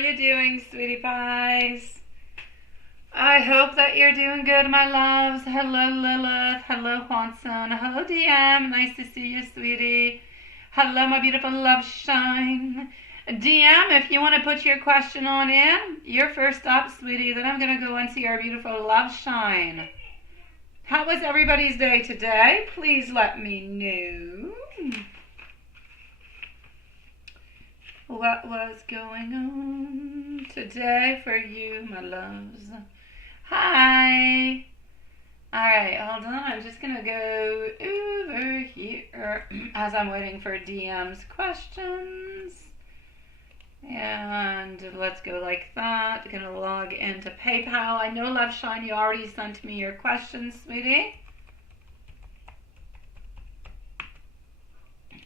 you doing, sweetie pies? I hope that you're doing good, my loves. Hello, Lilith. Hello, Juanson. Hello, DM. Nice to see you, sweetie. Hello, my beautiful love shine. DM, if you want to put your question on in, you're first up, sweetie. Then I'm going to go and see our beautiful love shine. How was everybody's day today? Please let me know. What was going on today for you, my loves? Hi. Alright, hold on. I'm just going to go over here as I'm waiting for DM's questions. And let's go like that. I'm going to log into PayPal. I know, Love Shine, you already sent me your questions, sweetie.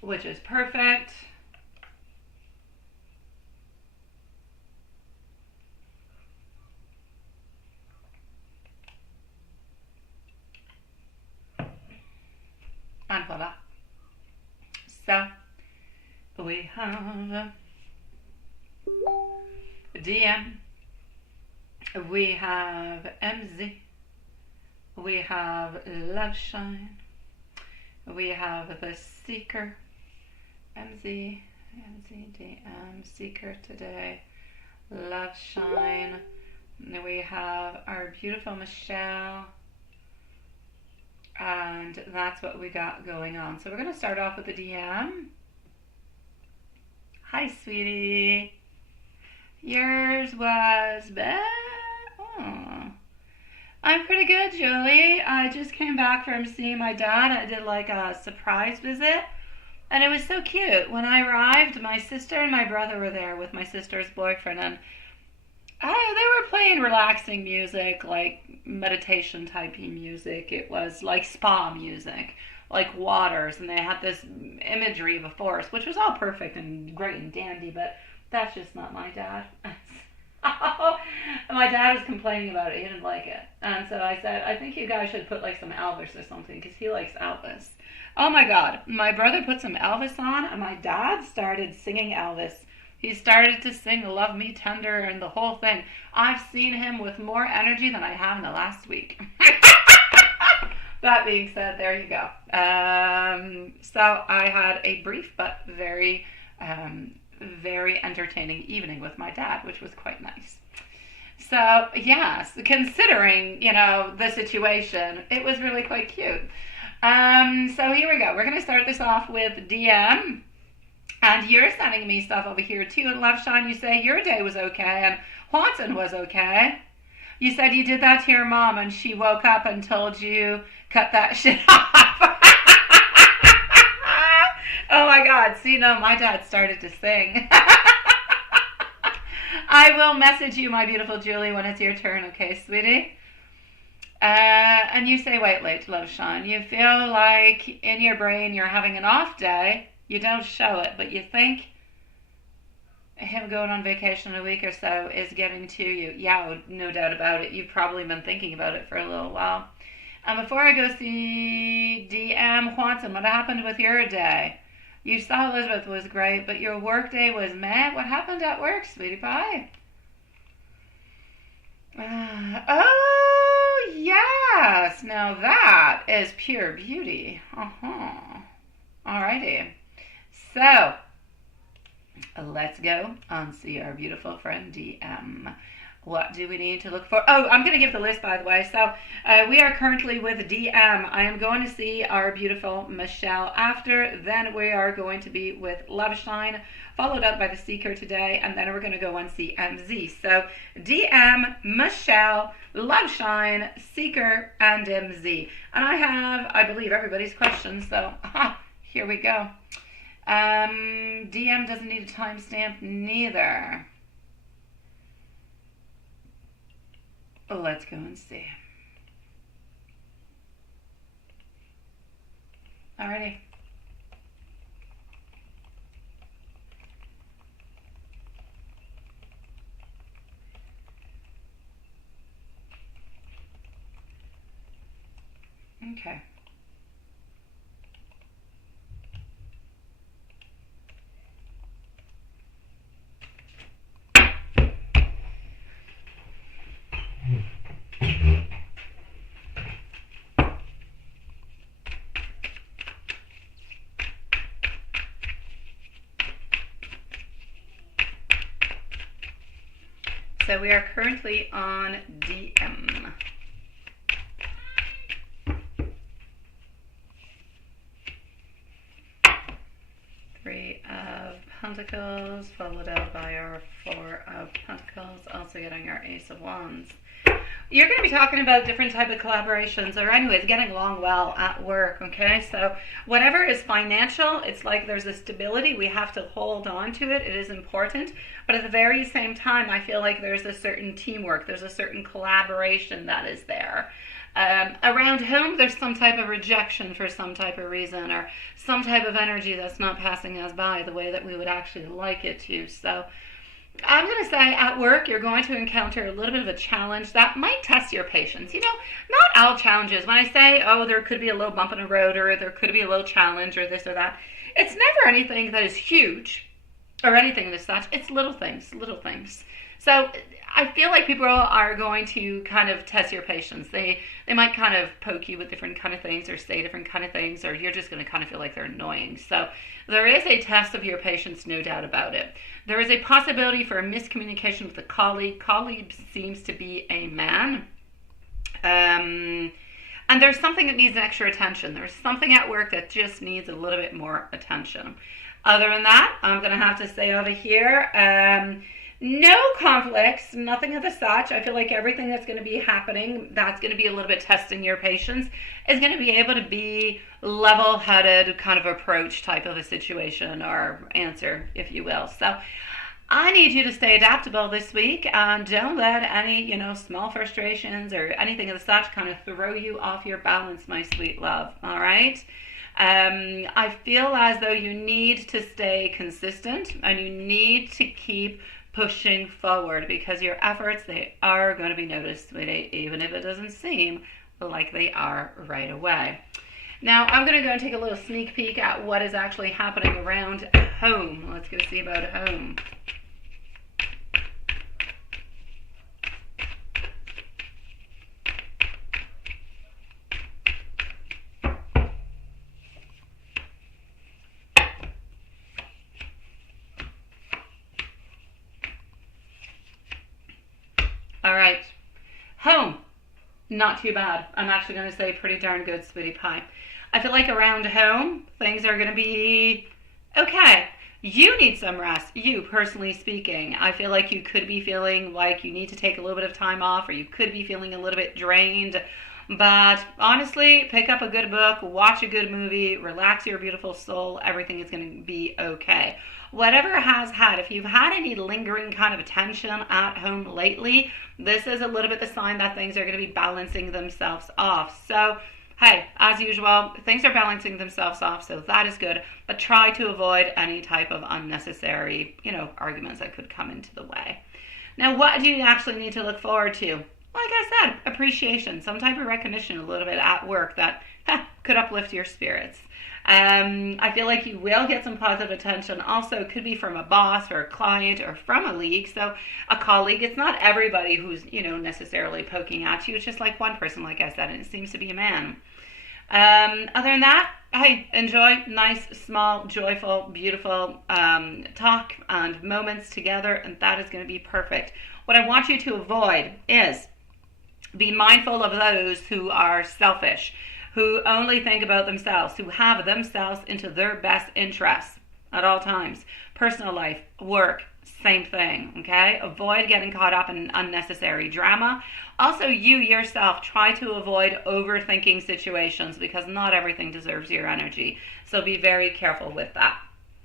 Which is perfect. And voila. So, we have DM, we have MZ, we have Love Shine, we have the Seeker, MZ, DM, Seeker today, Love Shine, we have our beautiful Michelle, and that's what we got going on. So we're going to start off with the DM. Hi, sweetie. Yours was bad. Oh. I'm pretty good, Julie. I just came back from seeing my dad. I did like a surprise visit, and it was so cute. When I arrived, my sister and my brother were there with my sister's boyfriend, and they were playing relaxing music, like meditation type music. It was like spa music, like waters, and they had this imagery of a forest, which was all perfect and great and dandy, but that's just not my dad. My dad was complaining about it. He didn't like it. And so I said, I think you guys should put like some Elvis or something, because he likes Elvis. Oh my God. My brother put some Elvis on, and my dad started singing Elvis. He started to sing Love Me Tender and the whole thing. I've seen him with more energy than I have in the last week. That being said, there you go. So I had a brief but very entertaining evening with my dad, which was quite nice. So yes, considering, the situation, it was really quite cute. So here we go. We're going to start this off with DM. And you're sending me stuff over here too. And Love Shine, you say your day was okay and Watson was okay. You said you did that to your mom and she woke up and told you cut that shit off. Oh my God. See, no, my dad started to sing. I will message you, my beautiful Julie, when it's your turn, okay, sweetie? And you say, wait, Love Shine. You feel like in your brain you're having an off day. You don't show it, but you think him going on vacation a week or so is getting to you. Yeah, no doubt about it. You've probably been thinking about it for a little while. And before I go see DM Juanson, what happened with your day? You saw Elizabeth was great, but your work day was meh. What happened at work, sweetie pie? Oh, yes. Now that is pure beauty. Alrighty. So, let's go and see our beautiful friend DM. What do we need to look for? Oh, I'm going to give the list, by the way. So, we are currently with DM. I am going to see our beautiful Michelle after. Then we are going to be with Love Shine, followed up by the Seeker today. And then we're going to go and see MZ. So, DM, Michelle, Love Shine, Seeker, and MZ. And I have, I believe, everybody's questions. So, here we go. DM doesn't need a timestamp neither. Let's go and see. Alrighty. Okay. So we are currently on DM. Three of Pentacles, followed out by our Four of Pentacles, also getting our Ace of Wands. You're going to be talking about different type of collaborations, or anyways, getting along well at work, okay? So whatever is financial, it's like there's a stability. We have to hold on to it. It is important. But at the very same time, I feel like there's a certain teamwork. There's a certain collaboration that is there. Around home, there's some type of rejection for some type of reason, or some type of energy that's not passing us by the way that we would actually like it to. So I'm going to say at work, you're going to encounter a little bit of a challenge that might test your patience. You know, not all challenges. When I say, oh, there could be a little bump in the road, or there could be a little challenge, or this or that, it's never anything that is huge or anything as such. It's little things, little things. So I feel like people are going to kind of test your patience. They might kind of poke you with different kind of things, or say different kind of things, or you're just going to kind of feel like they're annoying. So there is a test of your patience, no doubt about it. There is a possibility for a miscommunication with a colleague. Colleague seems to be a man. And there's something that needs extra attention. There's something at work that just needs a little bit more attention. Other than that, I'm going to have to say over here, no conflicts, nothing of the such. I feel like everything that's going to be happening, that's going to be a little bit testing your patience, is going to be able to be level-headed kind of approach type of a situation or answer, if you will. So I need you to stay adaptable this week, and don't let any, small frustrations or anything of the such kind of throw you off your balance, my sweet love. All right? I feel as though you need to stay consistent, and you need to keep pushing forward, because your efforts, they are going to be noticed, sweetie, even if it doesn't seem like they are right away. Now, I'm going to go and take a little sneak peek at what is actually happening around home. Let's go see about home. All right, home, not too bad. I'm actually going to say pretty darn good, sweetie pie. I feel like around home, things are going to be okay. You need some rest, you personally speaking. I feel like you could be feeling like you need to take a little bit of time off, or you could be feeling a little bit drained. But honestly, pick up a good book, watch a good movie, relax your beautiful soul. Everything is going to be okay. Whatever has had, if you've had any lingering kind of tension at home lately, this is a little bit the sign that things are going to be balancing themselves off. So, hey, as usual, things are balancing themselves off, so that is good. But try to avoid any type of unnecessary, arguments that could come into the way. Now, what do you actually need to look forward to? Like I said, appreciation, some type of recognition a little bit at work that could uplift your spirits. I feel like you will get some positive attention. Also, it could be from a boss or a client or from a league. So a colleague, it's not everybody who's, necessarily poking at you. It's just like one person, like I said, and it seems to be a man. Other than that, hey, enjoy nice, small, joyful, beautiful talk and moments together, and that is going to be perfect. What I want you to avoid is be mindful of those who are selfish, who only think about themselves, who have themselves into their best interests at all times. Personal life, work, same thing, okay? Avoid getting caught up in unnecessary drama. Also, you yourself, try to avoid overthinking situations, because not everything deserves your energy. So be very careful with that.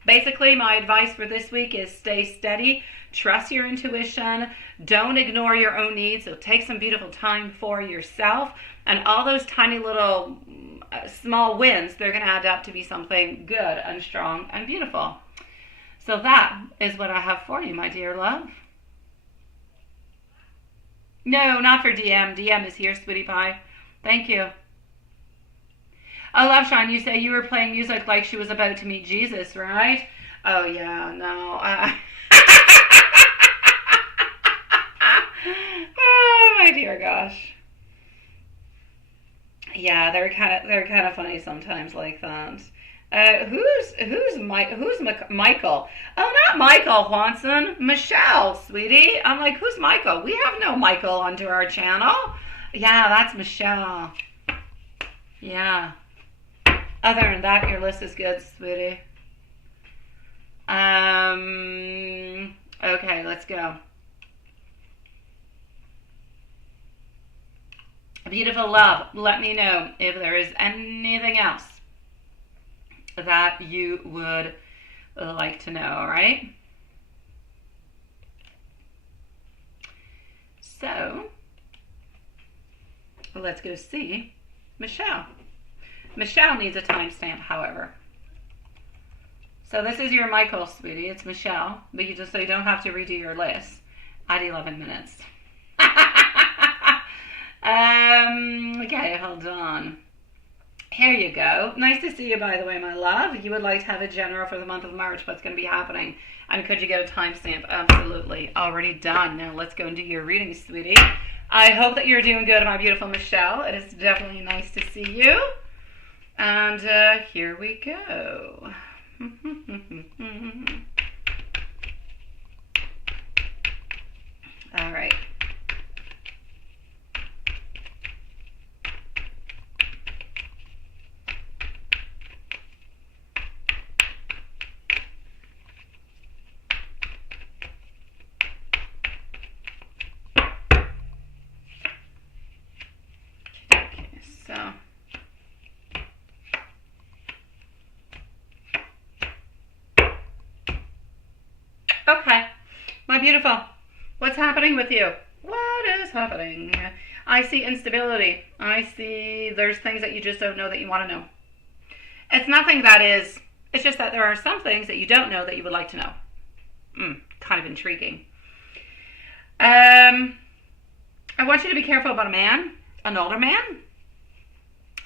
Basically, my advice for this week is stay steady, trust your intuition, don't ignore your own needs, so take some beautiful time for yourself, and all those tiny little small wins, they're going to add up to be something good and strong and beautiful. So that is what I have for you, my dear love. No, not for DM. DM is here, sweetie pie. Thank you. Oh, Love Shine, you say you were playing music like she was about to meet Jesus, right? Oh, yeah, no. Oh, my dear gosh. Yeah, they're kind of funny sometimes like that. Michael? Oh, not Michael Swanson. Michelle, sweetie. I'm like, who's Michael? We have no Michael onto our channel. Yeah, that's Michelle. Yeah. Other than that, your list is good, sweetie. Okay, let's go. Beautiful love, let me know if there is anything else that you would like to know, all right? So, let's go see Michelle. Michelle needs a timestamp, however. So this is your Michael, sweetie. It's Michelle, but so you don't have to redo your list at 11 minutes. Okay, hold on. Here you go. Nice to see you, by the way, my love. You would like to have a general for the month of March. What's going to be happening? And could you get a timestamp? Absolutely. Already done. Now let's go and do your reading, sweetie. I hope that you're doing good, my beautiful Michelle. It is definitely nice to see you. And here we go. All right. Okay, my beautiful, what's happening with you? What is happening? I see instability. I see there's things that you just don't know that you want to know. It's nothing that is, it's just that there are some things that you don't know that you would like to know. Kind of intriguing. I want you to be careful about a man, an older man.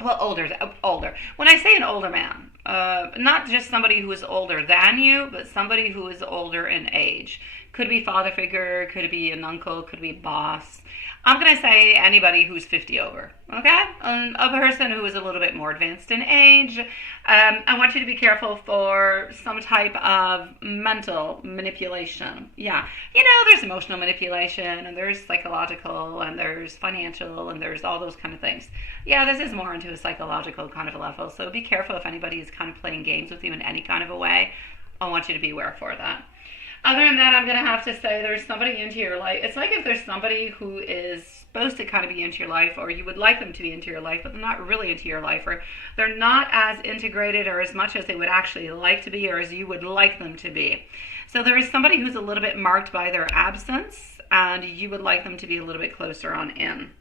Well, older. When I say an older man, not just somebody who is older than you, but somebody who is older in age. Could be father figure, could be an uncle, could be a boss. I'm going to say anybody who's 50 over, okay? A person who is a little bit more advanced in age. I want you to be careful for some type of mental manipulation. Yeah, there's emotional manipulation, and there's psychological, and there's financial, and there's all those kind of things. Yeah, this is more into a psychological kind of a level, so be careful if anybody is kind of playing games with you in any kind of a way. I want you to be aware for that. Other than that, I'm going to have to say there's somebody into your life. It's like if there's somebody who is supposed to kind of be into your life, or you would like them to be into your life, but they're not really into your life, or they're not as integrated or as much as they would actually like to be, or as you would like them to be. So there is somebody who's a little bit marked by their absence, and you would like them to be a little bit closer on in.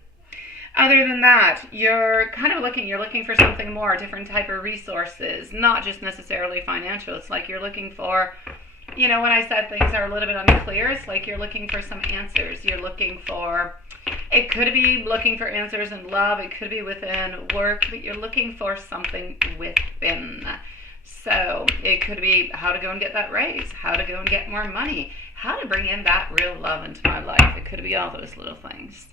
Other than that, you're kind of looking for something more, different type of resources, not just necessarily financial. It's like you're looking for, when I said things are a little bit unclear, it's like you're looking for some answers. You're looking for, it could be looking for answers in love, it could be within work, but you're looking for something within. So it could be how to go and get that raise, how to go and get more money, how to bring in that real love into my life. It could be all those little things.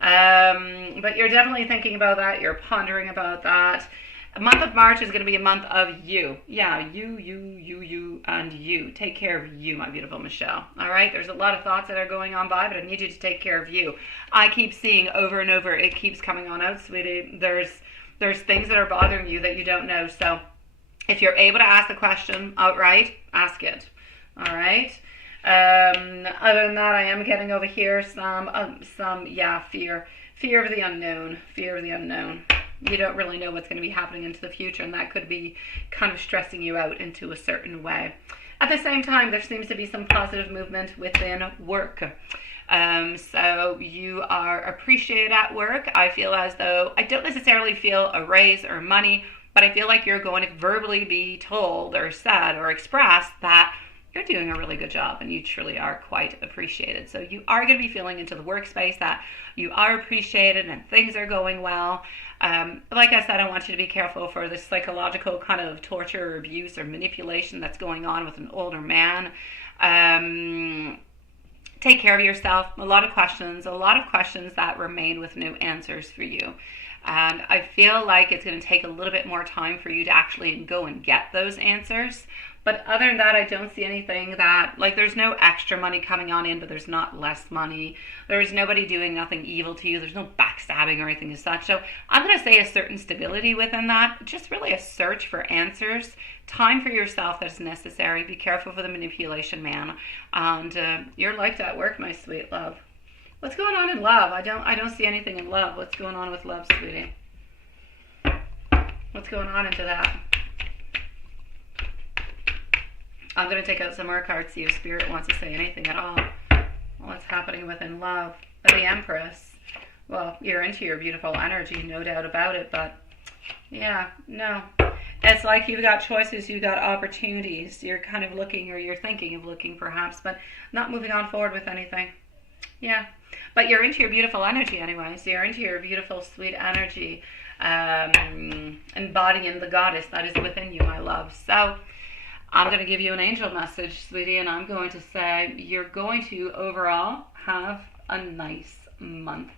But you're definitely thinking about that. You're pondering about that. A month of March is going to be a month of you. Yeah, you, and you. Take care of you, my beautiful Michelle. All right? There's a lot of thoughts that are going on by, but I need you to take care of you. I keep seeing over and over, it keeps coming on out, sweetie. There's things that are bothering you that you don't know. So if you're able to ask the question outright, ask it. All right? Other than that, I am getting over here some fear. Fear of the unknown. Fear of the unknown. You don't really know what's going to be happening into the future, and that could be kind of stressing you out into a certain way. At the same time, there seems to be some positive movement within work. So you are appreciated at work. I feel as though, I don't necessarily feel a raise or money, but I feel like you're going to verbally be told or said or expressed that you're doing a really good job and you truly are quite appreciated. So you are going to be feeling into the workspace that you are appreciated and things are going well. Like I said, I want you to be careful for the psychological kind of torture or abuse or manipulation that's going on with an older man. Take care of yourself. A lot of questions that remain with no answers for you. And I feel like it's going to take a little bit more time for you to actually go and get those answers. But other than that, I don't see anything that, like, there's no extra money coming on in, but there's not less money. There's nobody doing nothing evil to you. There's no backstabbing or anything as such. So I'm going to say a certain stability within that. Just really a search for answers. Time for yourself that's necessary. Be careful for the manipulation, man. And your life at work, my sweet love. What's going on in love? I don't see anything in love. What's going on with love, sweetie? What's going on into that? I'm going to take out some more cards, see if Spirit wants to say anything at all. What's happening within love? The Empress. Well, you're into your beautiful energy, no doubt about it, but yeah, no. It's like you've got choices, you've got opportunities. You're kind of looking, or you're thinking of looking perhaps, but not moving on forward with anything. Yeah. But you're into your beautiful energy anyways. You're into your beautiful, sweet energy, embodying the goddess that is within you, my love. So I'm going to give you an angel message, sweetie, and I'm going to say you're going to overall have a nice month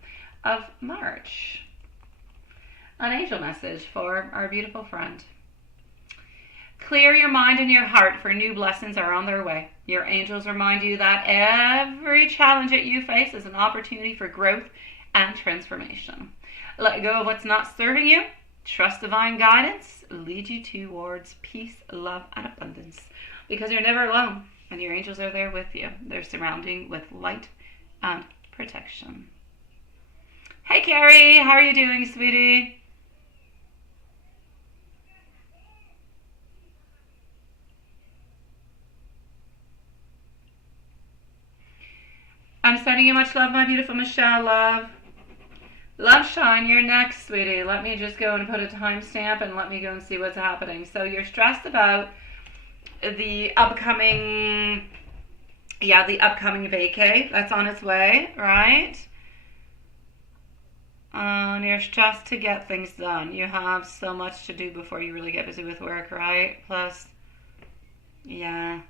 of March. An angel message for our beautiful friend. Clear your mind and your heart, for new blessings are on their way. Your angels remind you that every challenge that you face is an opportunity for growth and transformation. Let go of what's not serving you. Trust divine guidance. Lead you towards peace, love, and abundance. Because you're never alone, and your angels are there with you. They're surrounding with light and protection. Hey, Carrie. How are you doing, sweetie? I'm sending you much love, my beautiful Michelle, love. Love Shine, you're next, sweetie. Let me just go and put a timestamp and let me go and see what's happening. So you're stressed about the upcoming vacay that's on its way, right? And you're stressed to get things done. You have so much to do before you really get busy with work, right? Plus, yeah.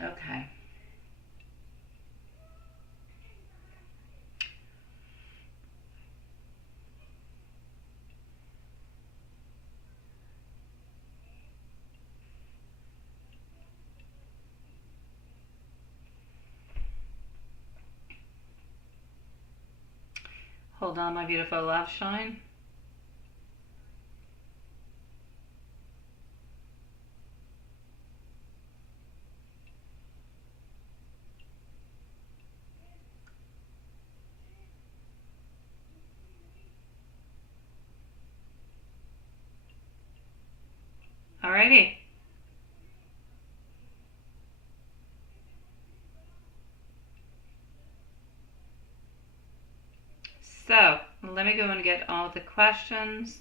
Okay. Hold on, my beautiful Love Shine. Alrighty. So, let me go and get all the questions.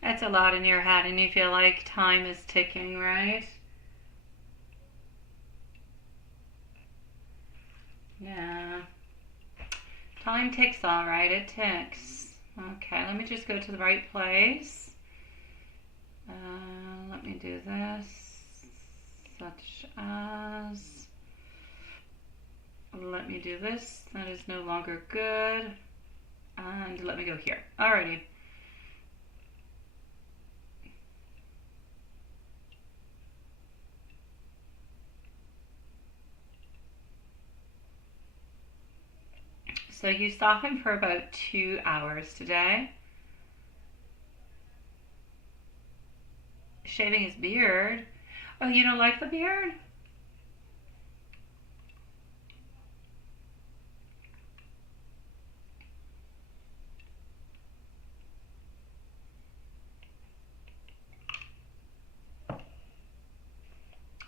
That's a lot in your head, and you feel like time is ticking, right? Yeah. Time ticks, all right. It ticks. Okay, let me just go to the right place. Let me do this. Such as... Let me do this. That is no longer good. And let me go here. Alrighty. So you saw him for about 2 hours today. Shaving his beard. Oh, you don't like the beard?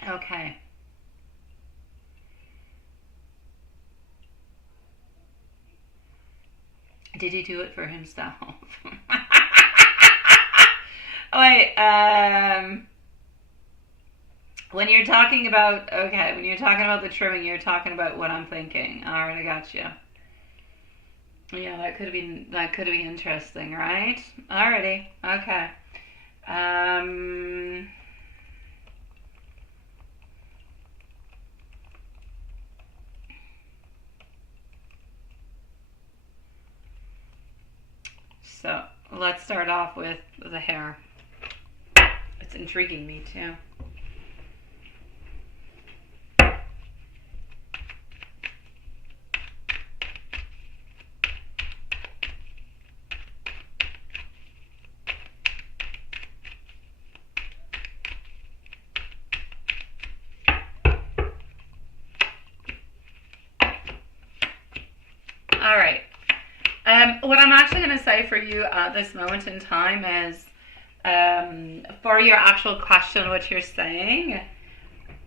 Okay. Did he do it for himself? Wait, When you're talking about, okay, when you're talking about the trimming, you're talking about what I'm thinking. All right, I got you. Yeah, that could be interesting, right? Alrighty, okay. Um, so let's start off with the hair. It's intriguing me too. All right. What I'm actually going to say for you at this moment in time is, for your actual question, what you're saying,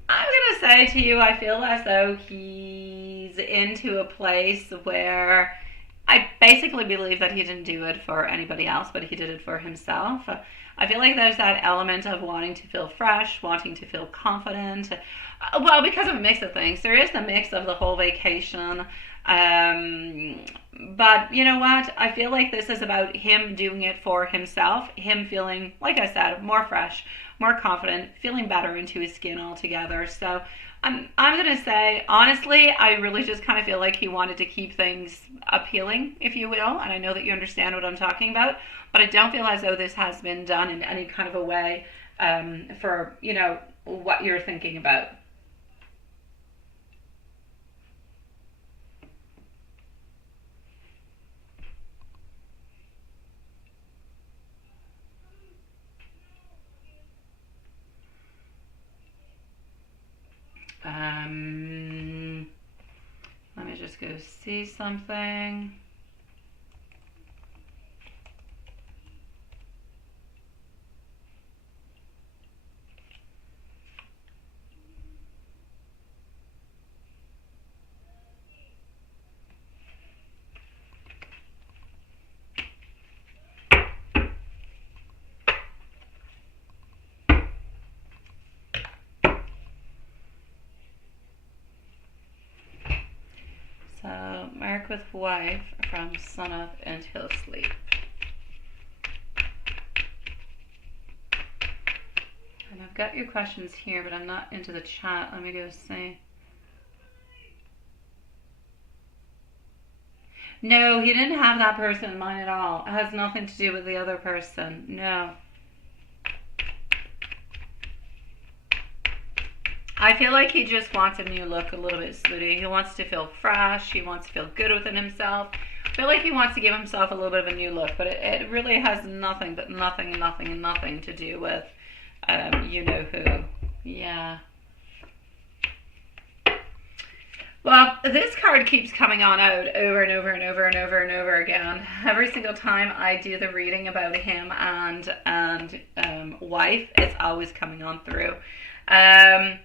I'm going to say to you, I feel as though he's into a place where I basically believe that he didn't do it for anybody else, but he did it for himself. I feel like there's that element of wanting to feel fresh, wanting to feel confident. Well, because of a mix of things. There is the mix of the whole vacation. Um, but you know what? I feel like this is about him doing it for himself, him feeling, like I said, more fresh, more confident, feeling better into his skin altogether. So I'm gonna say, honestly, I really just kind of feel like he wanted to keep things appealing, if you will, and I know that you understand what I'm talking about, but I don't feel as though this has been done in any kind of a way, for what you're thinking about. Um, Let me just go see something. So, Mark with wife from sunup until sleep. And I've got your questions here, but I'm not into the chat. Let me go see. No, he didn't have that person in mind at all. It has nothing to do with the other person. No. I feel like he just wants a new look a little bit, Snooty. He wants to feel fresh. He wants to feel good within himself. I feel like he wants to give himself a little bit of a new look, but it really has nothing but nothing, nothing, nothing to do with you know who. Yeah. Well, this card keeps coming on out over and over and over and over and over again. Every single time I do the reading about him and wife, it's always coming on through. Um,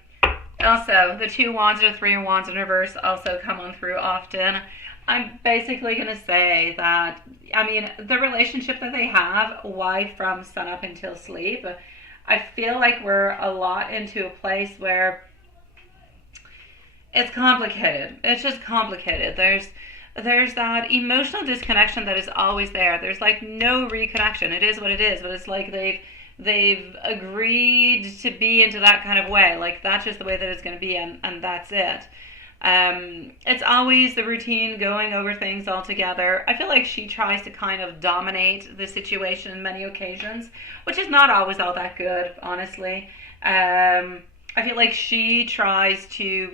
Also, the two wands or three wands in reverse also come on through often. I'm basically going to say that, I mean, the relationship that they have, wife from sun up until sleep, I feel like we're a lot into a place where it's complicated. It's just complicated. There's that emotional disconnection that is always there. There's like no reconnection. It is what it is, but it's like they've agreed to be into that kind of way. Like that's just the way that it's going to be, and that's it. It's always the routine, going over things all together. I feel like she tries to kind of dominate the situation in many occasions, which is not always all that good, honestly. I feel like she tries to,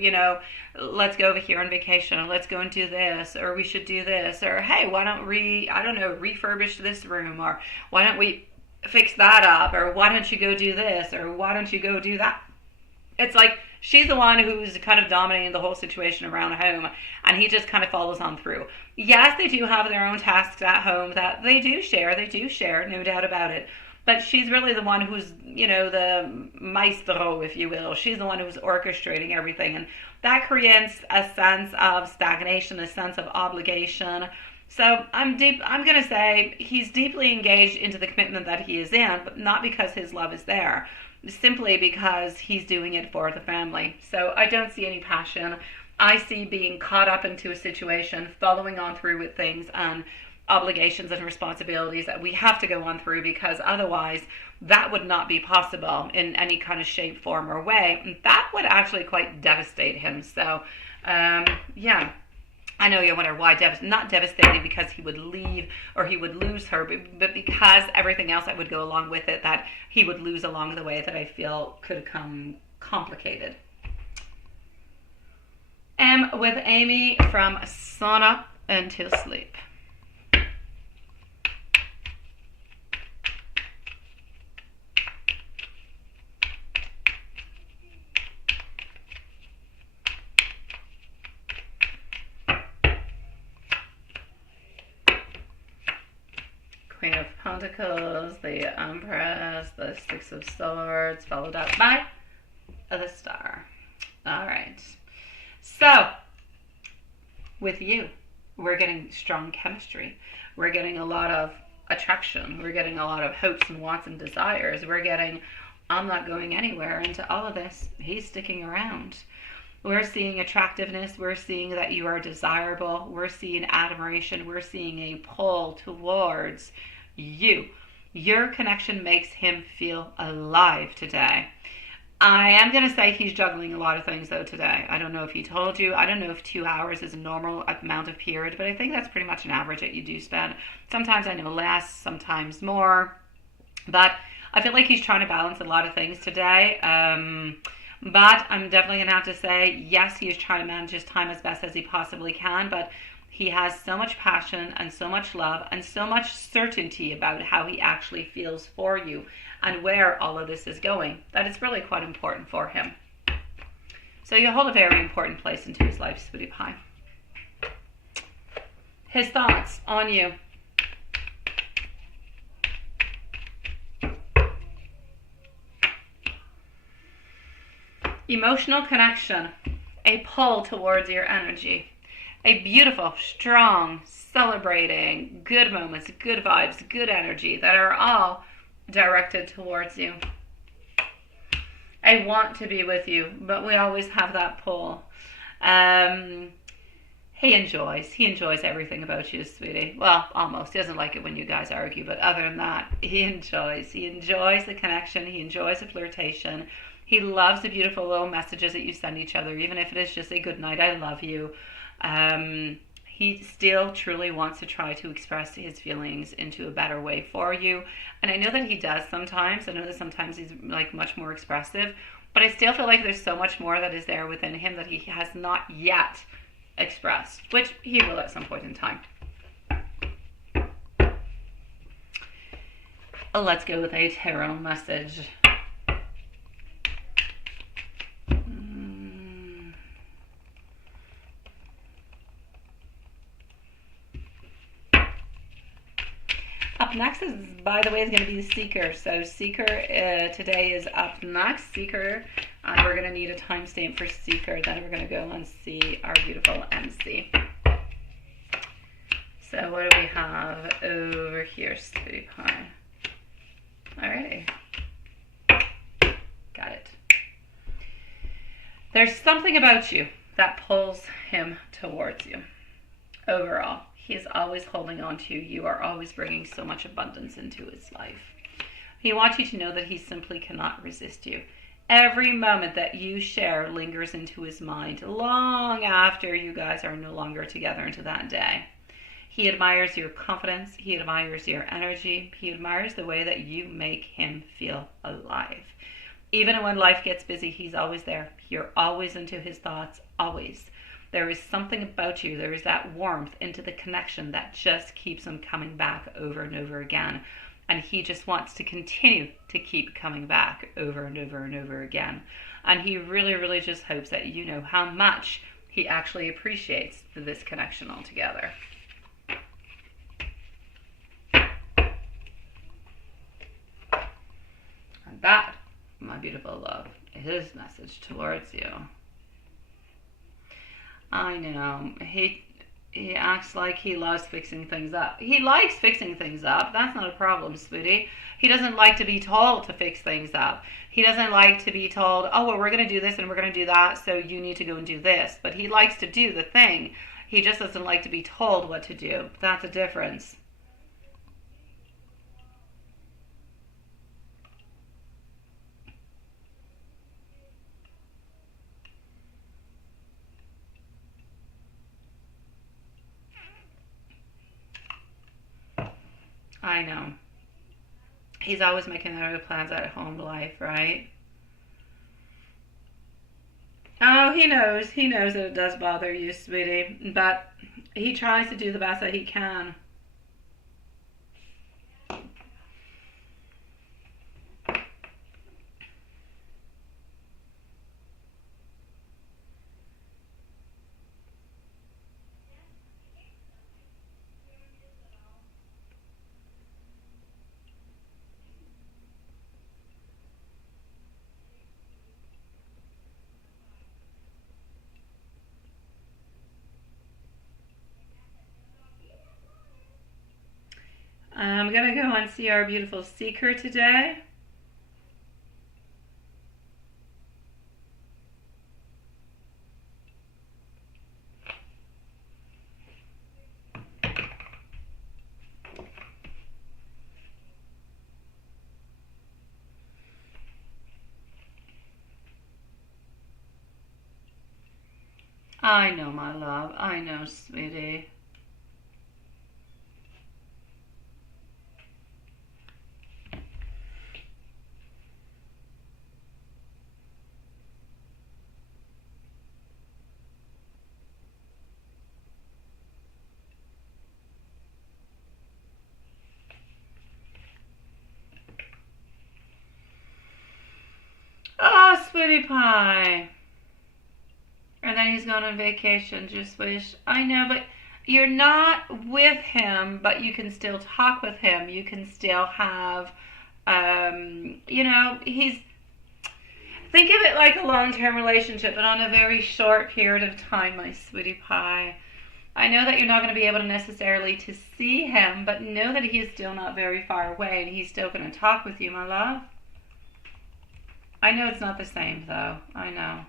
let's go over here on vacation, or let's go and do this, or we should do this, or hey, why don't we, I don't know, refurbish this room, or why don't we fix that up, or why don't you go do this, or why don't you go do that. It's like she's the one who's kind of dominating the whole situation around home, and he just kind of follows on through. Yes, they do have their own tasks at home that they do share, no doubt about it. But she's really the one who's, the maestro, if you will. She's the one who's orchestrating everything, and that creates a sense of stagnation, a sense of obligation. So I'm going to say he's deeply engaged into the commitment that he is in, but not because his love is there. simply because he's doing it for the family. So I don't see any passion. I see being caught up into a situation, following on through with things and obligations and responsibilities that we have to go on through, because otherwise that would not be possible in any kind of shape, form, or way. And that would actually quite devastate him. So, yeah. I know you wonder why not devastating because he would leave or he would lose her, but because everything else that would go along with it that he would lose along the way that I feel could come complicated. M with Amy from Sauna Until Sleep. Queen of Pentacles, the Empress, the Six of Swords, followed up by the Star. All right. So, with you, we're getting strong chemistry. We're getting a lot of attraction. We're getting a lot of hopes and wants and desires. We're getting, I'm not going anywhere into all of this. He's sticking around. We're seeing attractiveness. We're seeing that you are desirable. We're seeing admiration. We're seeing a pull towards you. Your connection makes him feel alive today. I am going to say he's juggling a lot of things though today. I don't know if he told you. I don't know if 2 hours is a normal amount of period, but I think that's pretty much an average that you do spend. Sometimes I know less, sometimes more. But I feel like he's trying to balance a lot of things today. But I'm definitely going to have to say, yes, he is trying to manage his time as best as he possibly can, but he has so much passion and so much love and so much certainty about how he actually feels for you and where all of this is going that it's really quite important for him. So you hold a very important place into his life, Sweetie Pie. His thoughts on you. Emotional connection, a pull towards your energy, a beautiful, strong, celebrating, good moments, good vibes, good energy that are all directed towards you. I want to be with you, but we always have that pull. He enjoys everything about you, sweetie. Well, almost. He doesn't like it when you guys argue, but other than that, he enjoys the connection. He enjoys the flirtation. He loves the beautiful little messages that you send each other, even if it is just a good night, I love you. He still truly wants to try to express his feelings into a better way for you. And I know that he does sometimes. I know that sometimes he's like much more expressive, but I still feel like there's so much more that is there within him that he has not yet expressed, which he will at some point in time. Let's go with a tarot message. Up next is, by the way, is going to be the Seeker. So Seeker today is up next. Seeker, we're going to need a timestamp for Seeker. Then we're going to go and see our beautiful MC. So what do we have over here, Sweetie Pie? Alrighty. Got it. There's something about you that pulls him towards you. Overall, he is always holding on to you. You are always bringing so much abundance into his life. He wants you to know that he simply cannot resist you. Every moment that you share lingers into his mind long after you guys are no longer together into that day. He admires your confidence. He admires your energy. He admires the way that you make him feel alive. Even when life gets busy, he's always there. You're always into his thoughts, always. There is something about you. There is that warmth into the connection that just keeps him coming back over and over again. And he just wants to continue to keep coming back over and over and over again. And he really, really just hopes that you know how much he actually appreciates this connection altogether. And that, my beautiful love, is his message towards you. I know. He acts like he loves fixing things up. He likes fixing things up. That's not a problem, sweetie. He doesn't like to be told to fix things up. He doesn't like to be told, oh, well, we're going to do this and we're going to do that, so you need to go and do this. But he likes to do the thing. He just doesn't like to be told what to do. That's a difference. I know. He's always making other plans at home life, right? Oh, he knows. He knows that it does bother you, sweetie. But he tries to do the best that he can. I'm going to go and see our beautiful seeker today. I know, my love. I know, sweetie. Oh, sweetie pie. And then he's going on vacation. Just wish. I know, but you're not with him, but you can still talk with him. You can still have, he's. Think of it like a long term relationship, but on a very short period of time, my sweetie pie. I know that you're not going to be able to necessarily to see him, but know that he is still not very far away and he's still going to talk with you, my love. I know it's not the same, though. I know.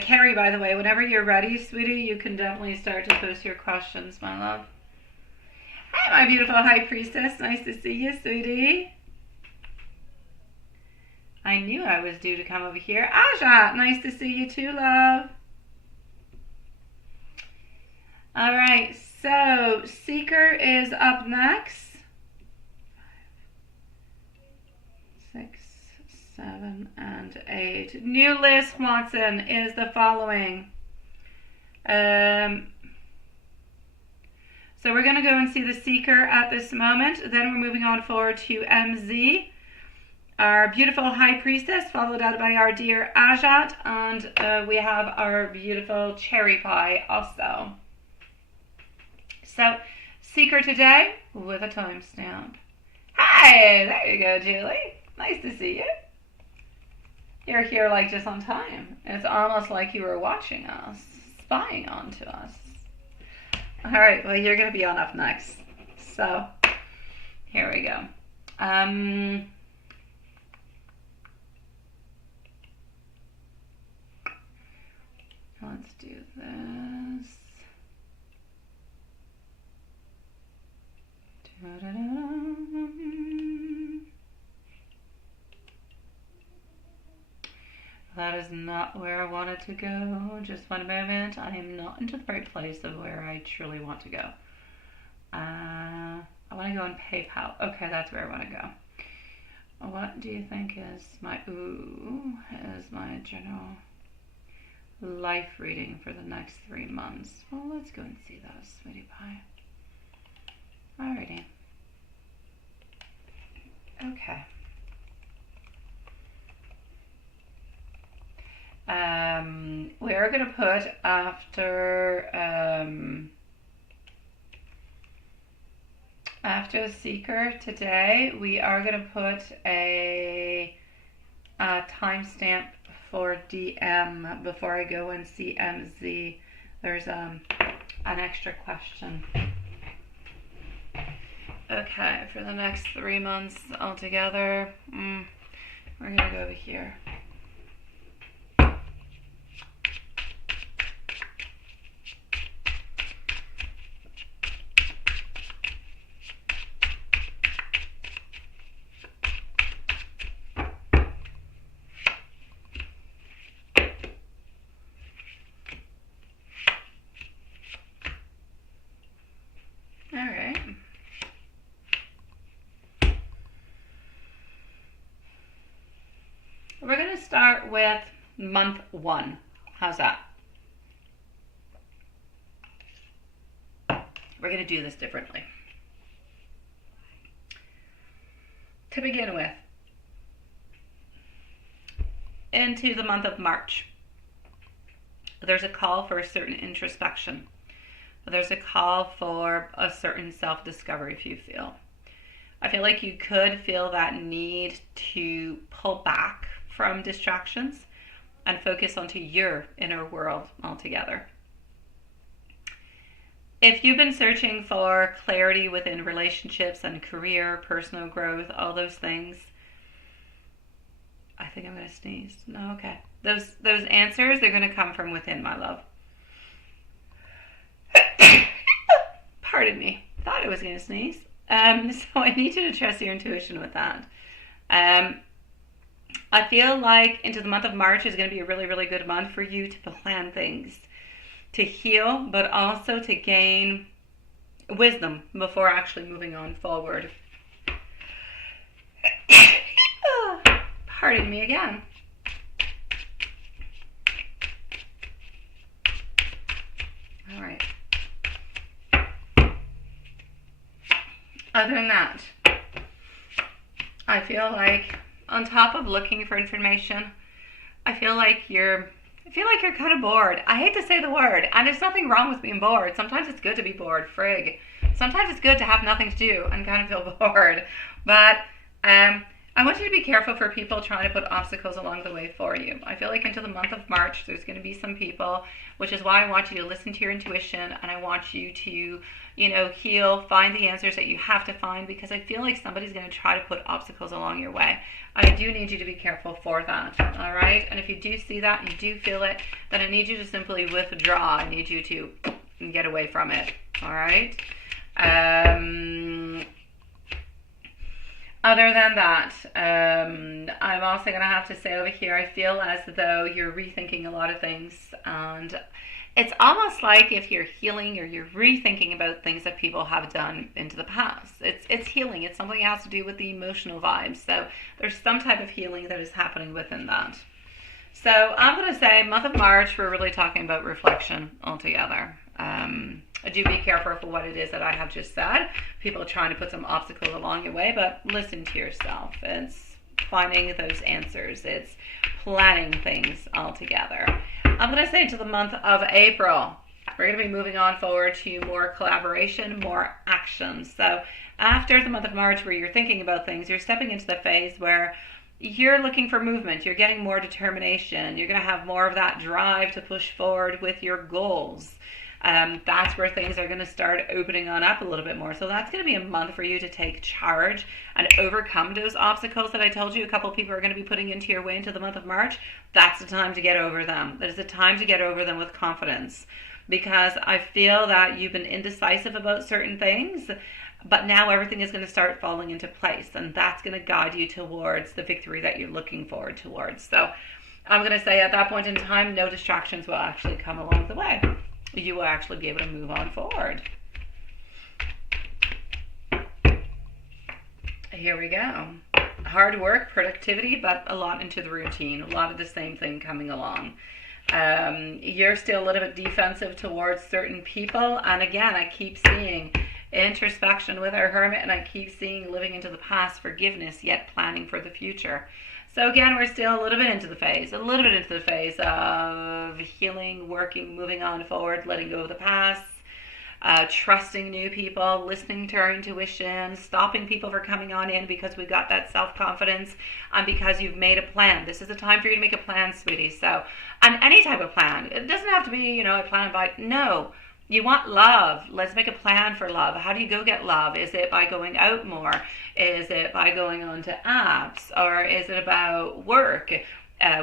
Carrie, by the way, whenever you're ready, sweetie, you can definitely start to post your questions, my love. Hi, my beautiful high priestess. Nice to see you, sweetie. I knew I was due to come over here. Aja, nice to see you too, love. All right, so Seeker is up next. 6, 7, and 8. New list, Watson, is the following. So we're going to go and see the Seeker at this moment. Then we're moving on forward to MZ, our beautiful High Priestess, followed out by our dear Ajat, and we have our beautiful Cherry Pie also. So, Seeker today with a timestamp. Hi, there you go, Julie. Nice to see you. You're here like just on time. It's almost like you were watching us, spying onto us. All right, well, you're going to be on up next. So, here we go. Let's do this. That is not where I wanted to go. Just one moment. I am not into the right place of where I truly want to go. I want to go on PayPal. Okay, that's where I want to go. What do you think is my general life reading for the next 3 months? Well, let's go and see that, sweetie pie. Alrighty. Okay. We're going to put after the Seeker today, we are going to put a timestamp for DM before I go and see MZ. There's an extra question. Okay, for the next 3 months altogether, we're gonna go over here. We're going to start with month 1. How's that? We're going to do this differently. To begin with, into the month of March, there's a call for a certain introspection. There's a call for a certain self-discovery, if you feel. I feel like you could feel that need to pull back from distractions and focus onto your inner world altogether. If you've been searching for clarity within relationships and career, personal growth, all those things, I think I'm going to sneeze. No, okay. Those answers, they're going to come from within, my love. Pardon me. Thought I was going to sneeze. So I need you to trust your intuition with that. I feel like into the month of March is going to be a really, really good month for you to plan things, to heal, but also to gain wisdom before actually moving on forward. Pardon me again. All right. Other than that, I feel like on top of looking for information, I feel like you're kind of bored. I hate to say the word, and there's nothing wrong with being bored. Sometimes it's good to be bored, frig. Sometimes it's good to have nothing to do and kind of feel bored. But I want you to be careful for people trying to put obstacles along the way for you. I feel like into the month of March, there's going to be some people, which is why I want you to listen to your intuition, and I want you to, heal, find the answers that you have to find, because I feel like somebody's going to try to put obstacles along your way. I do need you to be careful for that, all right? And if you do see that, you do feel it, then I need you to simply withdraw. I need you to get away from it, all right? Other than that, I'm also going to have to say over here, I feel as though you're rethinking a lot of things, and it's almost like if you're healing or you're rethinking about things that people have done into the past. It's healing. It's something that has to do with the emotional vibes. So there's some type of healing that is happening within that. So I'm going to say month of March, we're really talking about reflection altogether. Do be careful for what it is that I have just said. People are trying to put some obstacles along your way, but listen to yourself. It's finding those answers. It's planning things altogether. I'm going to say to the month of April, we're going to be moving on forward to more collaboration, more action. So after the month of March where you're thinking about things, you're stepping into the phase where you're looking for movement. You're getting more determination. You're going to have more of that drive to push forward with your goals. That's where things are going to start opening on up a little bit more. So that's going to be a month for you to take charge and overcome those obstacles that I told you a couple of people are going to be putting into your way into the month of March. That's the time to get over them. That is the time to get over them with confidence, because I feel that you've been indecisive about certain things, but now everything is going to start falling into place, and that's going to guide you towards the victory that you're looking forward towards. So I'm going to say at that point in time, no distractions will actually come along the way. You will actually be able to move on forward. Here we go. Hard work, productivity, but a lot into the routine. A lot of the same thing coming along. You're still a little bit defensive towards certain people. And again, I keep seeing introspection with our hermit, and I keep seeing living into the past, forgiveness, yet planning for the future. So again, we're still a little bit into the phase of healing, working, moving on forward, letting go of the past. trusting new people, listening to our intuition, stopping people from coming on in because we've got that self-confidence and because you've made a plan. This is the time for you to make a plan, sweetie. So, and any type of plan. It doesn't have to be, a plan about, no. You want love. Let's make a plan for love. How do you go get love? Is it by going out more? Is it by going on to apps? Or is it about work?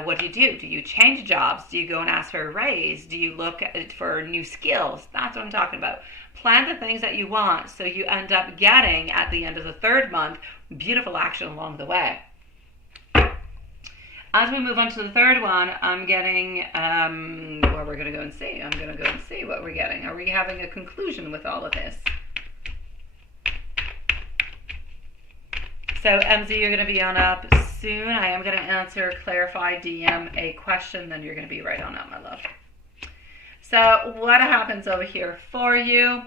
What do? Do you change jobs? Do you go and ask for a raise? Do you look for new skills? That's what I'm talking about. Plan the things that you want so you end up getting, at the end of the third month, beautiful action along the way. As we move on to the third one, I'm getting, well, we're going to go and see. I'm going to go and see what we're getting. Are we having a conclusion with all of this? So, MZ, you're going to be on up soon. I am going to answer, clarify, DM a question, then you're going to be right on up, my love. So, what happens over here for you?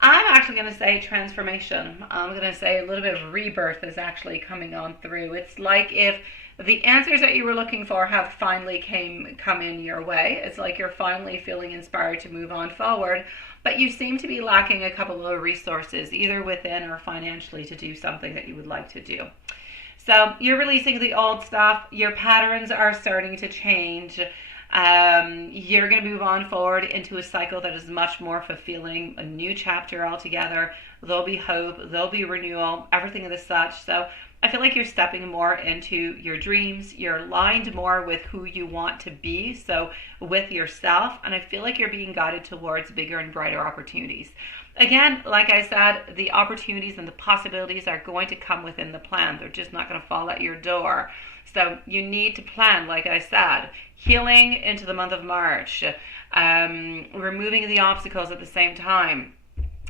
I'm actually going to say transformation. I'm going to say a little bit of rebirth is actually coming on through. It's like if the answers that you were looking for have finally come in your way. It's like you're finally feeling inspired to move on forward, but you seem to be lacking a couple of resources, either within or financially, to do something that you would like to do. So you're releasing the old stuff. Your patterns are starting to change. You're going to move on forward into a cycle that is much more fulfilling, a new chapter altogether. There'll be hope, there'll be renewal, everything of the such. So I feel like you're stepping more into your dreams. You're aligned more with who you want to be, so with yourself. And I feel like you're being guided towards bigger and brighter opportunities. Again, like I said, the opportunities and the possibilities are going to come within the plan. They're just not going to fall at your door. So you need to plan, like I said, healing into the month of March, removing the obstacles at the same time.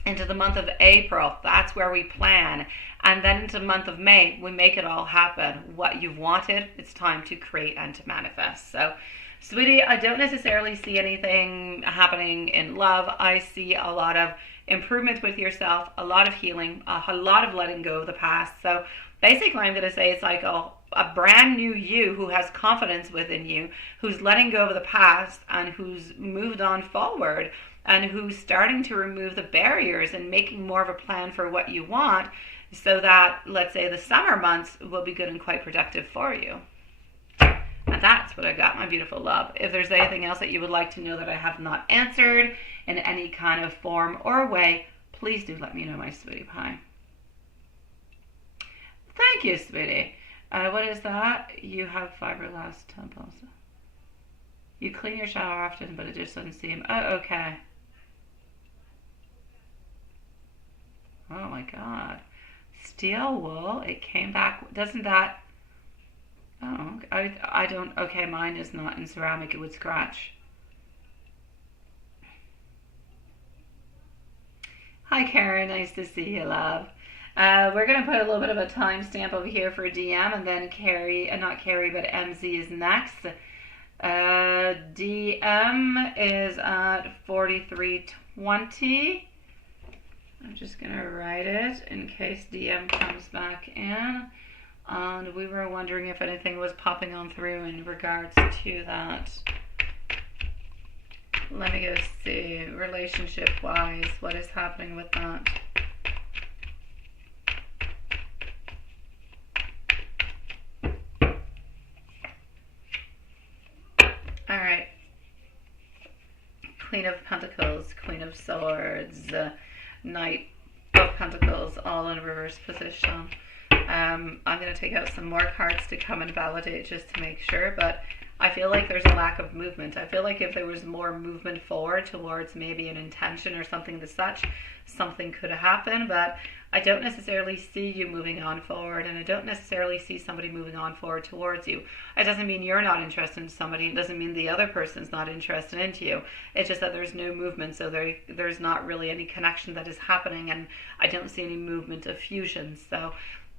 Into the month of April, that's where we plan. And then into the month of May, we make it all happen. What you've wanted, it's time to create and to manifest. So, sweetie, I don't necessarily see anything happening in love. I see a lot of improvement with yourself, a lot of healing, a lot of letting go of the past. So basically, I'm going to say it's like a brand new you who has confidence within you, who's letting go of the past and who's moved on forward, and who's starting to remove the barriers and making more of a plan for what you want, so that, let's say, the summer months will be good and quite productive for you. And that's what I got, my beautiful love. If there's anything else that you would like to know that I have not answered in any kind of form or way, please do let me know, my sweetie pie. Thank you, sweetie. What is that? You have fibroblastic temples. You clean your shower often, but it just doesn't seem... Oh, okay. Oh my God. Steel wool, it came back. Doesn't that... Oh, I don't... Okay, mine is not in ceramic. It would scratch. Hi, Karen. Nice to see you, love. We're going to put a little bit of a timestamp over here for DM, and then Carrie, not Carrie, but MZ is next. DM is at 43:20. I'm just going to write it in case DM comes back in. And we were wondering if anything was popping on through in regards to that. Let me go see, relationship-wise, what is happening with that. Alright. Queen of Pentacles, Queen of Swords, Knight of Pentacles, all in reverse position. I'm going to take out some more cards to come and validate just to make sure, but I feel like there's a lack of movement. I feel like if there was more movement forward towards maybe an intention or something as such, something could happen, but I don't necessarily see you moving on forward, and I don't necessarily see somebody moving on forward towards you. It doesn't mean you're not interested in somebody. It doesn't mean the other person's not interested into you. It's just that there's no movement, so there's not really any connection that is happening, and I don't see any movement of fusion. So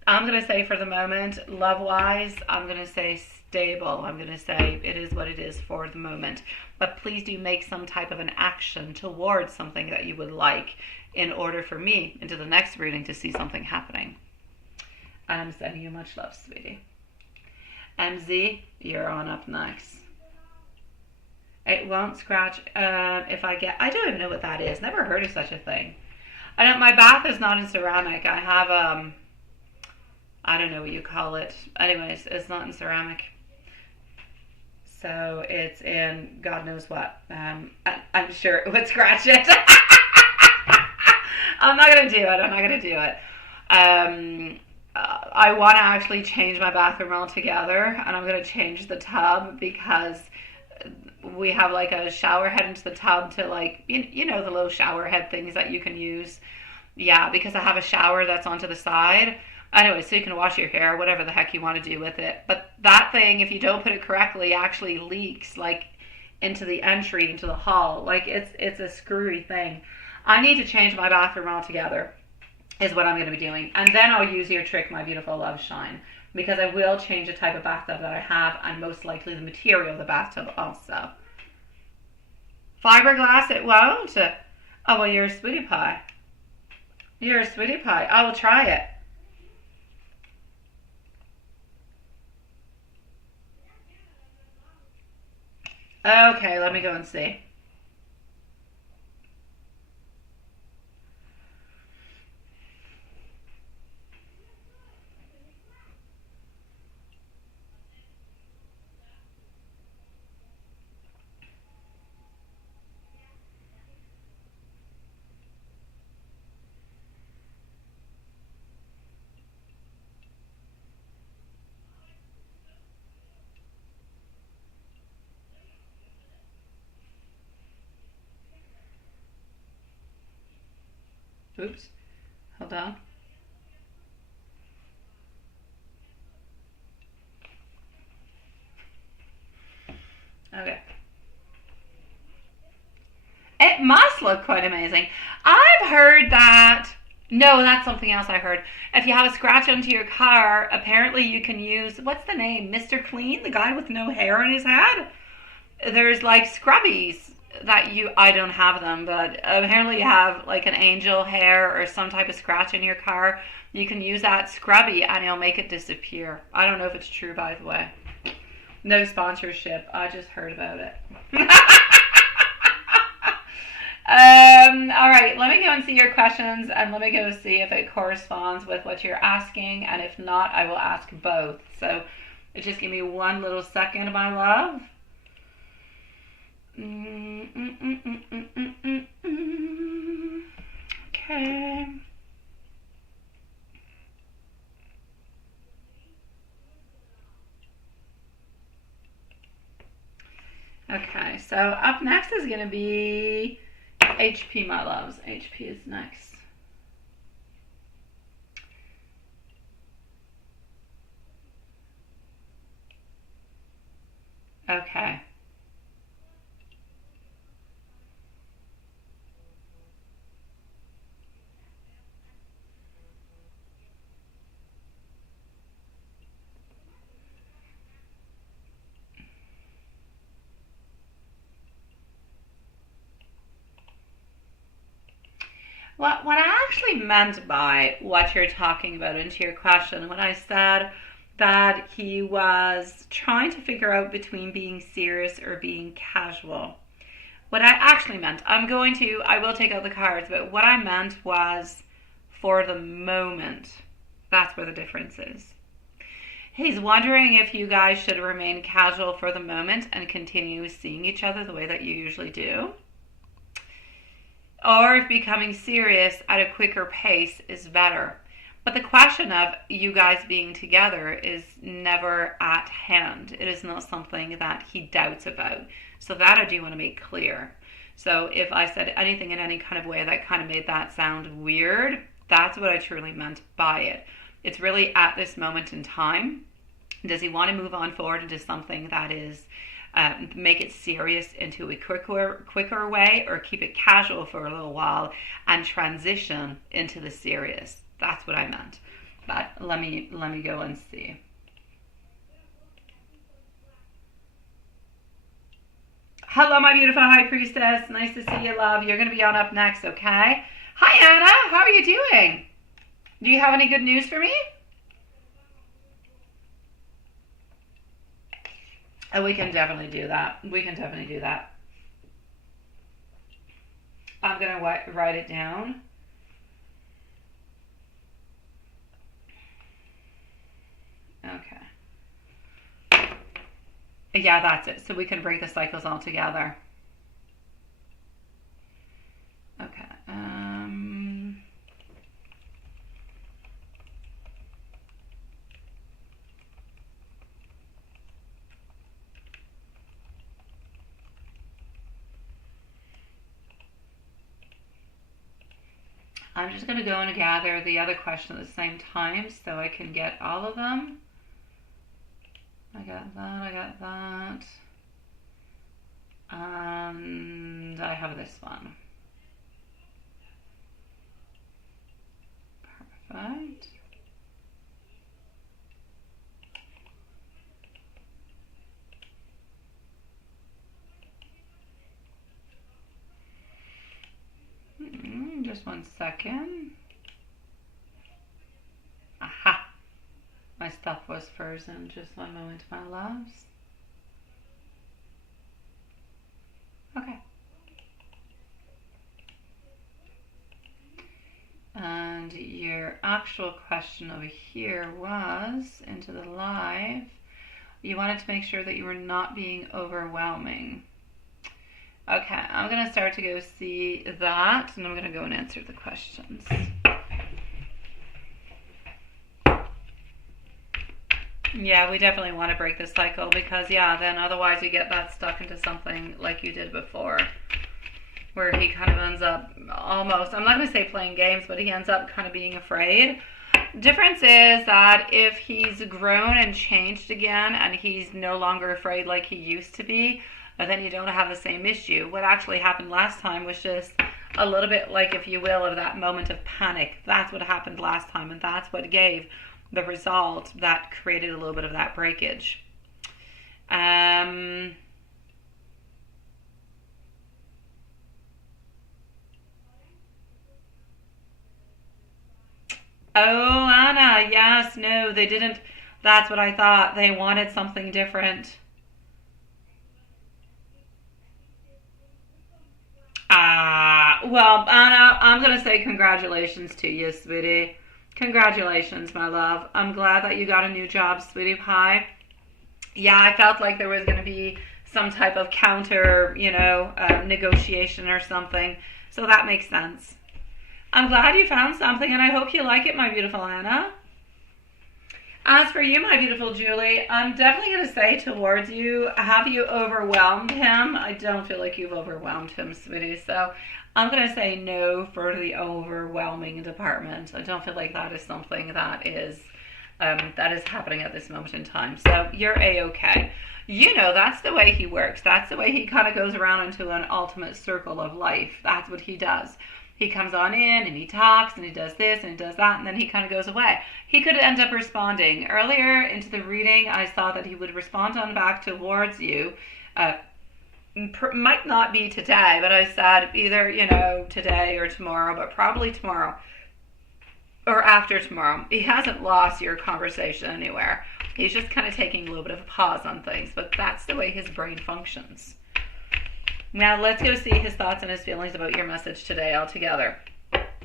I'm going to say for the moment, love-wise, I'm going to say stable. I'm going to say it is what it is for the moment. But please do make some type of an action towards something that you would like in order for me into the next reading to see something happening. I'm sending you much love, sweetie. MZ, you're on up next. It won't scratch if I get. I don't even know what that is. Never heard of such a thing. I don't. My bath is not in ceramic. I have I don't know what you call it. Anyways, it's not in ceramic. So it's in God knows what. I'm sure it would scratch it. I'm not gonna do it. I'm not gonna do it. I want to actually change my bathroom altogether, and I'm gonna change the tub because we have like a shower head into the tub to like you know the little shower head things that you can use. Yeah, because I have a shower that's onto the side. Anyway, so you can wash your hair, whatever the heck you want to do with it. But that thing, if you don't put it correctly, actually leaks like into the entry, into the hall. Like it's a screwy thing. I need to change my bathroom altogether, is what I'm going to be doing. And then I'll use your trick, my beautiful love shine, because I will change the type of bathtub that I have and most likely the material of the bathtub also. Fiberglass, it won't. Oh, well, you're a sweetie pie. You're a sweetie pie. I will try it. Okay, let me go and see. Oops. Hold on. Okay. It must look quite amazing. I've heard that. No, that's something else I heard. If you have a scratch onto your car, apparently you can use, what's the name? Mr. Clean, the guy with no hair on his head? There's like scrubbies that I don't have them, but apparently you have like an angel hair or some type of scratch in your car. You can use that scrubby and it'll make it disappear. I don't know if it's true, by the way. No sponsorship. I just heard about it. All right, let me go and see your questions and let me go see if it corresponds with what you're asking. And if not, I will ask both. So just give me one little second, my love. Okay. Okay, so up next is going to be HP, my loves. HP is next. Okay. What I actually meant by what you're talking about into your question, when I said that he was trying to figure out between being serious or being casual, what I actually meant, I will take out the cards, but what I meant was for the moment. That's where the difference is. He's wondering if you guys should remain casual for the moment and continue seeing each other the way that you usually do, or if becoming serious at a quicker pace is better. But the question of you guys being together is never at hand. It is not something that he doubts about. So that I do want to make clear. So if I said anything in any kind of way that kind of made that sound weird, that's what I truly meant by it. It's really at this moment in time. Does he want to move on forward into something that is make it serious into a quicker way, or keep it casual for a little while and transition into the serious? That's what I meant. But let me go and see. Hello, my beautiful high priestess. Nice to see you, love. You're going to be on up next, okay? Hi, Anna. How are you doing? Do you have any good news for me? Oh, we can definitely do that. We can definitely do that. I'm going to write it down. Okay. Yeah, that's it. So we can break the cycles all together. Okay. I'm just going to go and gather the other question at the same time so I can get all of them. I got that. And I have this one. Perfect. Just 1 second. Aha! My stuff was frozen. Just 1 moment, my loves. Okay. And your actual question over here was, into the live, you wanted to make sure that you were not being overwhelming. Okay, I'm going to start to go see that, and I'm going to go and answer the questions. Yeah, we definitely want to break this cycle because, yeah, then otherwise you get that stuck into something like you did before, where he kind of ends up almost, I'm not going to say playing games, but he ends up kind of being afraid. Difference is that if he's grown and changed again and he's no longer afraid like he used to be, then you don't have the same issue. What actually happened last time was just a little bit like, if you will, of that moment of panic. That's what happened last time, and that's what gave the result that created a little bit of that breakage. Oh, Anna, yes, no, they didn't. That's what I thought. They wanted something different. Well, Anna, I'm going to say congratulations to you, sweetie. Congratulations, my love. I'm glad that you got a new job, sweetie pie. Yeah, I felt like there was going to be some type of counter, negotiation or something. So that makes sense. I'm glad you found something, and I hope you like it, my beautiful Anna. As for you, my beautiful Julie, I'm definitely going to say towards you, have you overwhelmed him? I don't feel like you've overwhelmed him, sweetie. So I'm going to say no for the overwhelming department. I don't feel like that is something that is happening at this moment in time. So you're A-okay. That's the way he works. That's the way he kind of goes around into an ultimate circle of life. That's what he does. He comes on in and he talks and he does this and he does that, and then he kind of goes away. He could end up responding. Earlier into the reading, I saw that he would respond on back towards you. Might not be today, but I said either, today or tomorrow, but probably tomorrow or after tomorrow. He hasn't lost your conversation anywhere. He's just kind of taking a little bit of a pause on things, but that's the way his brain functions. Now let's go see his thoughts and his feelings about your message today altogether.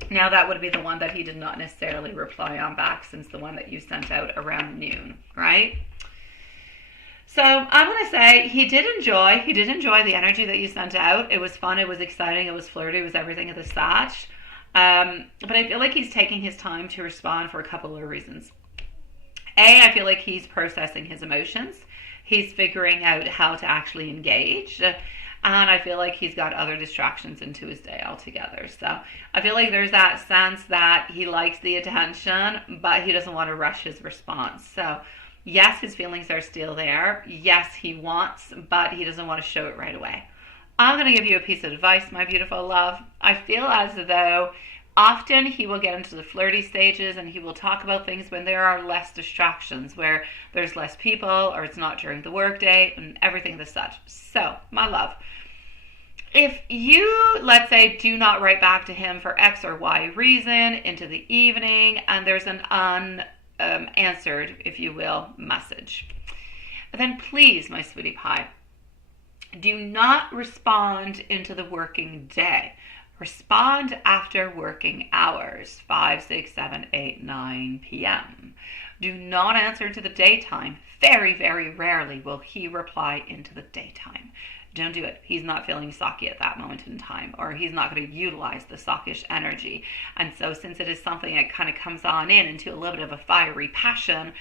Now that would be the one that he did not necessarily reply on back, since the one that you sent out around noon, right? So I'm going to say he did enjoy the energy that you sent out. It was fun, it was exciting, it was flirty, it was everything at the start. But I feel like he's taking his time to respond for a couple of reasons. I feel like he's processing his emotions. He's figuring out how to actually engage. And I feel like he's got other distractions into his day altogether. So I feel like there's that sense that he likes the attention, but he doesn't want to rush his response. So yes, his feelings are still there. Yes, he wants, but he doesn't want to show it right away. I'm going to give you a piece of advice, my beautiful love. I feel as though often he will get into the flirty stages and he will talk about things when there are less distractions, where there's less people or it's not during the workday and everything as such. So, my love, if you, let's say, do not write back to him for X or Y reason into the evening and there's an unanswered, if you will, message, then please, my sweetie pie, do not respond into the working day. Respond after working hours, 5, 6, 7, 8, 9 p.m. Do not answer into the daytime. Very, very rarely will he reply into the daytime. Don't do it. He's not feeling socky at that moment in time, or he's not going to utilize the sockish energy. And so since it is something that kind of comes on in into a little bit of a fiery passion,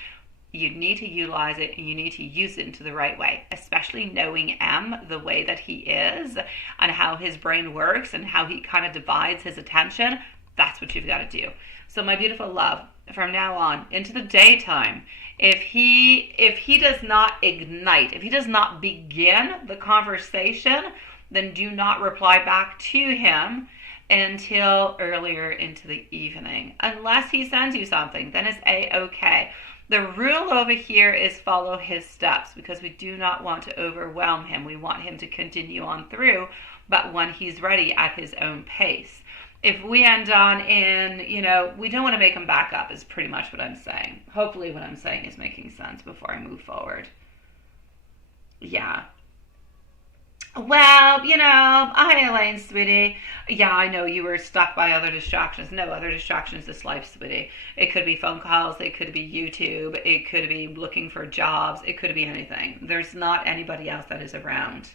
you need to utilize it and you need to use it into the right way, especially knowing M the way that he is and how his brain works and how he kind of divides his attention. That's what you've got to do. So my beautiful love, from now on into the daytime, if he does not ignite, if he does not begin the conversation, then do not reply back to him until earlier into the evening. Unless he sends you something, then it's a-okay. The rule over here is follow his steps, because we do not want to overwhelm him. We want him to continue on through, but when he's ready at his own pace. If we end on in, we don't want to make him back up is pretty much what I'm saying. Hopefully what I'm saying is making sense before I move forward. Yeah. Well, hi Elaine, sweetie. Yeah, I know you were stuck by other distractions. No other distractions this life, sweetie. It could be phone calls, it could be YouTube, it could be looking for jobs, it could be anything. There's not anybody else that is around.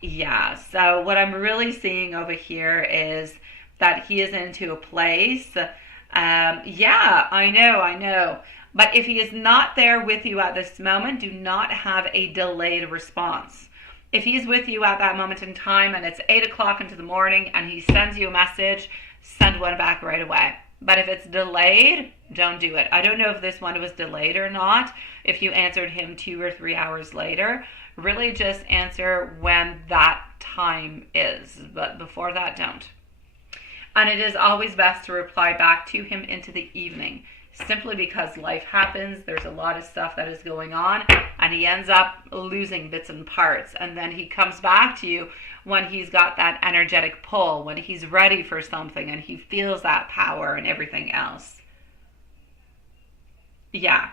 Yeah, so what I'm really seeing over here is that he is into a place. Yeah, I know. But if he is not there with you at this moment, do not have a delayed response. If he's with you at that moment in time and it's 8 o'clock into the morning and he sends you a message, send one back right away. But if it's delayed, don't do it. I don't know if this one was delayed or not. If you answered him 2 or 3 hours later, really just answer when that time is. But before that, don't. And it is always best to reply back to him into the evening, simply because life happens. There's a lot of stuff that is going on, and he ends up losing bits and parts. And then he comes back to you when he's got that energetic pull, when he's ready for something and he feels that power and everything else. Yeah,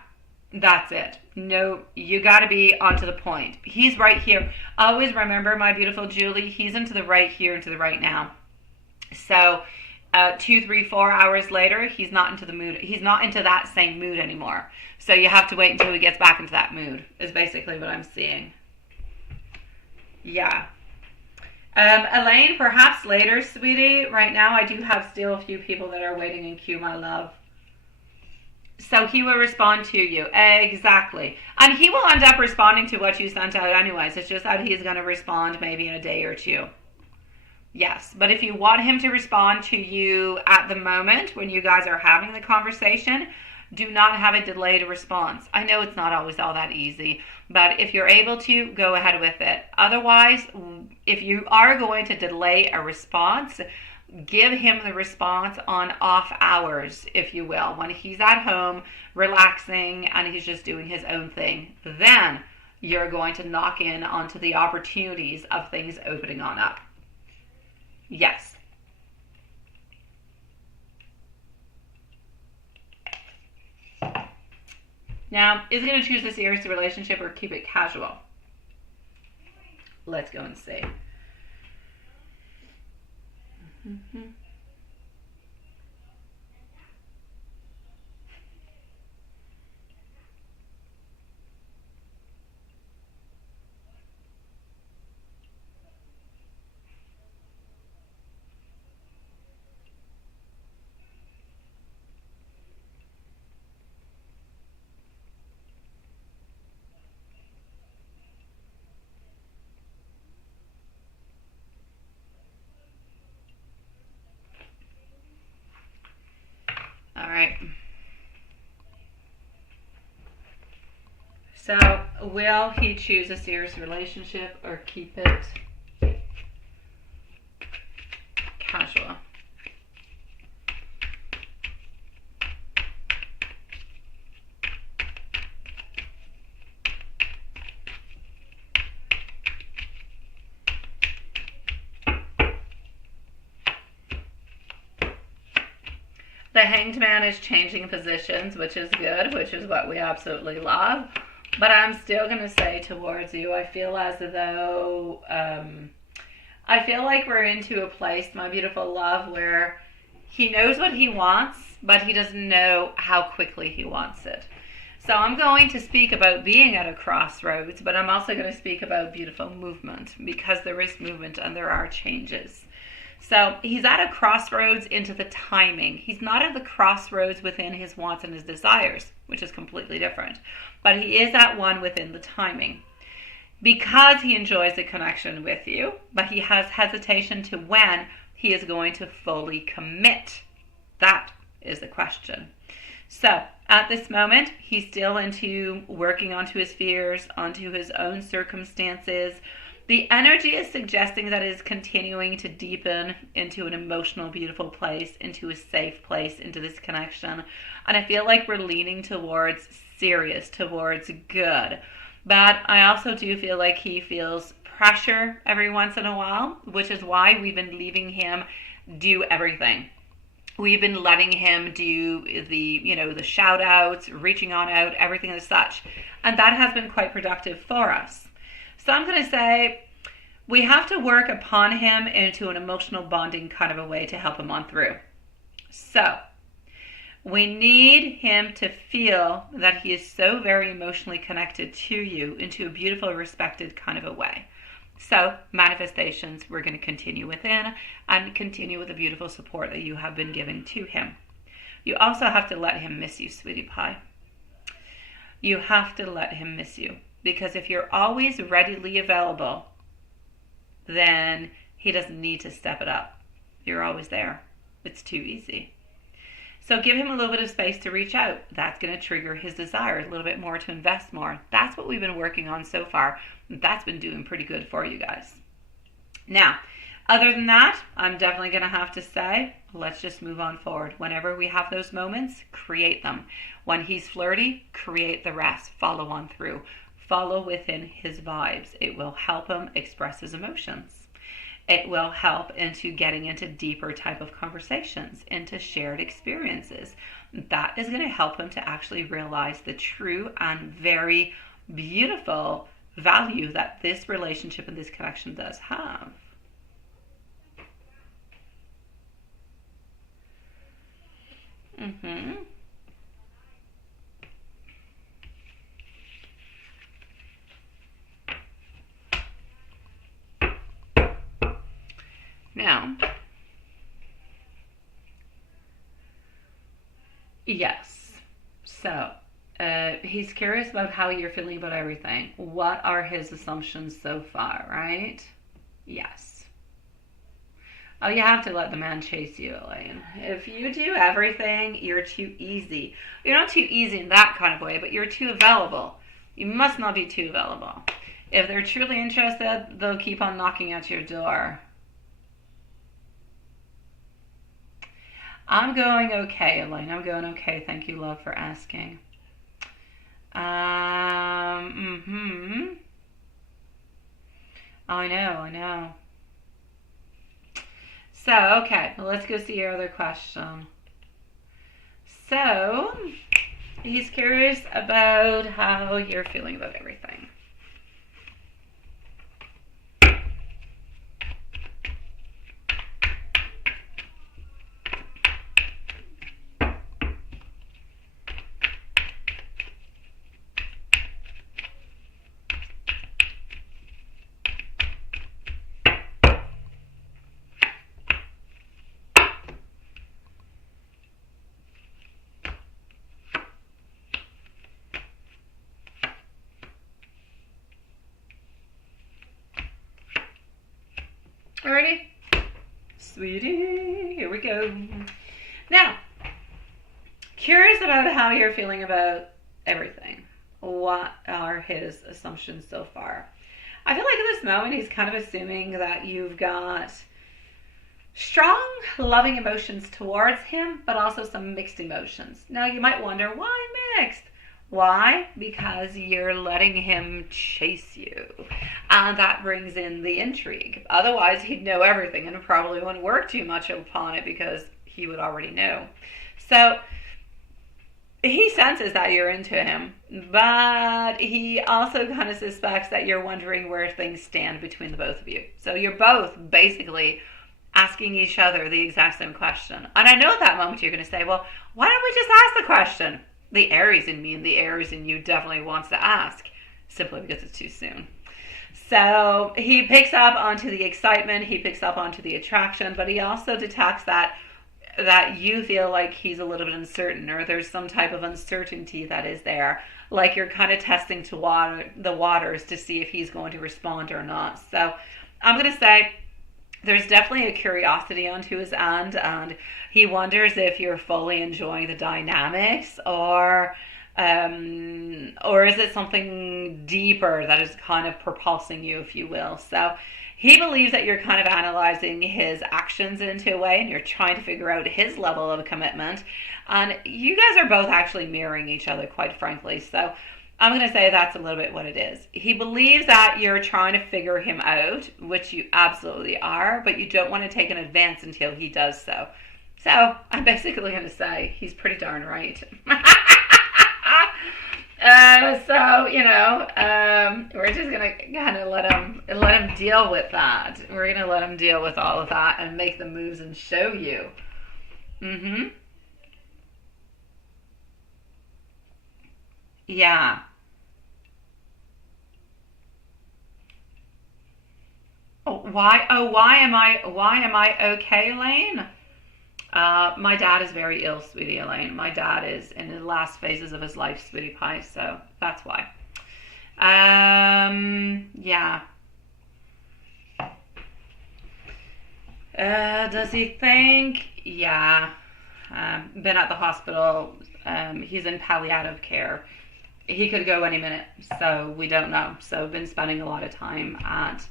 that's it. No, you got to be onto the point. He's right here. Always remember, my beautiful Julie, he's into the right here, into the right now. So 2, 3, 4 hours later, he's not into the mood. He's not into that same mood anymore. So you have to wait until he gets back into that mood, is basically what I'm seeing. Yeah. Elaine, perhaps later, sweetie. Right now, I do have still a few people that are waiting in queue, my love. So he will respond to you. Exactly. And he will end up responding to what you sent out anyways. It's just that he's going to respond maybe in a day or two. Yes, but if you want him to respond to you at the moment when you guys are having the conversation, do not have a delayed response. I know it's not always all that easy, but if you're able to, go ahead with it. Otherwise, if you are going to delay a response, give him the response on off hours, if you will, when he's at home, relaxing, and he's just doing his own thing. Then you're going to knock in onto the opportunities of things opening on up. Yes. Now, is he going to choose a serious relationship or keep it casual? Let's go and see. All right. So, will he choose a serious relationship or keep it casual? The Hanged Man is changing positions, which is good, which is what we absolutely love. But I'm still going to say towards you, I feel as though I feel like we're into a place, my beautiful love, where he knows what he wants, but he doesn't know how quickly he wants it. So I'm going to speak about being at a crossroads, but I'm also going to speak about beautiful movement, because there is movement and there are changes. So he's at a crossroads into the timing. He's not at the crossroads within his wants and his desires, which is completely different. But he is at one within the timing. Because he enjoys the connection with you, but he has hesitation to when he is going to fully commit. That is the question. So at this moment, he's still into working onto his fears, onto his own circumstances. The energy is suggesting that it is continuing to deepen into an emotional, beautiful place, into a safe place, into this connection. And I feel like we're leaning towards serious, towards good. But I also do feel like he feels pressure every once in a while, which is why we've been leaving him do everything. We've been letting him do the shout outs, reaching on out, everything as such. And that has been quite productive for us. So I'm going to say we have to work upon him into an emotional bonding kind of a way to help him on through. So we need him to feel that he is so very emotionally connected to you into a beautiful, respected kind of a way. So manifestations, we're going to continue within and continue with the beautiful support that you have been giving to him. You also have to let him miss you, sweetie pie. You have to let him miss you, because if you're always readily available, then he doesn't need to step it up. You're always there. It's too easy. So give him a little bit of space to reach out. That's going to trigger his desire a little bit more to invest more. That's what we've been working on so far. That's been doing pretty good for you guys. Now, other than that, I'm definitely going to have to say, let's just move on forward. Whenever we have those moments, create them. When he's flirty, create the rest. Follow on through. Follow within his vibes. It will help him express his emotions. It will help into getting into deeper type of conversations, into shared experiences. That is going to help him to actually realize the true and very beautiful value that this relationship and this connection does have. Now, yes. So, he's curious about how you're feeling about everything. What are his assumptions so far, right? Yes. Oh, you have to let the man chase you, Elaine. If you do everything, you're too easy. You're not too easy in that kind of way, but you're too available. You must not be too available. If they're truly interested, they'll keep on knocking at your door. I'm going okay, Elaine. I'm going okay. Thank you, love, for asking. I know. So, okay, let's go see your other question. So, he's curious about how you're feeling about everything. Alrighty, sweetie, here we go. Now, curious about how you're feeling about everything. What are his assumptions so far? I feel like at this moment he's kind of assuming that you've got strong, loving emotions towards him, but also some mixed emotions. Now you might wonder, why mixed? Why? Because you're letting him chase you. And that brings in the intrigue. Otherwise, he'd know everything and probably wouldn't work too much upon it because he would already know. So he senses that you're into him, but he also kind of suspects that you're wondering where things stand between the both of you. So you're both basically asking each other the exact same question. And I know at that moment you're going to say, well, why don't we just ask the question? The Aries in me and the Aries in you definitely wants to ask, simply because it's too soon. So he picks up onto the excitement, he picks up onto the attraction, but he also detects that you feel like he's a little bit uncertain, or there's some type of uncertainty that is there, like you're kind of testing the waters to see if he's going to respond or not. So I'm going to say there's definitely a curiosity onto his end, and he wonders if you're fully enjoying the dynamics, or is it something deeper that is kind of propulsing you, if you will. So he believes that you're kind of analyzing his actions into a way, and you're trying to figure out his level of commitment. And you guys are both actually mirroring each other, quite frankly. So I'm going to say that's a little bit what it is. He believes that you're trying to figure him out, which you absolutely are, but you don't want to take an advance until he does so. So I'm basically going to say he's pretty darn right. We're just gonna kind of let him deal with that. We're gonna let him deal with all of that and make the moves and show you. Yeah. Why am I okay, Elaine? My dad is very ill, sweetie Elaine. My dad is in the last phases of his life, sweetie pie, so that's why. Yeah. Does he think? Yeah. Been at the hospital. He's in palliative care. He could go any minute, so we don't know. So been spending a lot of time at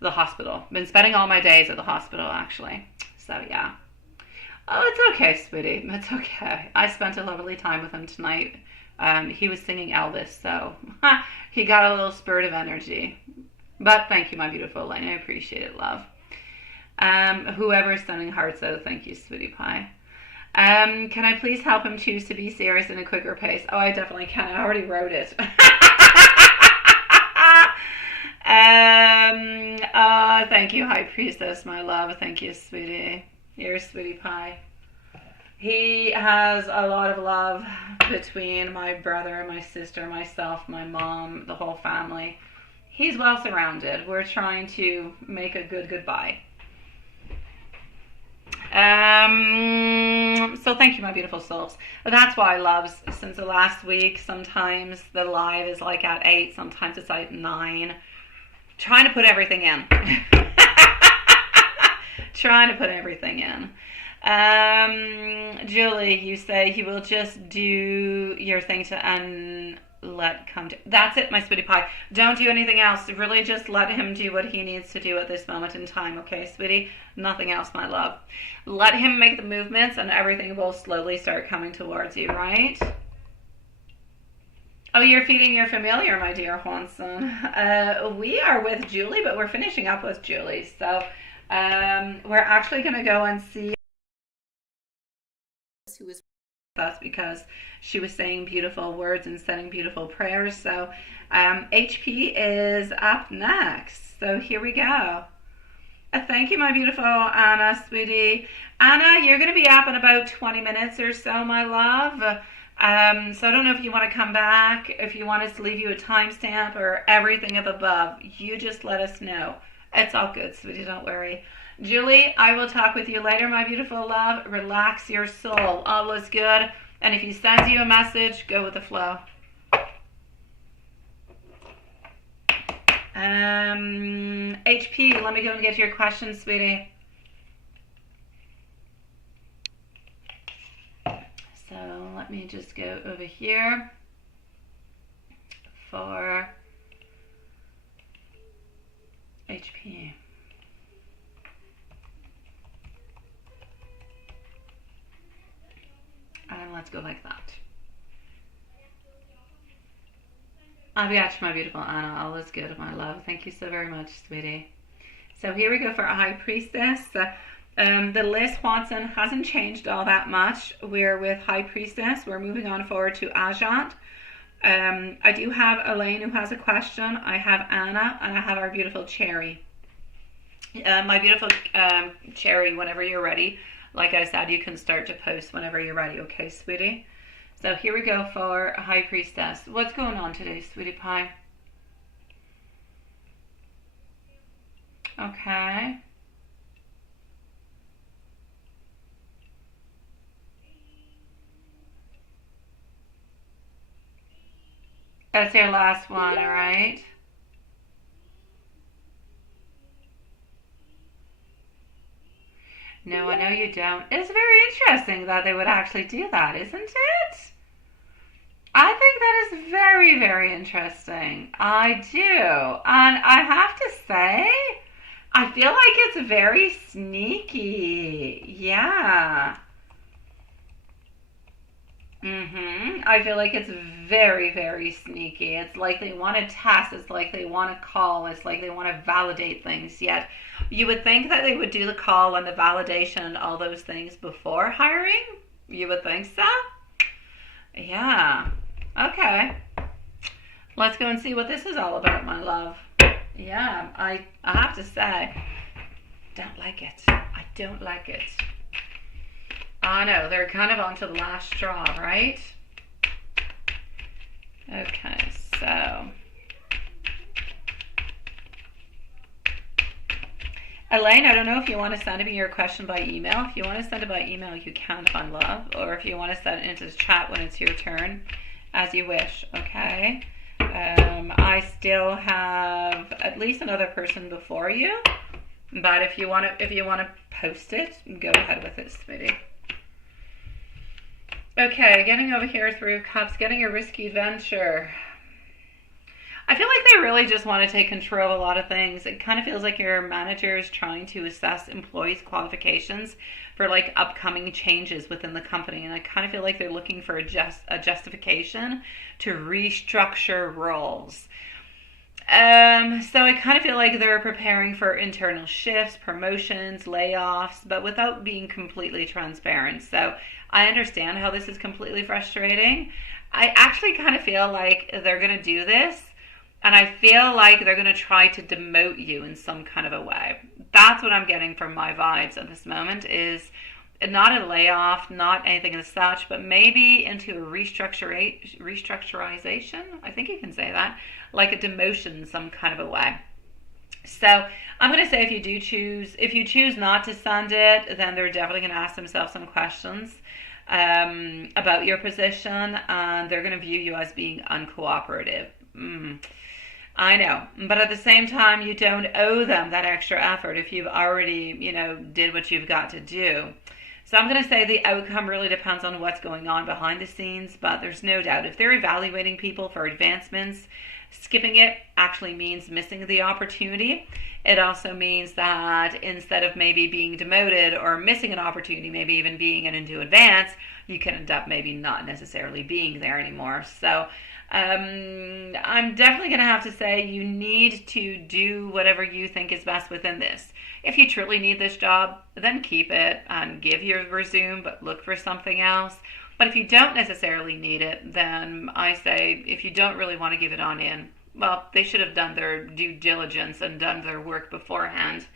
the hospital. Been spending all my days at the hospital, actually. So yeah. Oh, it's okay, sweetie. It's okay. I spent a lovely time with him tonight. He was singing Elvis, so he got a little spurt of energy. But thank you, my beautiful Elaine. I appreciate it, love. Whoever's sending hearts out, thank you, sweetie pie. Can I please help him choose to be serious in a quicker pace? Oh, I definitely can. I already wrote it. Thank you, High Priestess, my love. Thank you, sweetie. You're sweetie pie. He has a lot of love between my brother, my sister, myself, my mom, the whole family. He's well surrounded. We're trying to make a good goodbye. So thank you, my beautiful souls. That's why, loves, since the last week, sometimes the live is like at 8, sometimes it's at 9. Trying to put everything in. Trying to put everything in. Julie, you say he will just do your thing to let come to. That's it, my sweetie pie. Don't do anything else. Really just let him do what he needs to do at this moment in time, okay, sweetie? Nothing else, my love. Let him make the movements and everything will slowly start coming towards you, right? Oh, you're feeding your familiar, my dear Juanson. We are with Julie, but we're finishing up with Julie. So we're actually going to go and see who was with us because she was saying beautiful words and sending beautiful prayers. So HP is up next. So here we go. Thank you, my beautiful Anna, sweetie. Anna, you're going to be up in about 20 minutes or so, my love. So I don't know if you want to come back, if you want us to leave you a timestamp or everything up above. You just let us know. It's all good, sweetie. Don't worry. Julie, I will talk with you later, my beautiful love. Relax your soul. All is good. And if he sends you a message, go with the flow. HP, let me go and get your questions, sweetie. So let me just go over here for HP. And let's go like that. I'll be at you, my beautiful Anna. All is good, my love. Thank you so very much, sweetie. So here we go for a High Priestess. The Liz Watson hasn't changed all that much. We're with High Priestess. We're moving on forward to Ajat. I do have Elaine who has a question. I have Anna, and I have our beautiful Cherry. My beautiful Cherry, whenever you're ready, like I said, you can start to post whenever you're ready, okay, sweetie? So here we go for High Priestess. What's going on today, sweetie pie? Okay. That's your last one, all right? No, I know you don't. It's very interesting that they would actually do that, isn't it? I think that is very, very interesting. I do. And I have to say, I feel like it's very sneaky. Yeah. I feel like it's very, very sneaky. It's like they want to test. It's like they want to call. It's like they want to validate things. Yet, you would think that they would do the call and the validation and all those things before hiring. You would think so. Yeah. Okay. Let's go and see what this is all about, my love. Yeah, I have to say, don't like it. I don't like it. I know, they're kind of onto the last straw, right? Okay, so. Elaine, I don't know if you want to send me your question by email. If you want to send it by email, you can, Fun Love. Or if you want to send it into the chat when it's your turn, as you wish, okay? I still have at least another person before you. But if you want to post it, go ahead with it, sweetie. Okay, getting over here through cups, getting a risky venture. I feel like they really just want to take control of a lot of things. It kind of feels like your manager is trying to assess employees' qualifications for like upcoming changes within the company. And I kind of feel like they're looking for a justification to restructure roles. So I kind of feel like they're preparing for internal shifts, promotions, layoffs, but without being completely transparent. So I understand how this is completely frustrating. I actually kind of feel like they're going to do this, and I feel like they're going to try to demote you in some kind of a way. That's what I'm getting from my vibes at this moment, is not a layoff, not anything as such, but maybe into a restructurization. I think you can say that, like a demotion in some kind of a way. So I'm going to say if you choose not to send it, then they're definitely going to ask themselves some questions about your position, and they're going to view you as being uncooperative. I know, but at the same time, you don't owe them that extra effort if you've already, did what you've got to do. So I'm going to say the outcome really depends on what's going on behind the scenes, but there's no doubt if they're evaluating people for advancements, skipping it actually means missing the opportunity. It also means that instead of maybe being demoted or missing an opportunity, maybe even being into advance, you can end up maybe not necessarily being there anymore. So I'm definitely going to have to say you need to do whatever you think is best within this. If you truly need this job, then keep it and give your resume, but look for something else. But if you don't necessarily need it, then I say if you don't really want to give it on in, well, they should have done their due diligence and done their work beforehand.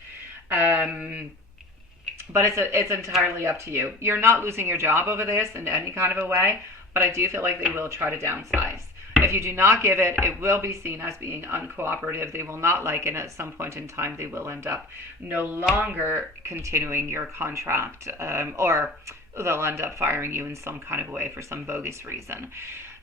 But it's entirely up to you. You're not losing your job over this in any kind of a way, but I do feel like they will try to downsize. If you do not give it, it will be seen as being uncooperative. They will not like it. At some point in time, they will end up no longer continuing your contract, or they'll end up firing you in some kind of way for some bogus reason.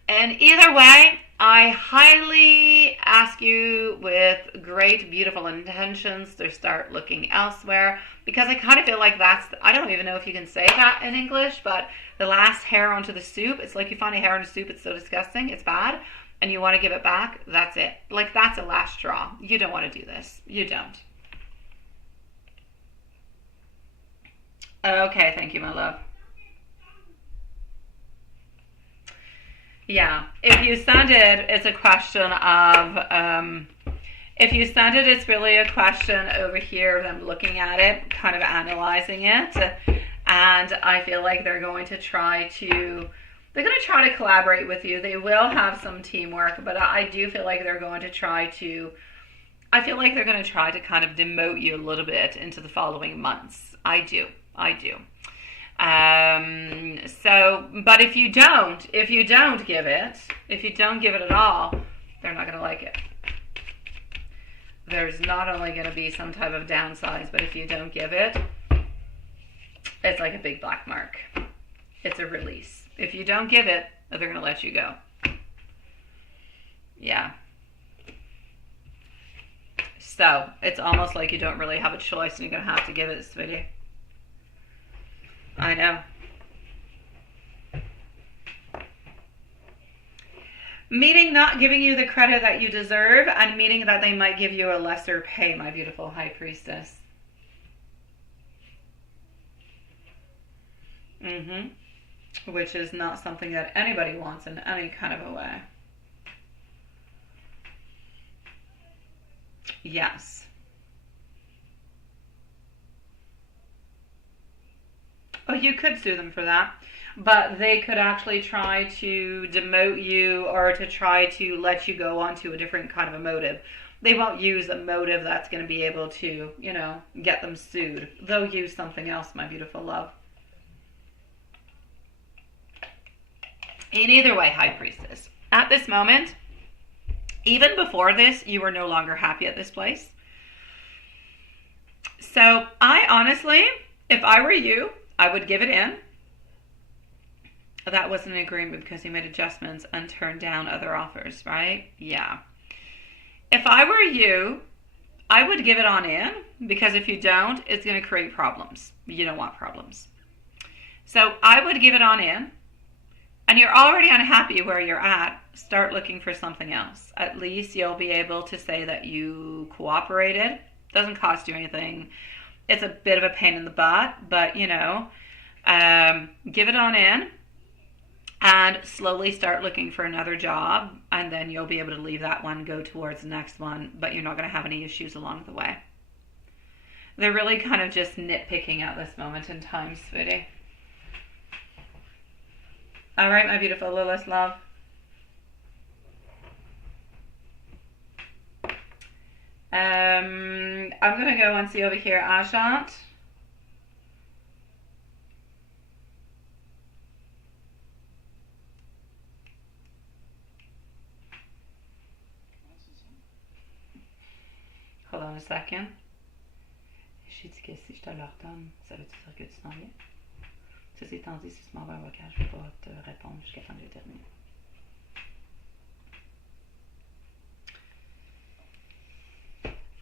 And either way, I highly ask you with great, beautiful intentions to start looking elsewhere, because I kind of feel like I don't even know if you can say that in English, but the last hair onto the soup, it's like you find a hair in a soup, it's so disgusting, it's bad, and you want to give it back, that's it. Like, that's a last straw. You don't want to do this. You don't. Okay, thank you, my love. Yeah, if you send it, it's a question of If you send it, it's really a question over here of them looking at it, kind of analyzing it. And I feel like they're going to try to collaborate with you. They will have some teamwork, but I do feel like they're going to try to kind of demote you a little bit into the following months. I do. So, but if you don't give it at all, they're not going to like it. There's not only going to be some type of downsides, but if you don't give it, it's like a big black mark. It's a release. If you don't give it, they're going to let you go. Yeah. So, it's almost like you don't really have a choice and you're going to have to give it, sweetie. I know. Meaning not giving you the credit that you deserve, and meaning that they might give you a lesser pay, my beautiful High Priestess. Which is not something that anybody wants in any kind of a way. Yes. Oh, you could sue them for that. But they could actually try to demote you or to try to let you go onto a different kind of a motive. They won't use a motive that's going to be able to, get them sued. They'll use something else, my beautiful love. In either way, High Priestess, at this moment, even before this, you were no longer happy at this place. So I honestly, if I were you, I would give it in. That was an agreement because he made adjustments and turned down other offers, right? Yeah. If I were you, I would give it on in, because if you don't, it's going to create problems. You don't want problems. So I would give it on in, and you're already unhappy where you're at. Start looking for something else. At least you'll be able to say that you cooperated. Doesn't cost you anything. It's a bit of a pain in the butt, but give it on in. And slowly start looking for another job, and then you'll be able to leave that one, go towards the next one, but you're not going to have any issues along the way. They're really kind of just nitpicking at this moment in time, sweetie. All right, my beautiful Lilith love. I'm going to go and see over here, Ajant. Hold on a second. J'ai dit que si je te le redonne, ça veut dire que tu t'en viens? Ceci étant dit, si tu m'envoies un vocal, je ne vais pas te répondre jusqu'à temps que j'ai terminé.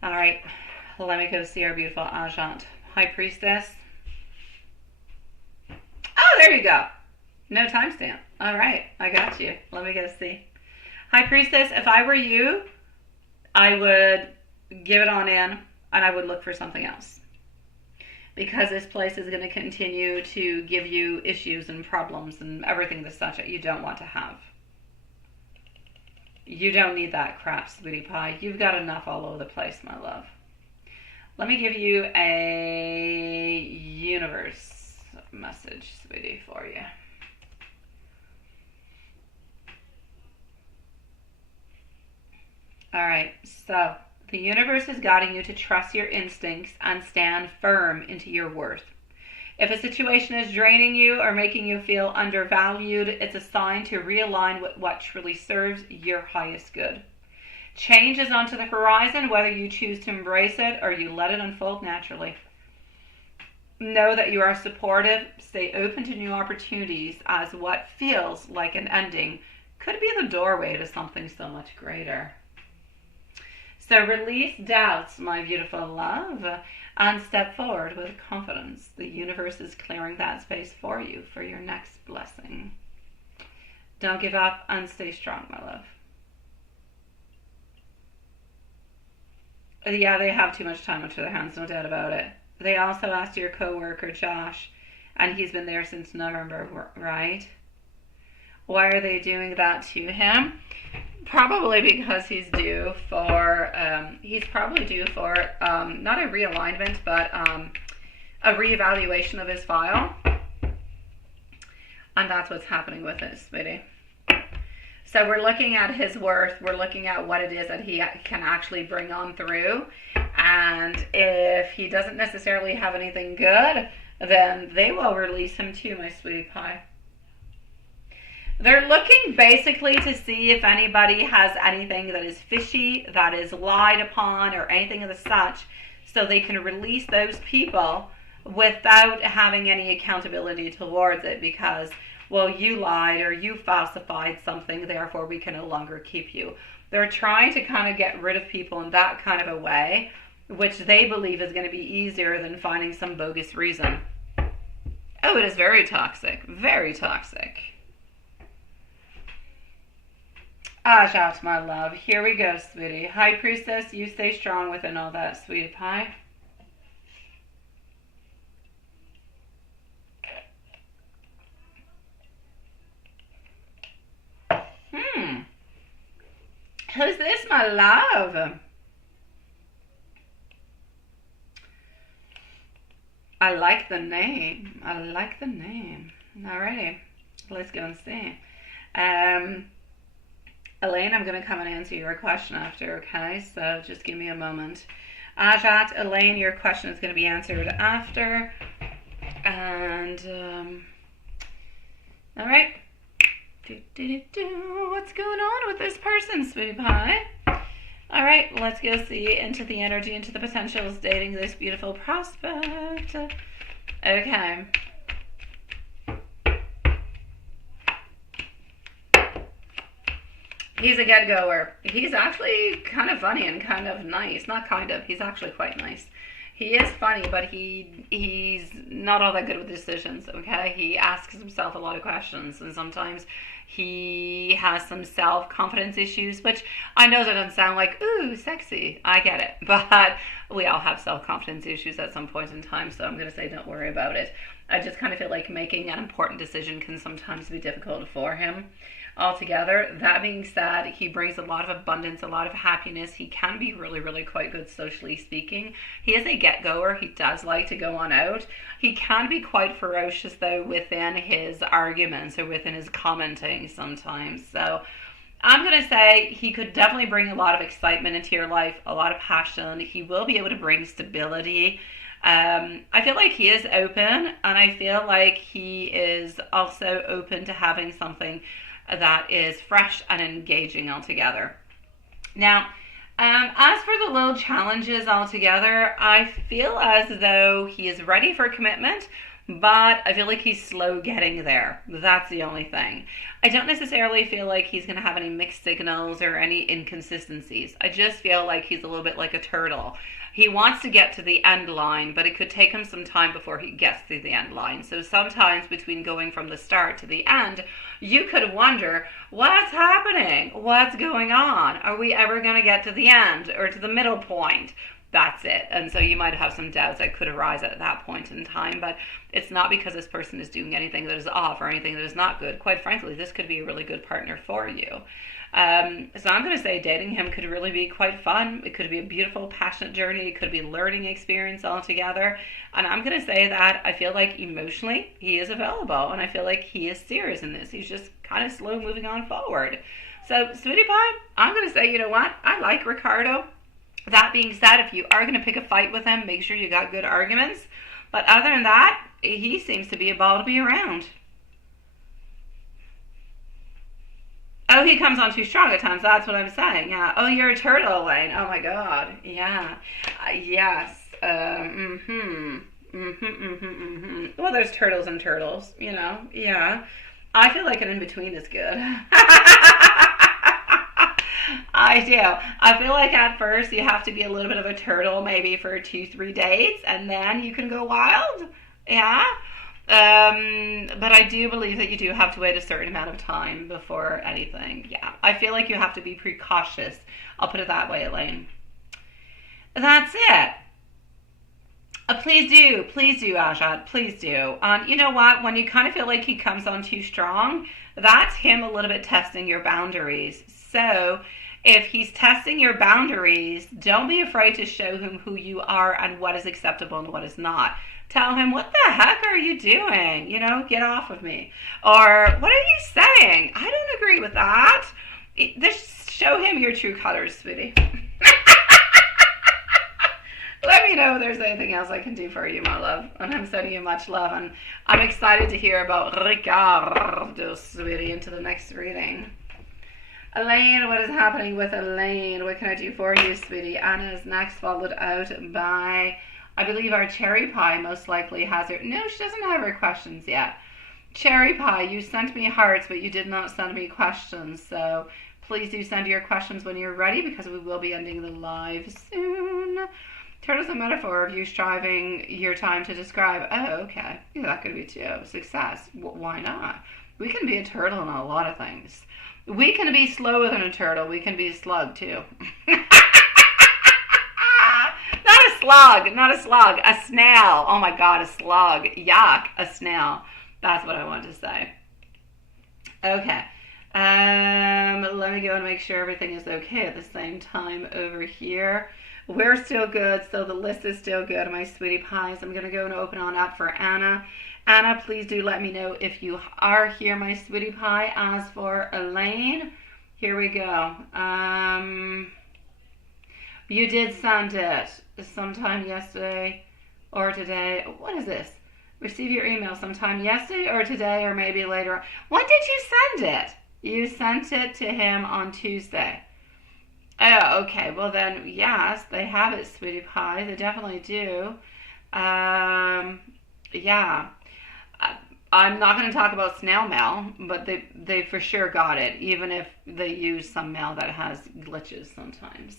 Alright, let me go see our beautiful Ajant. High Priestess. Oh, there you go. No timestamp. Alright, I got you. Let me go see. High Priestess, if I were you, I would give it on in, and I would look for something else, because this place is going to continue to give you issues and problems and everything the such that you don't want to have. You don't need that crap, sweetie pie. You've got enough all over the place, my love. Let me give you a universe message, sweetie, for you. All right, so the universe is guiding you to trust your instincts and stand firm into your worth. If a situation is draining you or making you feel undervalued, it's a sign to realign with what truly serves your highest good. Change is onto the horizon, whether you choose to embrace it or you let it unfold naturally. Know that you are supportive. Stay open to new opportunities, as what feels like an ending could be the doorway to something so much greater. So release doubts, my beautiful love, and step forward with confidence. The universe is clearing that space for you for your next blessing. Don't give up and stay strong, my love. Yeah, they have too much time onto their hands, no doubt about it. They also asked your coworker, Josh, and he's been there since November, right? Why are they doing that to him? Probably because he's due for, he's probably due for not a realignment, but a reevaluation of his file. And that's what's happening with it, sweetie. So we're looking at his worth. We're looking at what it is that he can actually bring on through. And if he doesn't necessarily have anything good, then they will release him too, my sweetie pie. They're looking basically to see if anybody has anything that is fishy, that is lied upon, or anything of the such, so they can release those people without having any accountability towards it, because, well, you lied or you falsified something, therefore we can no longer keep you. They're trying to kind of get rid of people in that kind of a way, which they believe is going to be easier than finding some bogus reason. Oh, it is very toxic. Very toxic. Ajat, my love. Here we go, sweetie. High Priestess, you stay strong within all that, sweetie pie. Who's this, my love? I like the name. I like the name. Alrighty. Let's go and see. Elaine, I'm going to come and answer your question after, okay? So just give me a moment. Ajat, Elaine, your question is going to be answered after. And, alright. What's going on with this person, sweetie pie? Alright, let's go see into the energy, into the potentials, dating this beautiful prospect. Okay. He's a get-goer. He's actually kind of funny and kind of nice. Not kind of. He's actually quite nice. He is funny, but he's not all that good with decisions, okay? He asks himself a lot of questions, and sometimes he has some self-confidence issues, which I know that doesn't sound like, ooh, sexy. I get it. But we all have self-confidence issues at some point in time, so I'm going to say don't worry about it. I just kind of feel like making an important decision can sometimes be difficult for him altogether. That being said, he brings a lot of abundance, a lot of happiness. He can be really, really quite good socially speaking. He is a get-goer. He does like to go on out. He can be quite ferocious, though, within his arguments or within his commenting sometimes. So I'm going to say he could definitely bring a lot of excitement into your life, a lot of passion. He will be able to bring stability. I feel like he is open, and I feel like he is also open to having something that is fresh and engaging altogether. Now, as for the little challenges altogether, I feel as though he is ready for commitment, but I feel like he's slow getting there. That's the only thing. I don't necessarily feel like he's going to have any mixed signals or any inconsistencies. I just feel like he's a little bit like a turtle. He wants to get to the end line, but it could take him some time before he gets to the end line. So sometimes between going from the start to the end, you could wonder, what's happening? What's going on? Are we ever going to get to the end or to the middle point? That's it. And so you might have some doubts that could arise at that point in time, but it's not because this person is doing anything that is off or anything that is not good. Quite frankly, this could be a really good partner for you. So I'm going to say dating him could really be quite fun. It could be a beautiful, passionate journey. It could be a learning experience altogether. And I'm going to say that I feel like emotionally he is available, and I feel like he is serious in this. He's just kind of slow moving on forward. So, sweetie pie, I'm going to say, you know what? I like Ricardo. That being said, if you are going to pick a fight with him, make sure you got good arguments. But other than that, he seems to be a ball to be around. Oh, he comes on too strong at times. That's what I'm saying. Yeah. Oh, you're a turtle, Elaine. Oh my God. Yeah. Yes. Well, there's turtles and turtles. You know. Yeah. I feel like an in between is good. I do. I feel like at first you have to be a little bit of a turtle, maybe for 2-3 dates, and then you can go wild. Yeah. But I do believe that you do have to wait a certain amount of time before anything. Yeah. I feel like you have to be precautious. I'll put it that way, Elaine. That's it. Please do, Ajat, please do. You know what? When you kind of feel like he comes on too strong, that's him a little bit testing your boundaries. So if he's testing your boundaries, don't be afraid to show him who you are and what is acceptable and what is not. Tell him, what the heck are you doing? Get off of me. Or, what are you saying? I don't agree with that. Just show him your true colors, sweetie. Let me know if there's anything else I can do for you, my love. And I'm sending you much love. And I'm excited to hear about Ricardo, sweetie, into the next reading. Elaine, what is happening with Elaine? What can I do for you, sweetie? Anna is next, followed out by, I believe, our Cherry Pie most likely has her. No, she doesn't have her questions yet. Cherry Pie, you sent me hearts, but you did not send me questions. So please do send your questions when you're ready, because we will be ending the live soon. Turtle is a metaphor of you striving your time to describe. Oh, okay. Yeah, that could be too. Success. Why not? We can be a turtle in a lot of things. We can be slower than a turtle. We can be a slug too. Not a slug. A snail. Oh my God, a slug. Yuck. A snail. That's what I wanted to say. Okay. Let me go and make sure everything is okay at the same time over here. We're still good, so the list is still good, my sweetie pies. I'm going to go and open on up for Anna. Anna, please do let me know if you are here, my sweetie pie. As for Elaine, here we go. You did send it sometime yesterday or today. What is this? Receive your email sometime yesterday or today or maybe later. When did you send it? You sent it to him on Tuesday. Oh, okay. Well then, yes, they have it, sweetie pie. They definitely do. Yeah. I'm not going to talk about snail mail, but they for sure got it, even if they use some mail that has glitches sometimes.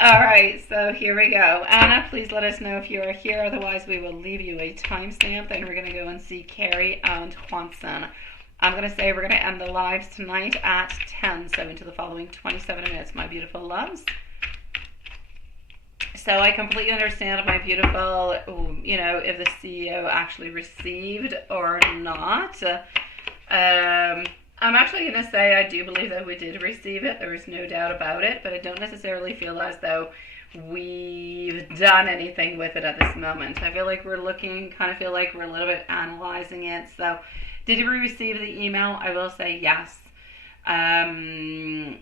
All right, so here we go. Anna, please let us know if you are here. Otherwise, we will leave you a timestamp, and we're going to go and see Carrie and Juanson. I'm going to say we're going to end the lives tonight at 10, so into the following 27 minutes, my beautiful loves. So I completely understand, my beautiful, if the CEO actually received or not. I'm actually going to say I do believe that we did receive it. There is no doubt about it, but I don't necessarily feel as though we've done anything with it at this moment. I feel like we're a little bit analyzing it. So did we receive the email? I will say yes. I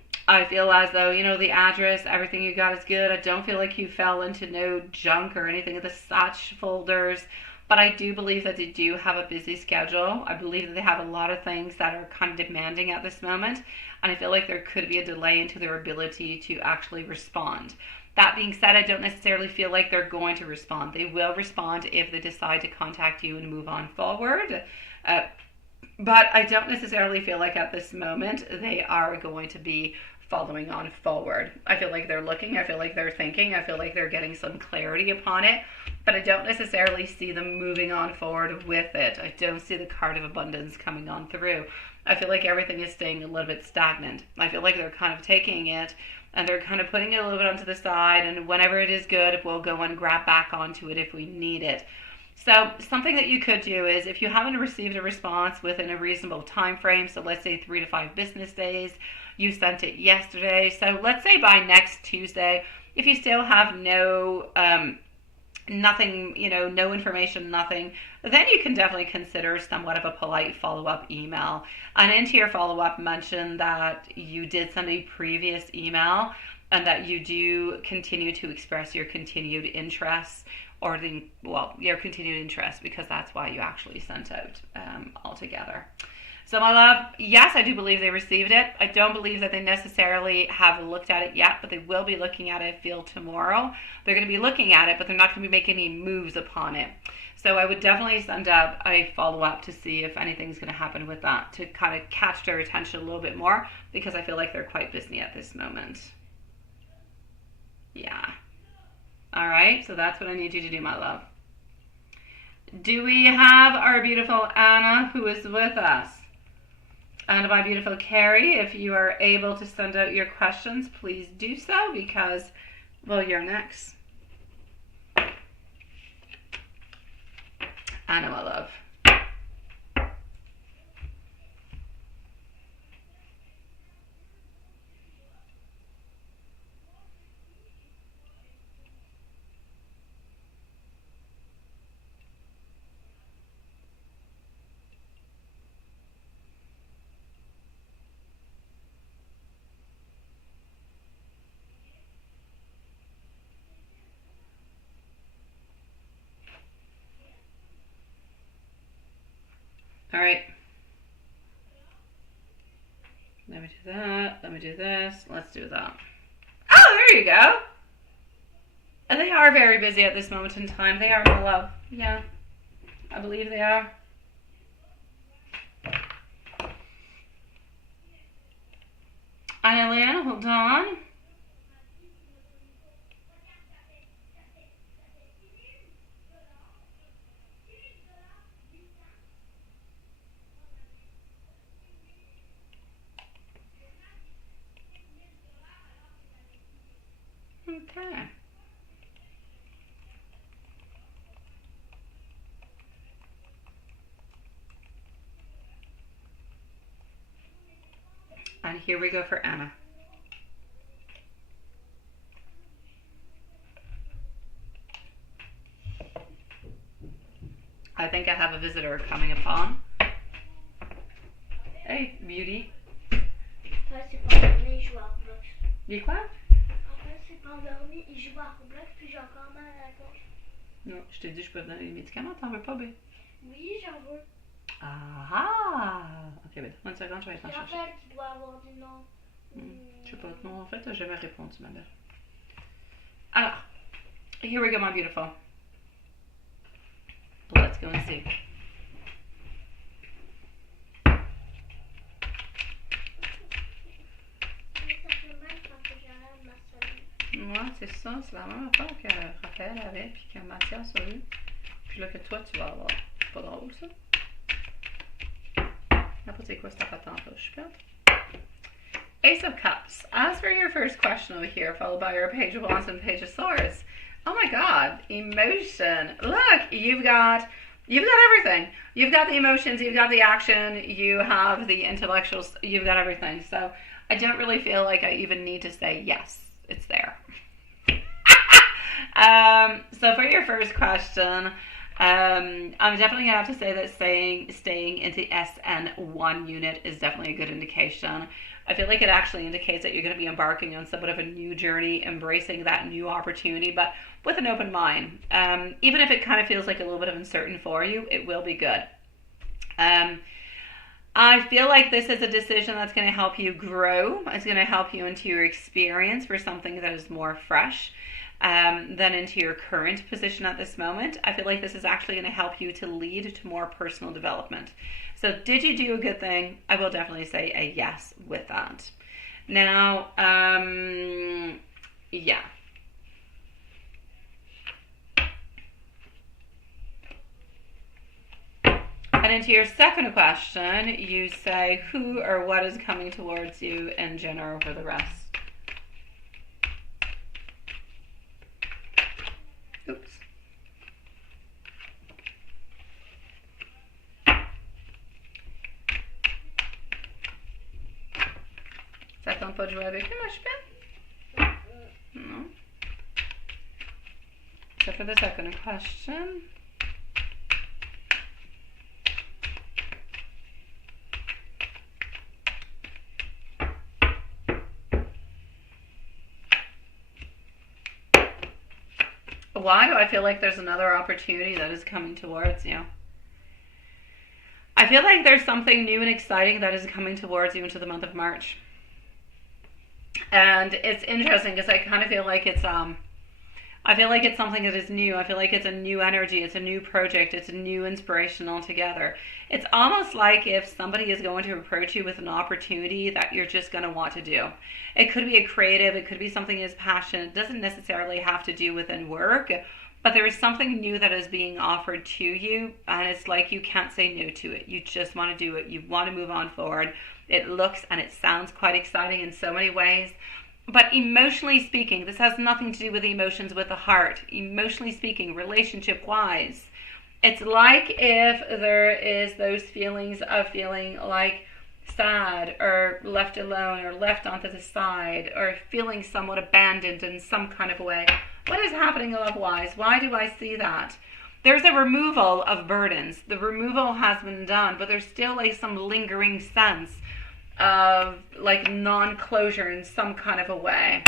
feel as though, the address, everything you got is good. I don't feel like you fell into no junk or anything of the such folders. But I do believe that they do have a busy schedule. I believe that they have a lot of things that are kind of demanding at this moment. And I feel like there could be a delay into their ability to actually respond. That being said, I don't necessarily feel like they're going to respond. They will respond if they decide to contact you and move on forward. But I don't necessarily feel like at this moment they are going to be following on forward. I feel like they're looking, I feel like they're thinking, I feel like they're getting some clarity upon it, but I don't necessarily see them moving on forward with it. I don't see the card of abundance coming on through. I feel like everything is staying a little bit stagnant. I feel like they're kind of taking it and they're kind of putting it a little bit onto the side, and whenever it is good, we'll go and grab back onto it if we need it. So something that you could do is, if you haven't received a response within a reasonable time frame, so let's say 3 to 5 business days, you sent it yesterday, so let's say by next Tuesday, if you still have no nothing, no information, nothing, then you can definitely consider somewhat of a polite follow-up email. And into your follow-up, mention that you did send a previous email and that you do continue to express your continued interest, or your continued interest, because that's why you actually sent out altogether. So my love, yes, I do believe they received it. I don't believe that they necessarily have looked at it yet, but they will be looking at it, I feel, tomorrow. They're going to be looking at it, but they're not going to be making any moves upon it. So I would definitely send up a follow-up to see if anything's going to happen with that, to kind of catch their attention a little bit more, because I feel like they're quite busy at this moment. Yeah. All right, so that's what I need you to do, my love. Do we have our beautiful Anna who is with us? And my beautiful Carrie, if you are able to send out your questions, please do so, because, well, you're next. Anna, my love. All right. Let me do that. Let me do this. Let's do that. Oh, there you go. And they are very busy at this moment in time. They are, my love. Yeah, I believe they are. Annalyn, hold on. Okay. And here we go for Anna. I think I have a visitor coming upon. Hey, beauty. Ouais, c'est pas endormi, il joue à Roblox. Dis quoi? En fait, c'est pas endormi, il joue à Roblox, puis j'ai encore mal à la gorge. Non, je t'ai dit je peux te donner des médicaments, t'en veux pas, bé? Oui, j'en veux. Ah! Ok, ben, une seconde, je vais aller t'en Il y a chercher. Raphaël qui doit avoir des noms. Je sais pas, non, en fait, j'ai jamais répondu, ma belle. Alors, here we go, my beautiful. Let's go and see. Mais ça fait mal quand j'enlève ma salive. Ouais, c'est ça, c'est la même affaire que Raphaël avait, puis que Mathias a eu. Puis là, que toi, tu vas avoir. C'est pas drôle, ça? Après, c'est quoi cette patente-là? Je suis plate. Ace of Cups. As for your first question over here, followed by your Page of Wands and Page of Swords. Oh my God, emotion. Look, you've got everything. You've got the emotions, you've got the action, you have the intellectuals, you've got everything. So I don't really feel like I even need to say yes, it's there. So for your first question, I'm definitely gonna have to say that staying into SN1 unit is definitely a good indication. I feel like it actually indicates that you're going to be embarking on somewhat of a new journey, embracing that new opportunity, but with an open mind. Even if it kind of feels like a little bit of uncertain for you, it will be good. I feel like this is a decision that's going to help you grow. It's going to help you into your experience for something that is more fresh than into your current position at this moment. I feel like this is actually going to help you to lead to more personal development. So did you do a good thing? I will definitely say a yes with that. Now, yeah. And into your second question, you say who or what is coming towards you in general for the rest. Oops. Ça tente pas de jouer avec lui, ma chupette? No. So for the second question. Why do I feel like there's another opportunity that is coming towards you? I feel like there's something new and exciting that is coming towards you into the month of March. And it's interesting because I kind of feel like it's something that is new. I feel like it's a new energy, it's a new project, it's a new inspiration altogether. It's almost like if somebody is going to approach you with an opportunity that you're just going to want to do. It could be a creative, it could be something as passionate. It doesn't necessarily have to do within work, but there is something new that is being offered to you, and it's like you can't say no to it. You just want to do it. You want to move on forward. It looks and it sounds quite exciting in so many ways. But emotionally speaking, this has nothing to do with emotions with the heart. Emotionally speaking, relationship-wise, it's like if there is those feelings of feeling like sad or left alone or left onto the side or feeling somewhat abandoned in some kind of way. What is happening love-wise? Why do I see that? There's a removal of burdens. The removal has been done, but there's still like some lingering sense of like non-closure in some kind of a way.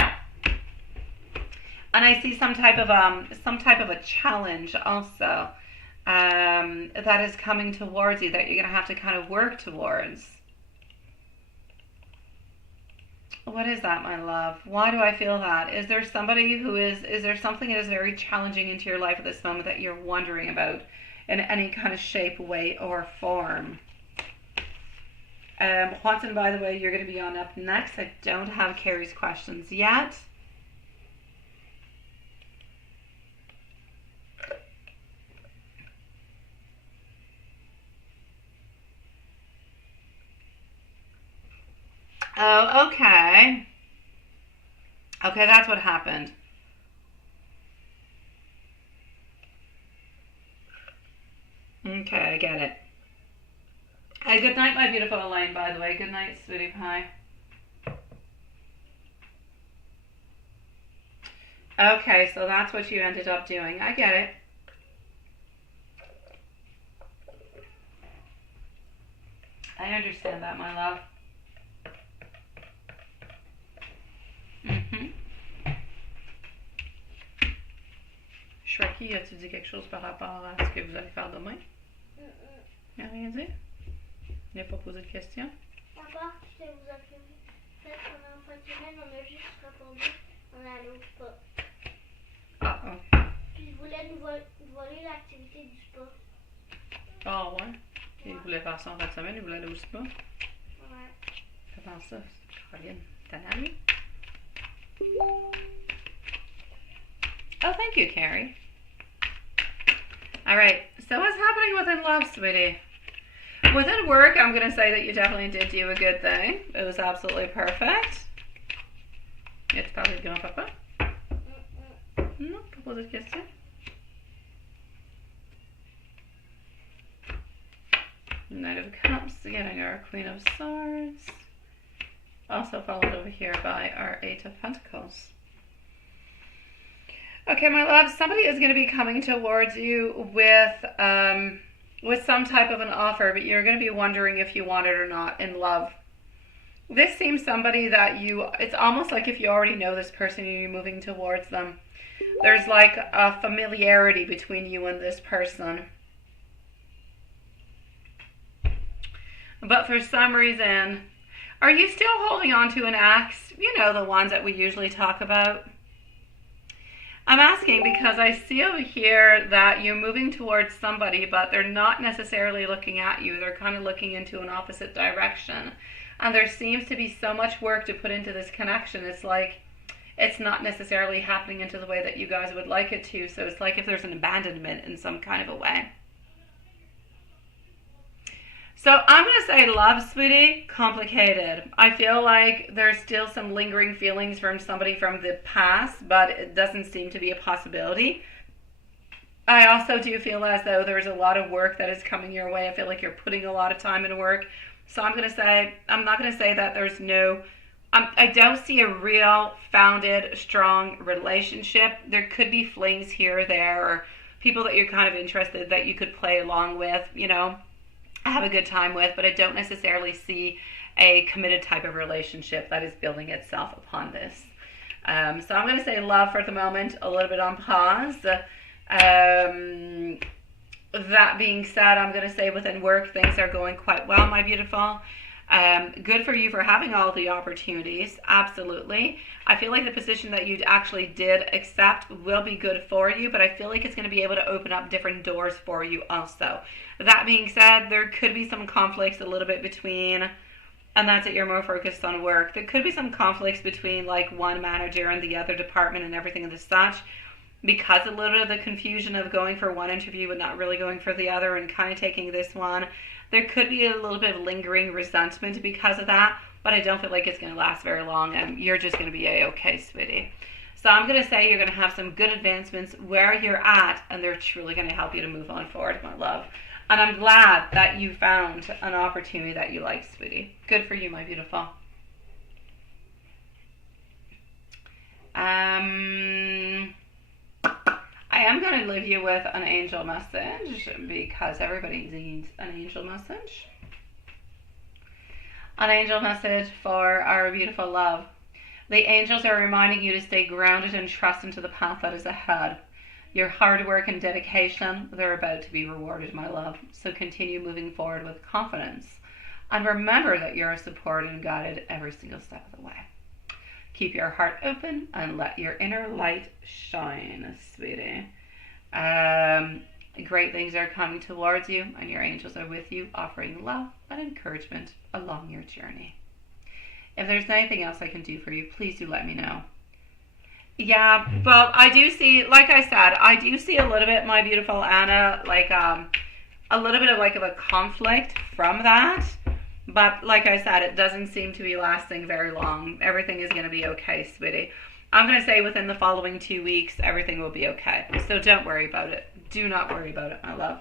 And I see some type of a challenge also that is coming towards you that you're going to have to kind of work towards. What is that, my love? Why do I feel that? Is there somebody is there something that is very challenging into your life at this moment that you're wondering about in any kind of shape, way, or form? Juanson, by the way, you're going to be on up next. I don't have Carrie's questions yet. Oh, okay. Okay, that's what happened. Okay, I get it. Good night, my beautiful Elaine, by the way. Good night, sweetie pie. Okay, so that's what you ended up doing. I get it. I understand that, my love. Shreki, as-tu dit quelque chose par rapport à ce que vous allez faire demain? Il n'y a rien dit? Il n'a pas posé de questions? D'abord, je vous appelle. Peut-être pendant une fin de semaine, on a juste répondu. On est allé au spa. Ah, oh. Puis il voulait nous voler l'activité du spa. Ah, ouais? Il voulait faire ça en fin de semaine, il voulait aller au spa? Ouais. Comment ça? Caroline, t'en as lui? Oh, thank you, Carrie. All right, so what's happening within love, sweetie? Within work, I'm going to say that you definitely did do a good thing. It was absolutely perfect. Tu parles de grand-papa? Non, pas poser de questions. Knight of Cups, getting our Queen of Swords. Also followed over here by our Eight of Pentacles. Okay, my love, somebody is going to be coming towards you with some type of an offer, but you're going to be wondering if you want it or not in love. This seems somebody that it's almost like if you already know this person and you're moving towards them. There's like a familiarity between you and this person. But for some reason, are you still holding on to an ex? You know, the ones that we usually talk about. I'm asking because I see over here that you're moving towards somebody, but they're not necessarily looking at you. They're kind of looking into an opposite direction. And there seems to be so much work to put into this connection. It's like it's not necessarily happening into the way that you guys would like it to. So it's like if there's an abandonment in some kind of a way. So I'm going to say love, sweetie, complicated. I feel like there's still some lingering feelings from somebody from the past, but it doesn't seem to be a possibility. I also do feel as though there's a lot of work that is coming your way. I feel like you're putting a lot of time into work. So I'm not going to say that there's no, I don't see a real founded, strong relationship. There could be flings here or there, or people that you're kind of interested that you could play along with, you know, have a good time with, but I don't necessarily see a committed type of relationship that is building itself upon this. So I'm going to say love for the moment, a little bit on pause. That being said, I'm going to say within work, things are going quite well, my beautiful. Good for you for having all the opportunities, absolutely. I feel like the position that you actually did accept will be good for you, but I feel like it's going to be able to open up different doors for you also. That being said, there could be some conflicts a little bit between, and that's it, you're more focused on work. There could be some conflicts between like one manager and the other department and everything of the such, because a little bit of the confusion of going for one interview but not really going for the other and kind of taking this one. There could be a little bit of lingering resentment because of that, but I don't feel like it's going to last very long, and you're just going to be a-okay, sweetie. So I'm going to say you're going to have some good advancements where you're at, and they're truly going to help you to move on forward, my love. And I'm glad that you found an opportunity that you like, sweetie. Good for you, my beautiful. I am going to leave you with an angel message because everybody needs an angel message. An angel message for our beautiful love. The angels are reminding you to stay grounded and trust into the path that is ahead. Your hard work and dedication, they're about to be rewarded, my love. So continue moving forward with confidence. And remember that you're supported and guided every single step of the way. Keep your heart open and let your inner light shine, sweetie. Great things are coming towards you, and your angels are with you, offering love and encouragement along your journey. If there's anything else I can do for you, please do let me know. Yeah, well, I do see, like I said, I do see a little bit, my beautiful Anna, like a little bit of a conflict from that. But like I said, it doesn't seem to be lasting very long. Everything is going to be okay, sweetie. I'm going to say within the following 2 weeks, everything will be okay. So don't worry about it. Do not worry about it, my love.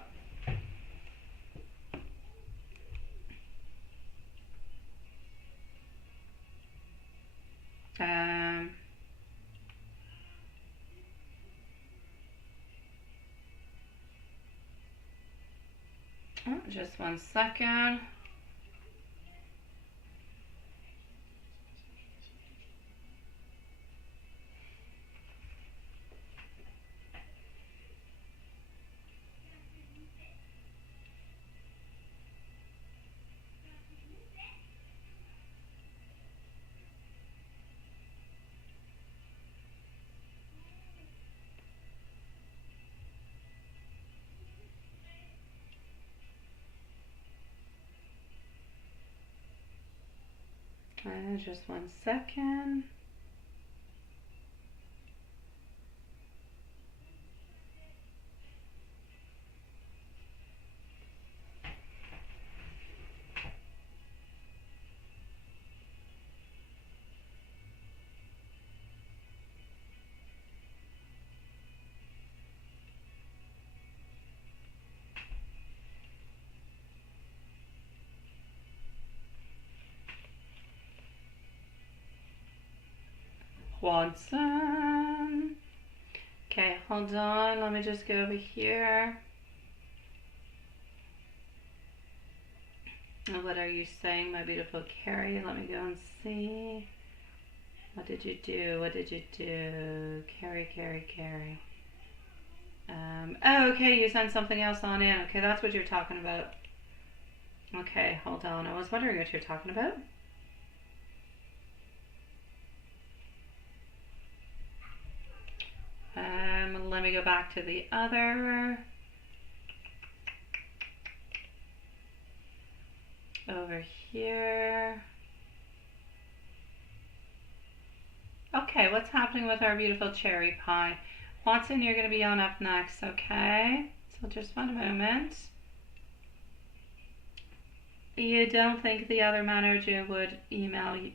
Just 1 second. Just 1 second. Watson. Okay, hold on. Let me just go over here. What are you saying, my beautiful Carrie? Let me go and see. What did you do? What did you do? Carrie. Oh, okay, you sent something else on in. Okay, that's what you're talking about. Okay, hold on. I was wondering what you're talking about. Let me go back to the other. Over here. Okay, what's happening with our beautiful cherry pie? Watson, you're going to be on up next, okay? So just 1 moment. You don't think the other manager would email you?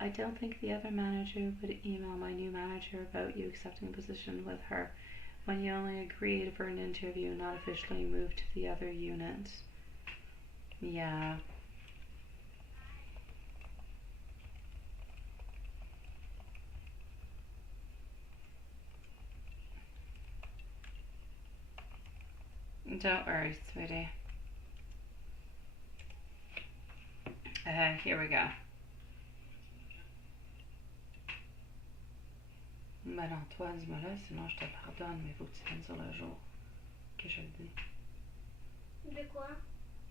I don't think the other manager would email my new manager about you accepting a position with her when you only agreed for an interview, not officially moved to the other unit. Yeah. Don't worry, sweetie. Here we go. Ben Antoine, dis-moi là, sinon je te pardonne, mais il faut que tu viennes sur le jour que je le dis. De quoi?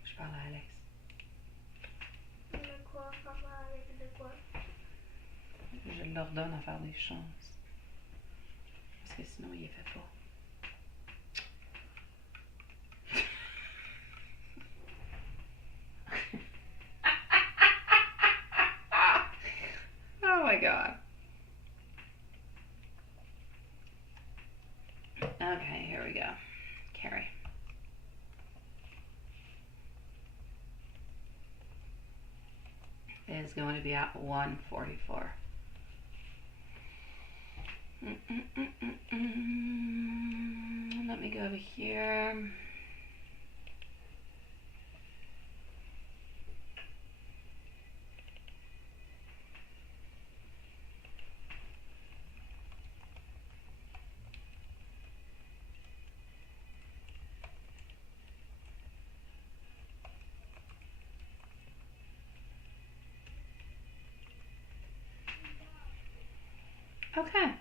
Je parle à Alex. De quoi? Papa avec de quoi? Je l'ordonne à faire des choses. Parce que sinon, il les fait pas. Oh my God. Okay, here we go. Carrie. It is going to be at 1:44. Let me go over here. Okay.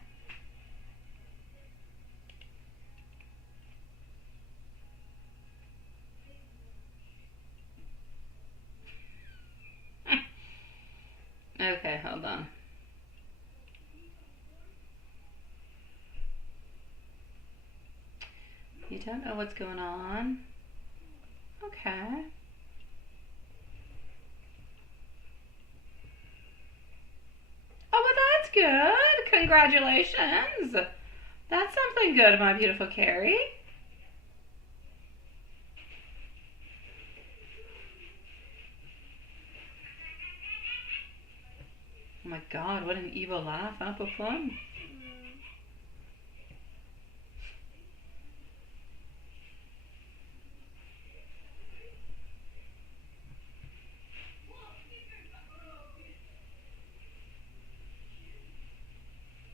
You don't know what's going on? Okay. Oh, well, that's good. Congratulations. That's something good, my beautiful Carrie. Oh my God, what an evil laugh, huh, Poplum?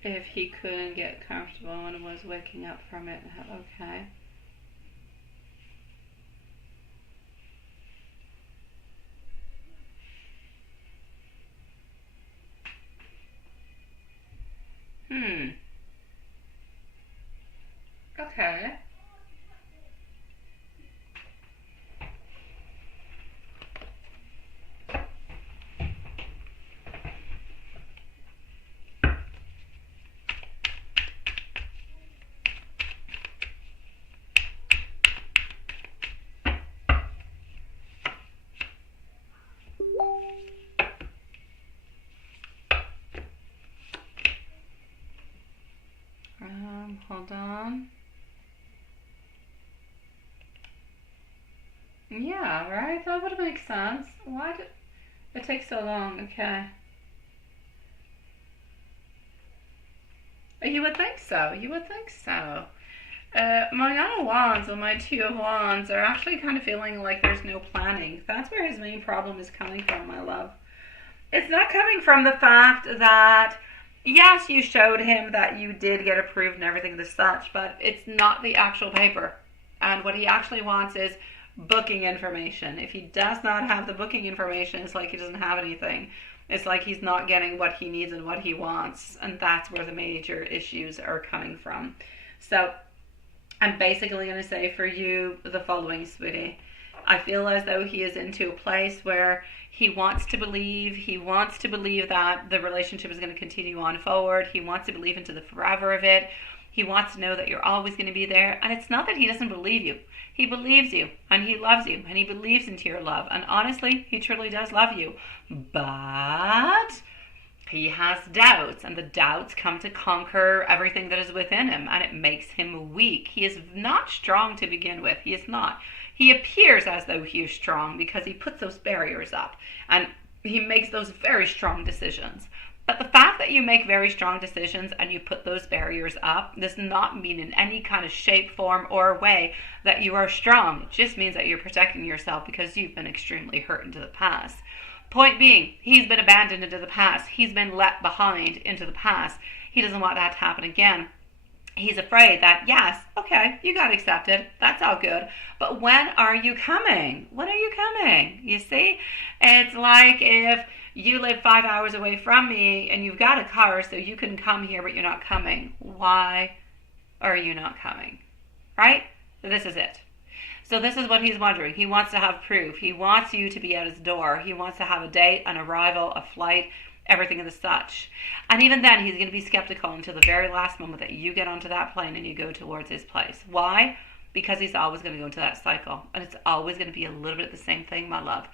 If he couldn't get comfortable and was waking up from it, okay. Okay. Hold on. Yeah, right? That would make sense. Why did it take so long? Okay. You would think so. You would think so. My Nine of Wands and my Two of Wands are actually kind of feeling like there's no planning. That's where his main problem is coming from, my love. It's not coming from the fact that, yes, you showed him that you did get approved and everything as such, but it's not the actual paper. And what he actually wants is booking information. If he does not have the booking information, it's like he doesn't have anything. It's like he's not getting what he needs and what he wants. And that's where the major issues are coming from. So I'm basically going to say for you the following, sweetie. I feel as though he is into a place where he wants to believe that the relationship is going to continue on forward. He wants to believe into the forever of it. He wants to know that you're always going to be there. And it's not that he doesn't believe you. He believes you and he loves you and he believes into your love. And honestly, he truly does love you. But he has doubts, and the doubts come to conquer everything that is within him, and it makes him weak. He is not strong to begin with. He is not. He appears as though he is strong because he puts those barriers up, and he makes those very strong decisions. But the fact that you make very strong decisions and you put those barriers up does not mean in any kind of shape, form, or way that you are strong. It just means that you're protecting yourself because you've been extremely hurt into the past. Point being, he's been abandoned into the past. He's been left behind into the past. He doesn't want that to happen again. He's afraid that, yes, okay, you got accepted. That's all good. But when are you coming? When are you coming? You see? It's like if you live 5 hours away from me and you've got a car so you can come here, but you're not coming. Why are you not coming? Right? So this is it. So this is what he's wondering. He wants to have proof. He wants you to be at his door. He wants to have a date, an arrival, a flight, everything as such. And even then, he's going to be skeptical until the very last moment that you get onto that plane and you go towards his place. Why? Because he's always going to go into that cycle. And it's always going to be a little bit the same thing, my love.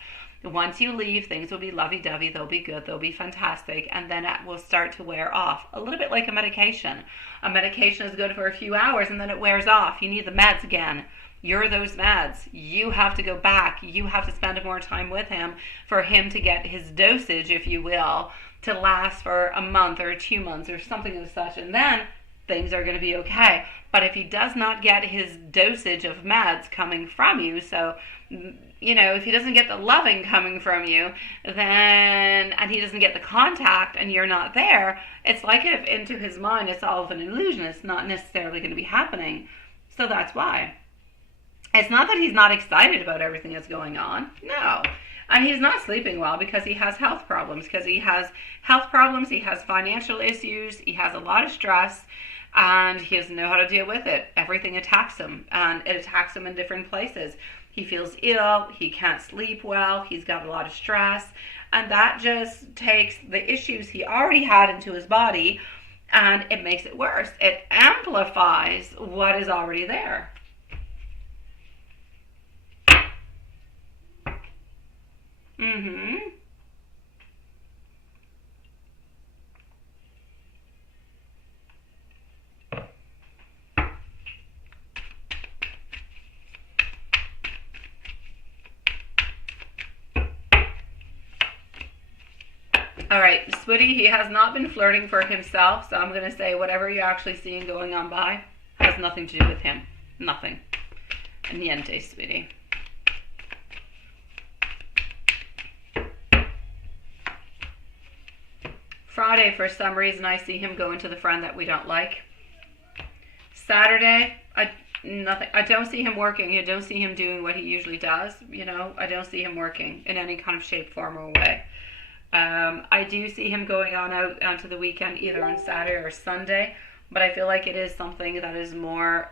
Once you leave, things will be lovey-dovey. They'll be good. They'll be fantastic. And then it will start to wear off. A little bit like a medication. A medication is good for a few hours and then it wears off. You need the meds again. You're those meds. You have to go back. You have to spend more time with him for him to get his dosage, if you will, to last for a month or 2 months or something of such. And then things are going to be okay. But if he does not get his dosage of meds coming from you, so, you know, if he doesn't get the loving coming from you, then, and he doesn't get the contact and you're not there, it's like if into his mind it's all of an illusion. It's not necessarily going to be happening. So that's why. It's not that he's not excited about everything that's going on. No. And he's not sleeping well because he has health problems. He has financial issues, he has a lot of stress, and he doesn't know how to deal with it. Everything attacks him, and it attacks him in different places. He feels ill, he can't sleep well, he's got a lot of stress, and that just takes the issues he already had into his body, and it makes it worse. It amplifies what is already there. Mm-hmm. All right, Switty, he has not been flirting for himself, so I'm going to say whatever you're actually seeing going on by has nothing to do with him. Nothing. Niente, Sweetie. Friday, for some reason, I see him going to the friend that we don't like. Saturday, nothing. I don't see him working. I don't see him doing what he usually does. You know, I don't see him working in any kind of shape, form, or way. I do see him going out onto the weekend, either on Saturday or Sunday, but I feel like it is something that is more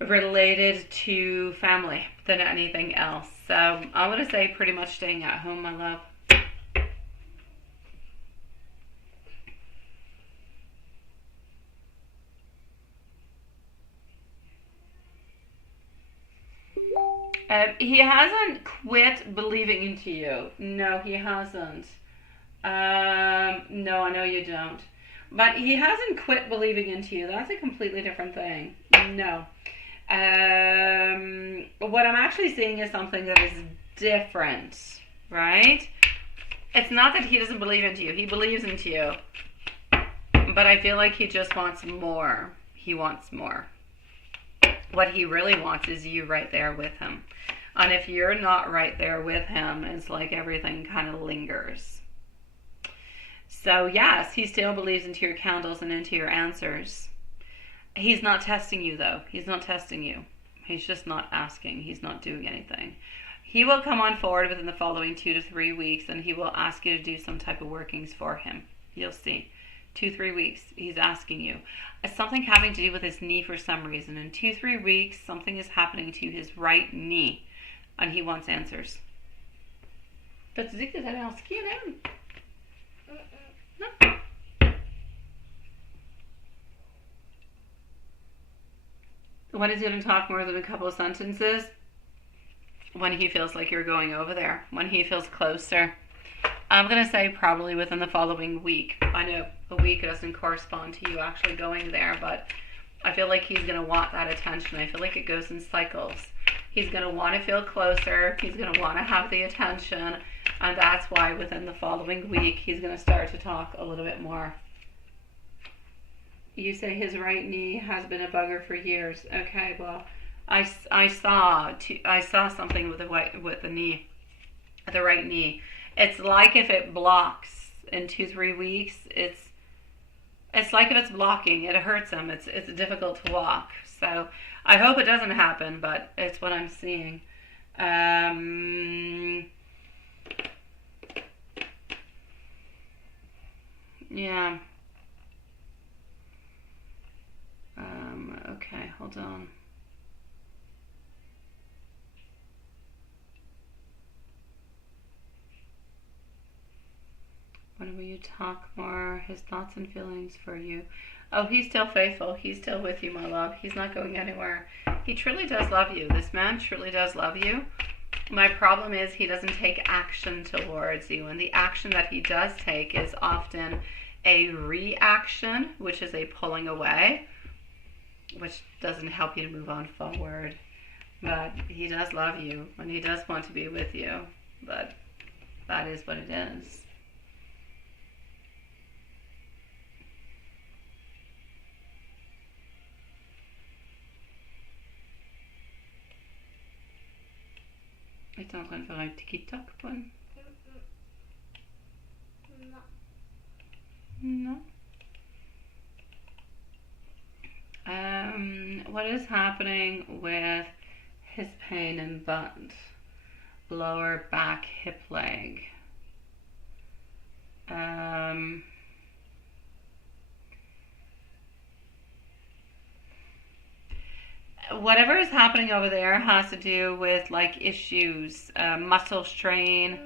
related to family than anything else. So I'm going to say pretty much staying at home, my love. He hasn't quit believing into you. No, he hasn't. No, I know you don't. But he hasn't quit believing into you. That's a completely different thing. No. What I'm actually seeing is something that is different, right? It's not that he doesn't believe into you. He believes into you. But I feel like he just wants more. He wants more. What he really wants is you right there with him. And if you're not right there with him, it's like everything kind of lingers. So yes, he still believes into your candles and into your answers. He's not testing you though. He's not testing you. He's just not asking. He's not doing anything. He will come on forward within the following 2 to 3 weeks and he will ask you to do some type of workings for him. You'll see. 2-3 weeks, he's asking you. Something having to do with his knee for some reason. In 2-3 weeks, something is happening to his right knee, and he wants answers. But zikte där älskar den. When he's going to talk more than a couple of sentences? When he feels like you're going over there. When he feels closer. I'm going to say probably within the following week. I know a week doesn't correspond to you actually going there, but I feel like he's going to want that attention. I feel like it goes in cycles. He's going to want to feel closer. He's going to want to have the attention. And that's why within the following week, he's going to start to talk a little bit more. You say his right knee has been a bugger for years. Okay, well, I saw something with the knee, the right knee. It's like if it blocks in 2-3 weeks, it's like if it's blocking, it hurts him. It's difficult to walk. So I hope it doesn't happen, but it's what I'm seeing. Yeah. Okay, hold on. When will you talk more? His thoughts and feelings for you. Oh, he's still faithful. He's still with you, my love. He's not going anywhere. He truly does love you. This man truly does love you. My problem is he doesn't take action towards you. And the action that he does take is often a reaction, which is a pulling away, which doesn't help you to move on forward. But he does love you and he does want to be with you. But that is what it is. Est en train de faire un petit TikTok, Paul? No. What is happening with his pain in butt, lower back, hip, leg? Whatever is happening over there has to do with like issues, muscle strain,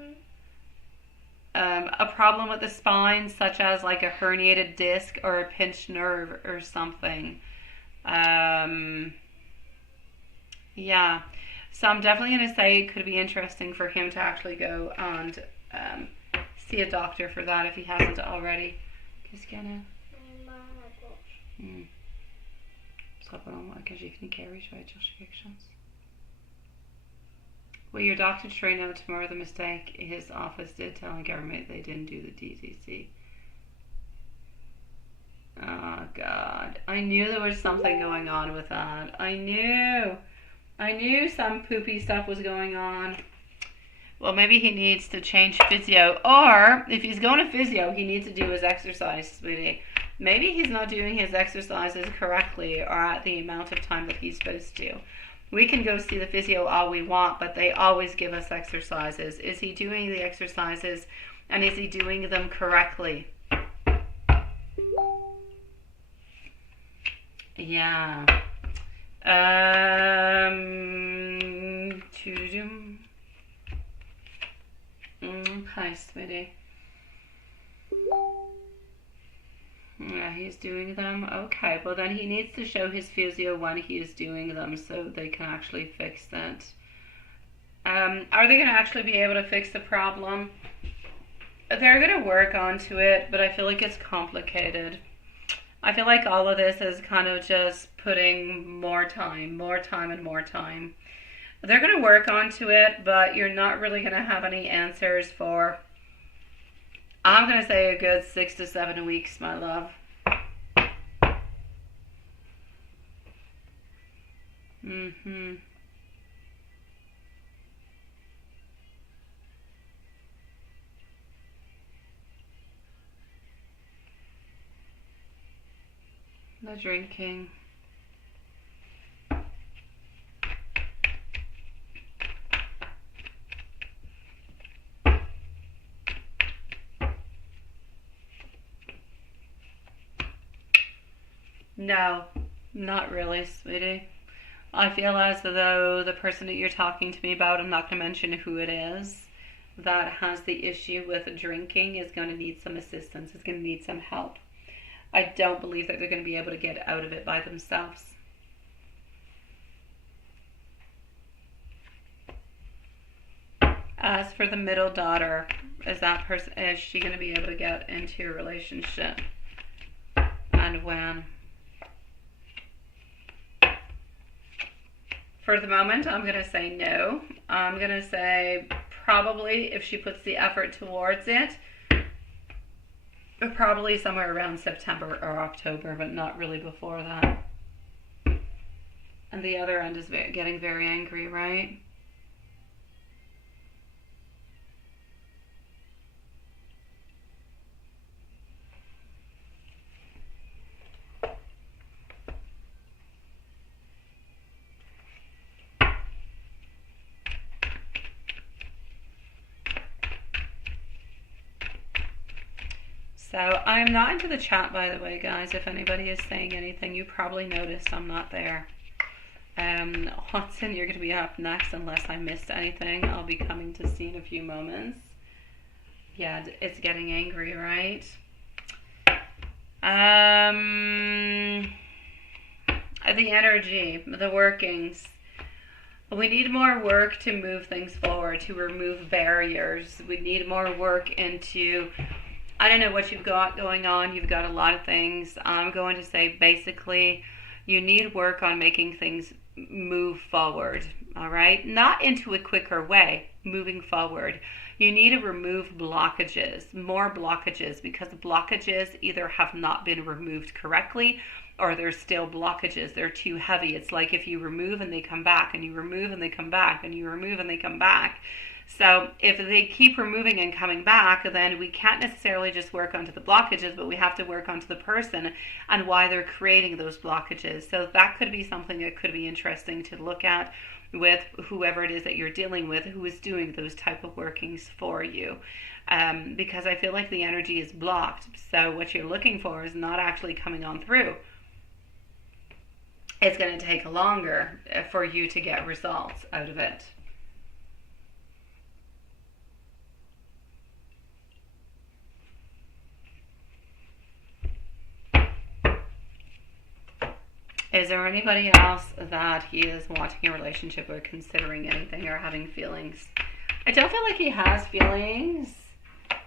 a problem with the spine, such as like a herniated disc or a pinched nerve or something. Yeah. So I'm definitely going to say it could be interesting for him to actually go and see a doctor for that if he hasn't already. Qu'est-ce qu'il y en a? Ce sera pas long, moi, quand j'ai fini Carrie, je vais aller chercher quelque chose. Will your doctor train out tomorrow the mistake his office did telling government they didn't do the DTC? Oh, God. I knew there was something going on with that. I knew some poopy stuff was going on. Well, maybe he needs to change physio. Or, if he's going to physio, he needs to do his exercise, sweetie. Maybe he's not doing his exercises correctly or at the amount of time that he's supposed to. We can go see the physio all we want, but they always give us exercises. Is he doing the exercises, and is he doing them correctly? Yeah. Hi, sweetie. Yeah, he's doing them. Okay, well then he needs to show his physio when he is doing them so they can actually fix that. Are they going to actually be able to fix the problem? They're going to work onto it, but I feel like it's complicated. I feel like all of this is kind of just putting more time. They're going to work onto it, but you're not really going to have any answers for, I'm going to say, a good 6 to 7 weeks, my love. No drinking. No, not really, sweetie. I feel as though the person that you're talking to me about, I'm not going to mention who it is, that has the issue with drinking is going to need some assistance, is going to need some help. I don't believe that they're going to be able to get out of it by themselves. As for the middle daughter, is she going to be able to get into a relationship? And when? For the moment, I'm going to say no. I'm going to say probably if she puts the effort towards it, probably somewhere around September or October, but not really before that. And the other end is getting very angry, right? So I'm not into the chat, by the way, guys. If anybody is saying anything, you probably noticed I'm not there. Watson, you're going to be up next unless I missed anything. I'll be coming to see in a few moments. Yeah, it's getting angry, right? The energy, the workings. We need more work to move things forward, to remove barriers. We need more work into... I don't know what you've got going on. You've got a lot of things. I'm going to say basically you need work on making things move forward, all right? Not into a quicker way, moving forward. You need to remove blockages, more blockages, because blockages either have not been removed correctly or there's still blockages. They're too heavy. It's like if you remove and they come back and you remove and they come back and you remove and they come back. So if they keep removing and coming back, then we can't necessarily just work onto the blockages, but we have to work onto the person and why they're creating those blockages. So that could be something that could be interesting to look at with whoever it is that you're dealing with, who is doing those type of workings for you. Because I feel like the energy is blocked. So what you're looking for is not actually coming on through. It's going to take longer for you to get results out of it. Is there anybody else that he is wanting a relationship or considering anything or having feelings? I don't feel like he has feelings.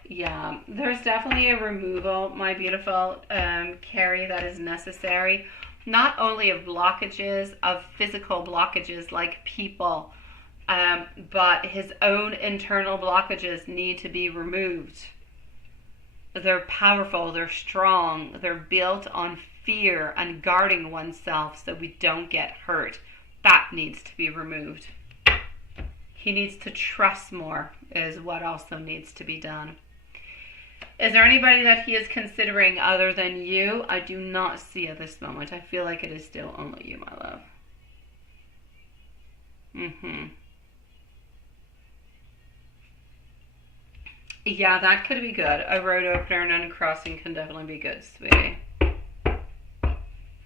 Yeah, there's definitely a removal, my beautiful Carrie, that is necessary. Not only of blockages, of physical blockages like people, but his own internal blockages need to be removed. They're powerful, they're strong, they're built on fear and guarding oneself so we don't get hurt. That needs to be removed. He needs to trust more, is what also needs to be done. Is there anybody that he is considering other than you? I do not see at this moment. I feel like it is still only you, my love. Yeah, that could be good. A road opener and a crossing can definitely be good, sweetie.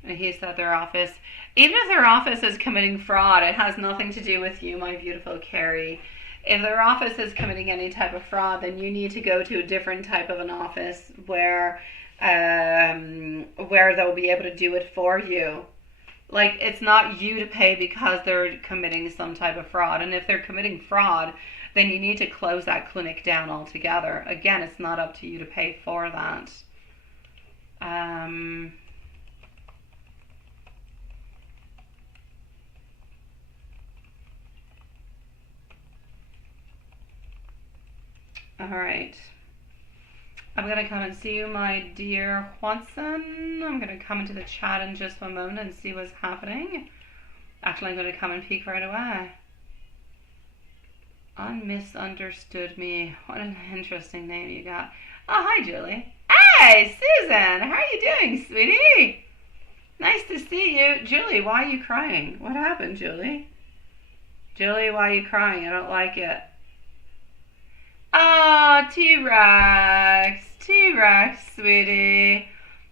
And he said their office. Even if their office is committing fraud, it has nothing to do with you, my beautiful Carrie. If their office is committing any type of fraud, then you need to go to a different type of an office where they'll be able to do it for you. Like, it's not you to pay because they're committing some type of fraud. And if they're committing fraud, then you need to close that clinic down altogether. Again, it's not up to you to pay for that. All right. I'm going to come and see you, my dear Juanson. I'm going to come into the chat in just one moment and see what's happening. Actually, I'm going to come and peek right away. Unmisunderstood me. What an interesting name you got. Oh, hi, Julie. Hey, Susan. How are you doing, sweetie? Nice to see you. Julie, why are you crying? What happened, Julie? Julie, why are you crying? I don't like it. Oh, T-Rex. T-Rex, sweetie.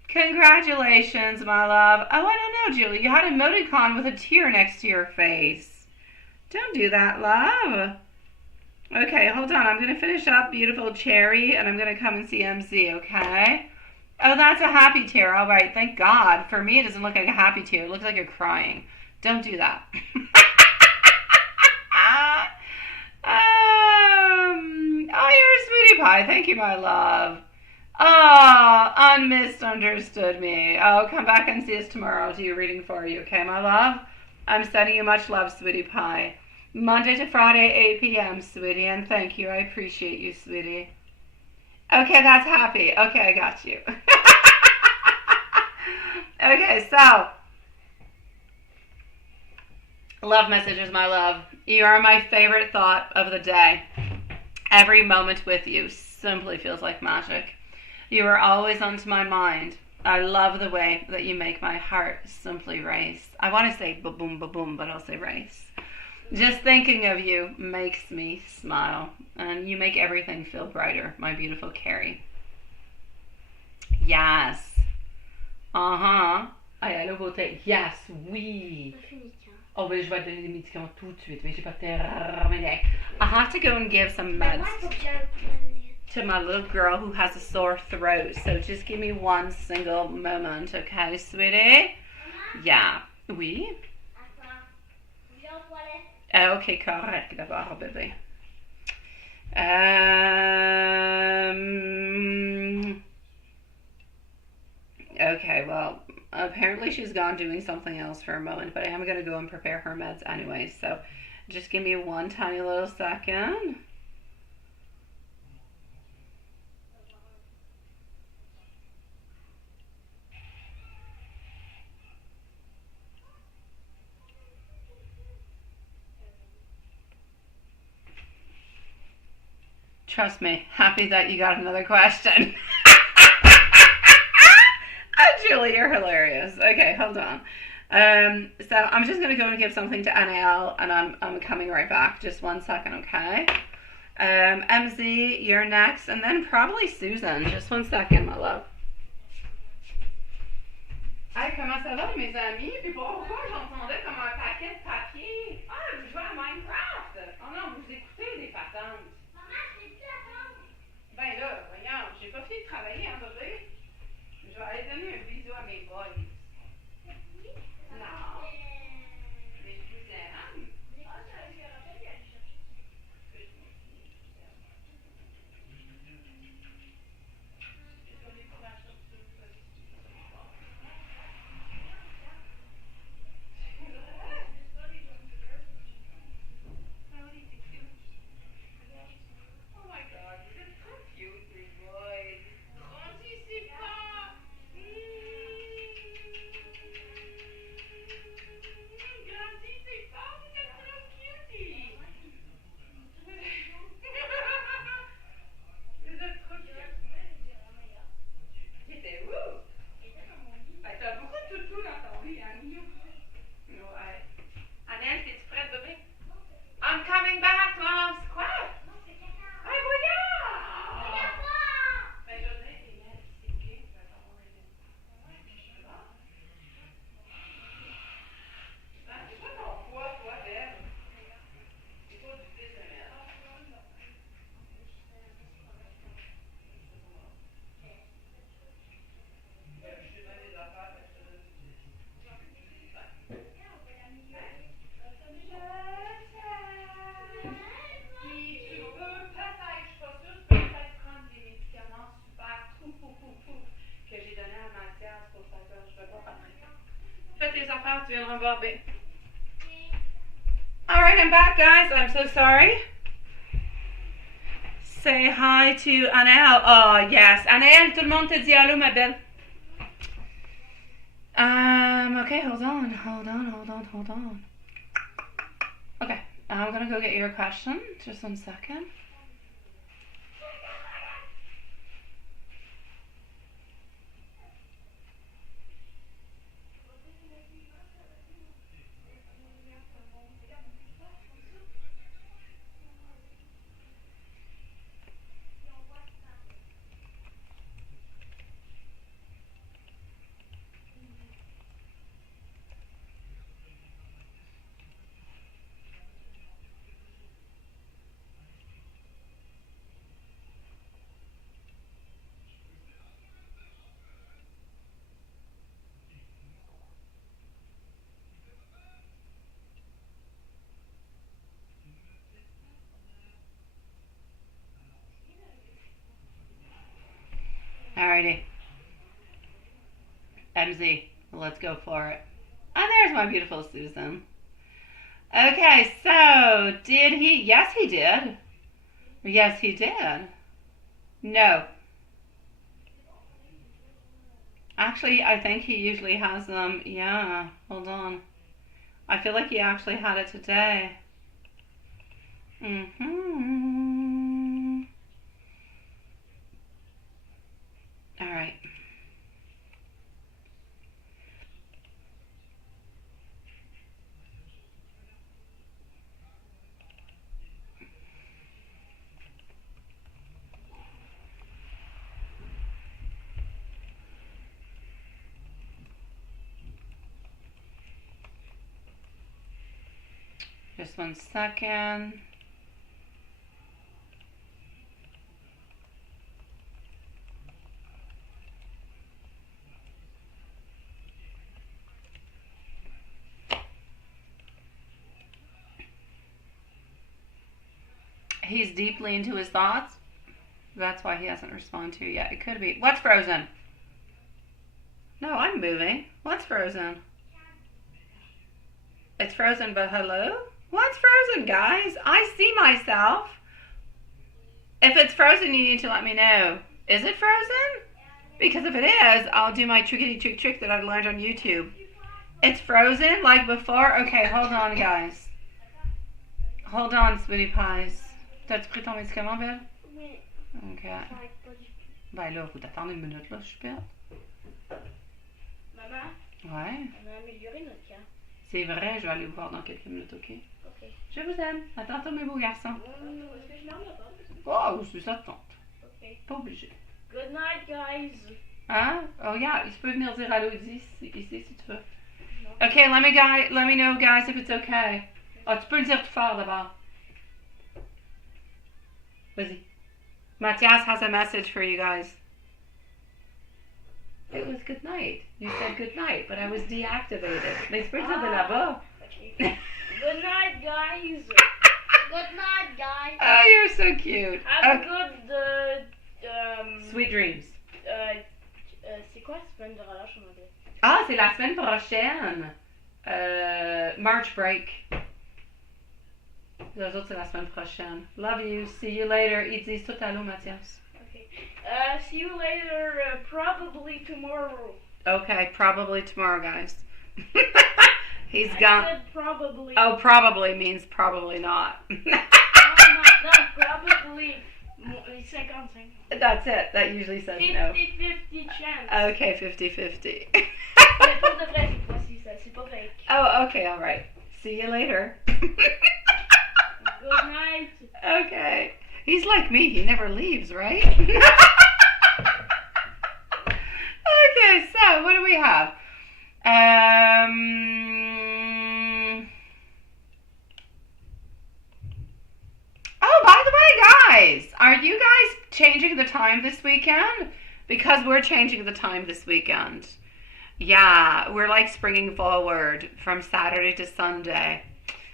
Congratulations, my love. Oh, I don't know, Julie. You had an emoticon with a tear next to your face. Don't do that, love. Okay, hold on. I'm going to finish up beautiful Cherry, and I'm going to come and see MZ, okay? Oh, that's a happy tear. All right, thank God. For me, it doesn't look like a happy tear. It looks like you're crying. Don't do that. Oh, you're a sweetie pie. Thank you, my love. Oh, unmisunderstood me. Oh, come back and see us tomorrow. I'll do a reading for you, okay, my love? I'm sending you much love, sweetie pie. Monday to Friday, 8 p.m., sweetie, and thank you. I appreciate you, sweetie. Okay, that's happy. Okay, I got you. Okay, so. Love messages, my love. You are my favorite thought of the day. Every moment with you simply feels like magic. You are always onto my mind. I love the way that you make my heart simply race. I want to say ba-boom, ba-boom, but I'll say race. Just thinking of you makes me smile. And you make everything feel brighter, my beautiful Carrie. Yes. Uh-huh. Allez, le côté. Yes, oui. Oh, ben je vais te donner des médicaments tout de suite, mais j'ai pas terminé. I have to go and give some meds to my little girl who has a sore throat. So just give me one single moment, okay, sweetie? Yeah. Oui? Ok, correct d'abord, bébé. Okay, well, apparently she's gone doing something else for a moment, but I am going to go and prepare her meds anyway, so just give me one tiny little second. Trust me, happy that you got another question. Oh, Julie, you're hilarious. Okay, hold on. So I'm just gonna go and give something to NAL, and I'm coming right back. Just one second, okay? MZ, you're next, and then probably Susan. Just one second, my love. Hey, comment ça va, mes amis? Puis pourquoi j'entendais comme un paquet de papier? Ah, vous jouez à Minecraft! Oh non, vous écoutez des patentes. Ben là, voyons, j'ai pas fini de travailler, hein, bébé? Je vais aller donner un bisou à mes boys. Non, tes affaires, tu viendras me voir, babe. Alright, I'm back, guys. I'm so sorry. Say hi to Annelle. Oh, yes. Annelle, tout le monde te dit allô, ma belle. Okay, hold on. Okay, I'm gonna go get your question. Just 1 second. Alrighty. MZ, let's go for it. Oh, there's my beautiful Susan. Okay, so did he? Yes, he did. Yes, he did. No. Actually, I think he usually has them. Yeah, hold on. I feel like he actually had it today. All right. Just 1 second. He's deeply into his thoughts. That's why he hasn't responded to you yet. It could be. What's frozen? No, I'm moving. What's frozen? It's frozen, but hello? What's frozen, guys? I see myself. If it's frozen, you need to let me know. Is it frozen? Because if it is, I'll do my trick that I learned on YouTube. It's frozen like before? Okay, hold on, guys. Hold on, sweetie pies. T'as-tu pris ton médicament, Belle? Oui. Ok. Ben là, faut t'attendre 1 minute, là, je suis bête. Maman, Ouais. on a amélioré notre camp. C'est vrai, je vais aller vous voir dans quelques minutes, ok? Ok. Je vous aime. À tantôt, mes beaux garçons. Est-ce que je ferme la porte? Oh, si ça te tente. Ok. Pas obligé. Good night, guys. Hein? Oh, yeah, tu peux venir dire allô ici si tu veux. Okay, let me know, guys, if it's okay. Oh, tu peux le dire tout fort d'abord. Vas-y. Mathias has a message for you guys. It was good night. You said good night, but I was deactivated. L'esprit de là-bas. Okay. Good night, guys. Good night, guys. Oh, you're so cute. Have a good Sweet dreams. C'est quoi la semaine de relâche en anglais? Ah, c'est la semaine prochaine. March break. Les autres, c'est la semaine prochaine. Love you. See you later. Ils disent tout à l'eau, Mathias. Okay. See you later, probably tomorrow. Okay, probably tomorrow, guys. He's I gone. said probably. Oh, probably means probably not. No, probably. 50-50. That's it. That usually says no. 50-50 chance. Okay, 50-50. Mais pour de vrai, c'est pas si ça, c'est pas fake. Oh, okay, all right. See you later. Good night. Okay. He's like me. He never leaves, right? Okay, so what do we have? Oh, by the way, guys, are you guys changing the time this weekend? Because we're changing the time this weekend. Yeah, we're like springing forward from Saturday to Sunday.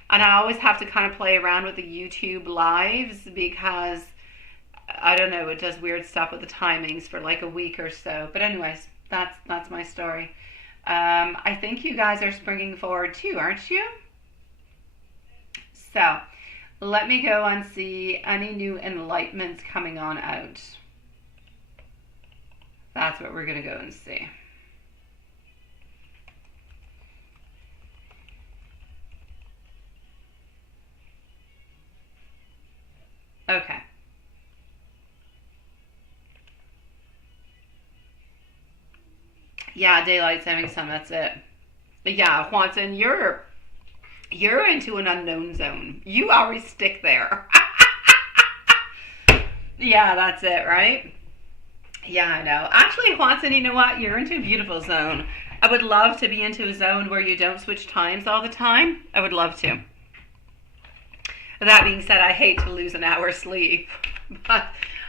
And I always have to kind of play around with the YouTube lives because, I don't know, it does weird stuff with the timings for like a week or so. But anyways, that's my story. I think you guys are springing forward too, aren't you? So let me go and see any new enlightenments coming on out. That's what we're going to go and see. Okay. Yeah, daylight saving time, that's it. Yeah, Juanson, you're into an unknown zone. You always stick there. Yeah, that's it, right? Yeah, I know. Actually, Juanson, you know what? You're into a beautiful zone. I would love to be into a zone where you don't switch times all the time. I would love to. That being said, I hate to lose an hour's sleep. But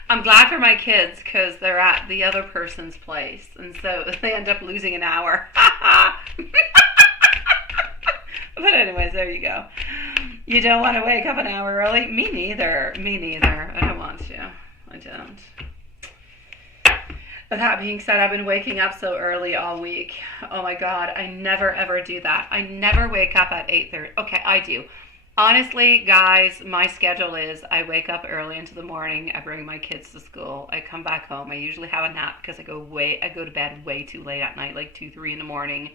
I'm glad for my kids because they're at the other person's place. And so they end up losing an hour. But anyways, there you go. You don't want to wake up an hour early? Me neither. Me neither. I don't want to. I don't. But that being said, I've been waking up so early all week. Oh my God, I never ever do that. I never wake up at 8:30. Okay, I do. Honestly, guys, my schedule is I wake up early into the morning. I bring my kids to school. I come back home. I usually have a nap because I go to bed way too late at night, like 2, 3 in the morning.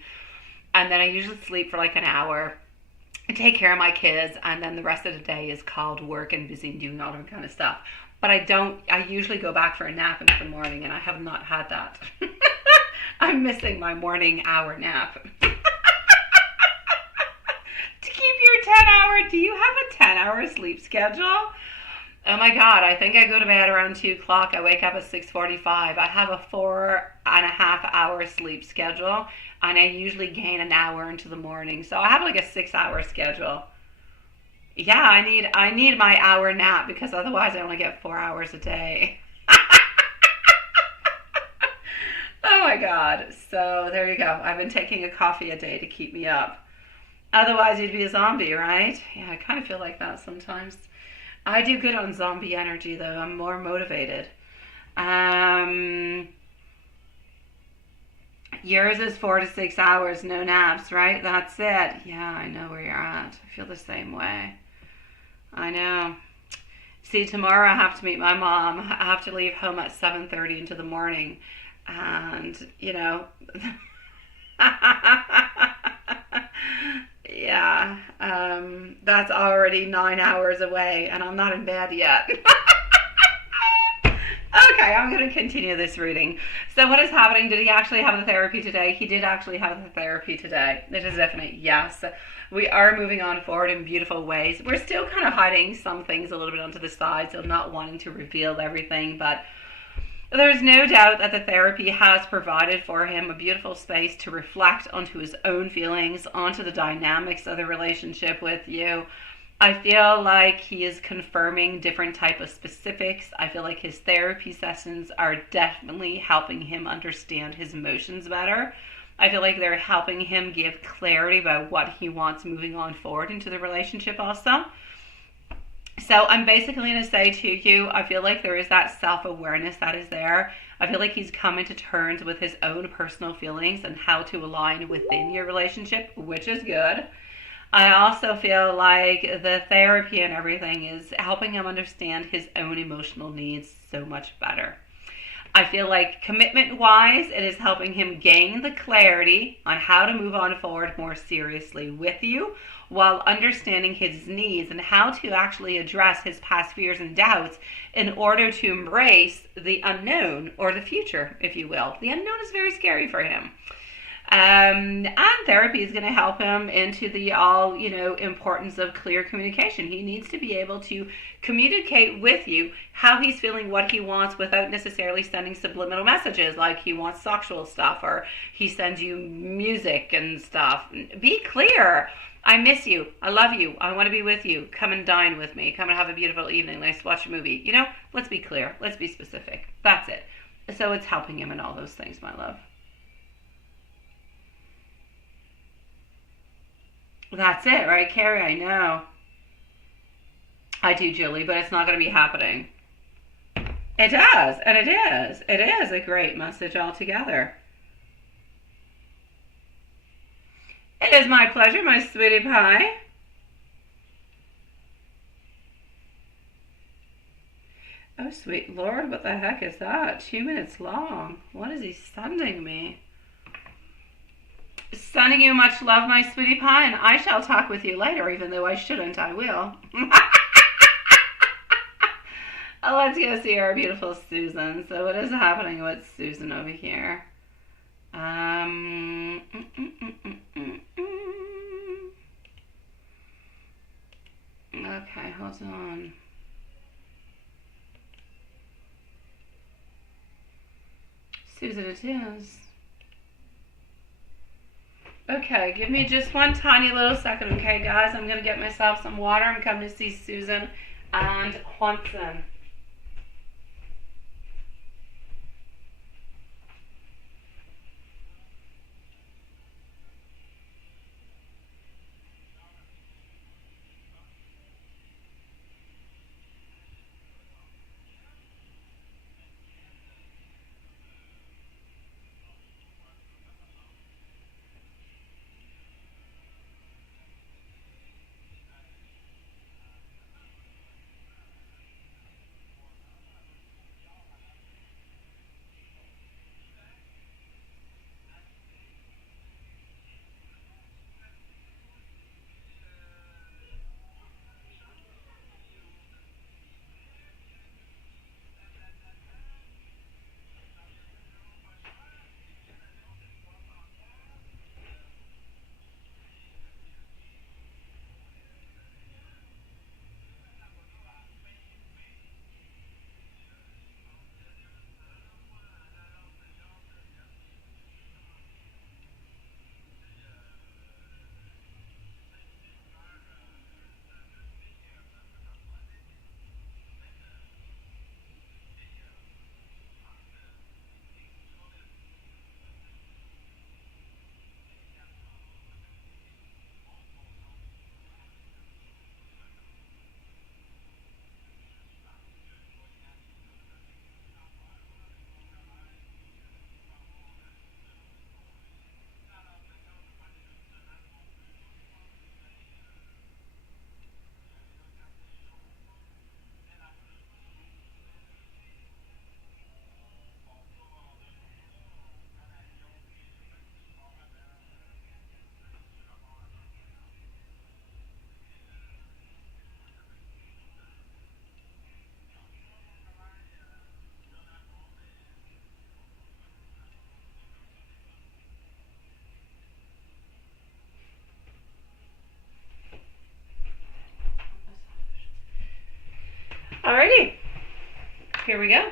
And then I usually sleep for like an hour. I take care of my kids, and then the rest of the day is called work and busy and doing all that kind of stuff. But I usually go back for a nap in the morning, and I have not had that. I'm missing my morning hour nap. To keep your 10-hour, do you have a 10-hour sleep schedule? Oh my God, I think I go to bed around 2 o'clock. I wake up at 6:45. I have a 4.5-hour sleep schedule, and I usually gain an hour into the morning. So I have like a 6-hour schedule. Yeah, I need my hour nap because otherwise I only get 4 hours a day. Oh my God. So there you go. I've been taking a coffee a day to keep me up. Otherwise you'd be a zombie, right? Yeah, I kind of feel like that sometimes. I do good on zombie energy though. I'm more motivated. Yours is 4 to 6 hours, no naps, right? That's it. Yeah, I know where you're at. I feel the same way. I know. See, tomorrow I have to meet my mom. I have to leave home at 7:30 into the morning. And, you know, yeah, that's already 9 hours away, and I'm not in bed yet. Okay, I'm going to continue this reading. So what is happening? Did he actually have the therapy today? He did actually have the therapy today. It is definitely yes. We are moving on forward in beautiful ways. We're still kind of hiding some things a little bit onto the side, so not wanting to reveal everything, but there's no doubt that the therapy has provided for him a beautiful space to reflect onto his own feelings, onto the dynamics of the relationship with you. I feel like he is confirming different type of specifics. I feel like his therapy sessions are definitely helping him understand his emotions better. I feel like they're helping him give clarity about what he wants moving on forward into the relationship also. So I'm basically going to say to you, I feel like there is that self-awareness that is there. I feel like he's coming to terms with his own personal feelings and how to align within your relationship, which is good. I also feel like the therapy and everything is helping him understand his own emotional needs so much better. I feel like commitment-wise, it is helping him gain the clarity on how to move on forward more seriously with you while understanding his needs and how to actually address his past fears and doubts in order to embrace the unknown or the future, if you will. The unknown is very scary for him. And therapy is going to help him into the importance of clear communication. He needs to be able to communicate with you how he's feeling, what he wants, without necessarily sending subliminal messages like he wants sexual stuff or he sends you music and stuff. Be clear. I miss you. I love you. I want to be with you. Come and dine with me. Come and have a beautiful evening. Let's watch a movie. Let's be clear. Let's be specific. That's it. So it's helping him in all those things, my love. That's it, right, Carrie? I know. I do, Julie, but it's not going to be happening. It does, and it is. It is a great message altogether. is my pleasure, my sweetie pie. Oh, sweet Lord, what the heck is that? 2 minutes long. What is he sending me? Sending you much love, my sweetie pie, and I shall talk with you later, even though I shouldn't, I will. Let's go see our beautiful Susan. So what is happening with Susan over here? Okay, hold on. Susan it is. Okay, give me just one tiny little second, okay, guys? I'm going to get myself some water. I'm coming to see Susan and Juanson. Alrighty, here we go.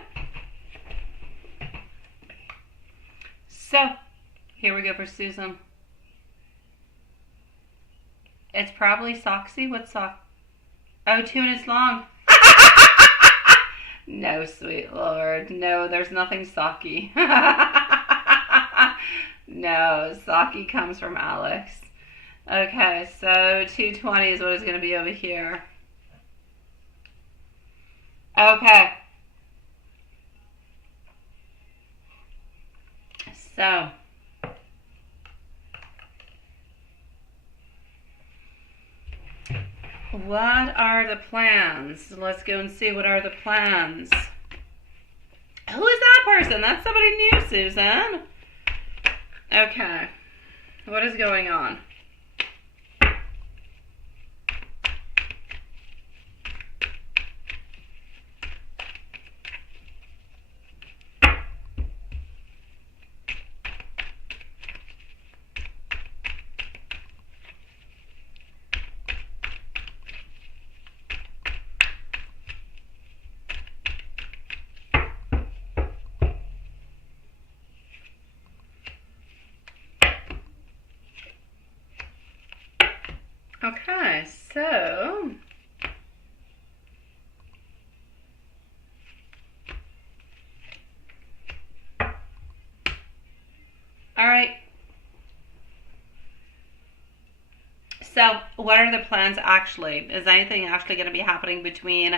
So, here we go for Susan. It's probably Soxy. What's Sox? Oh, 2 minutes long. No, sweet Lord. No, there's nothing Socky. No, Socky comes from Alex. Okay, so 2:20 is what it's going to be over here. Okay. So. What are the plans? Let's go and see what are the plans. Who is that person? That's somebody new, Susan. Okay. What is going on? Okay, so all right. So, what are the plans actually? Is anything actually going to be happening between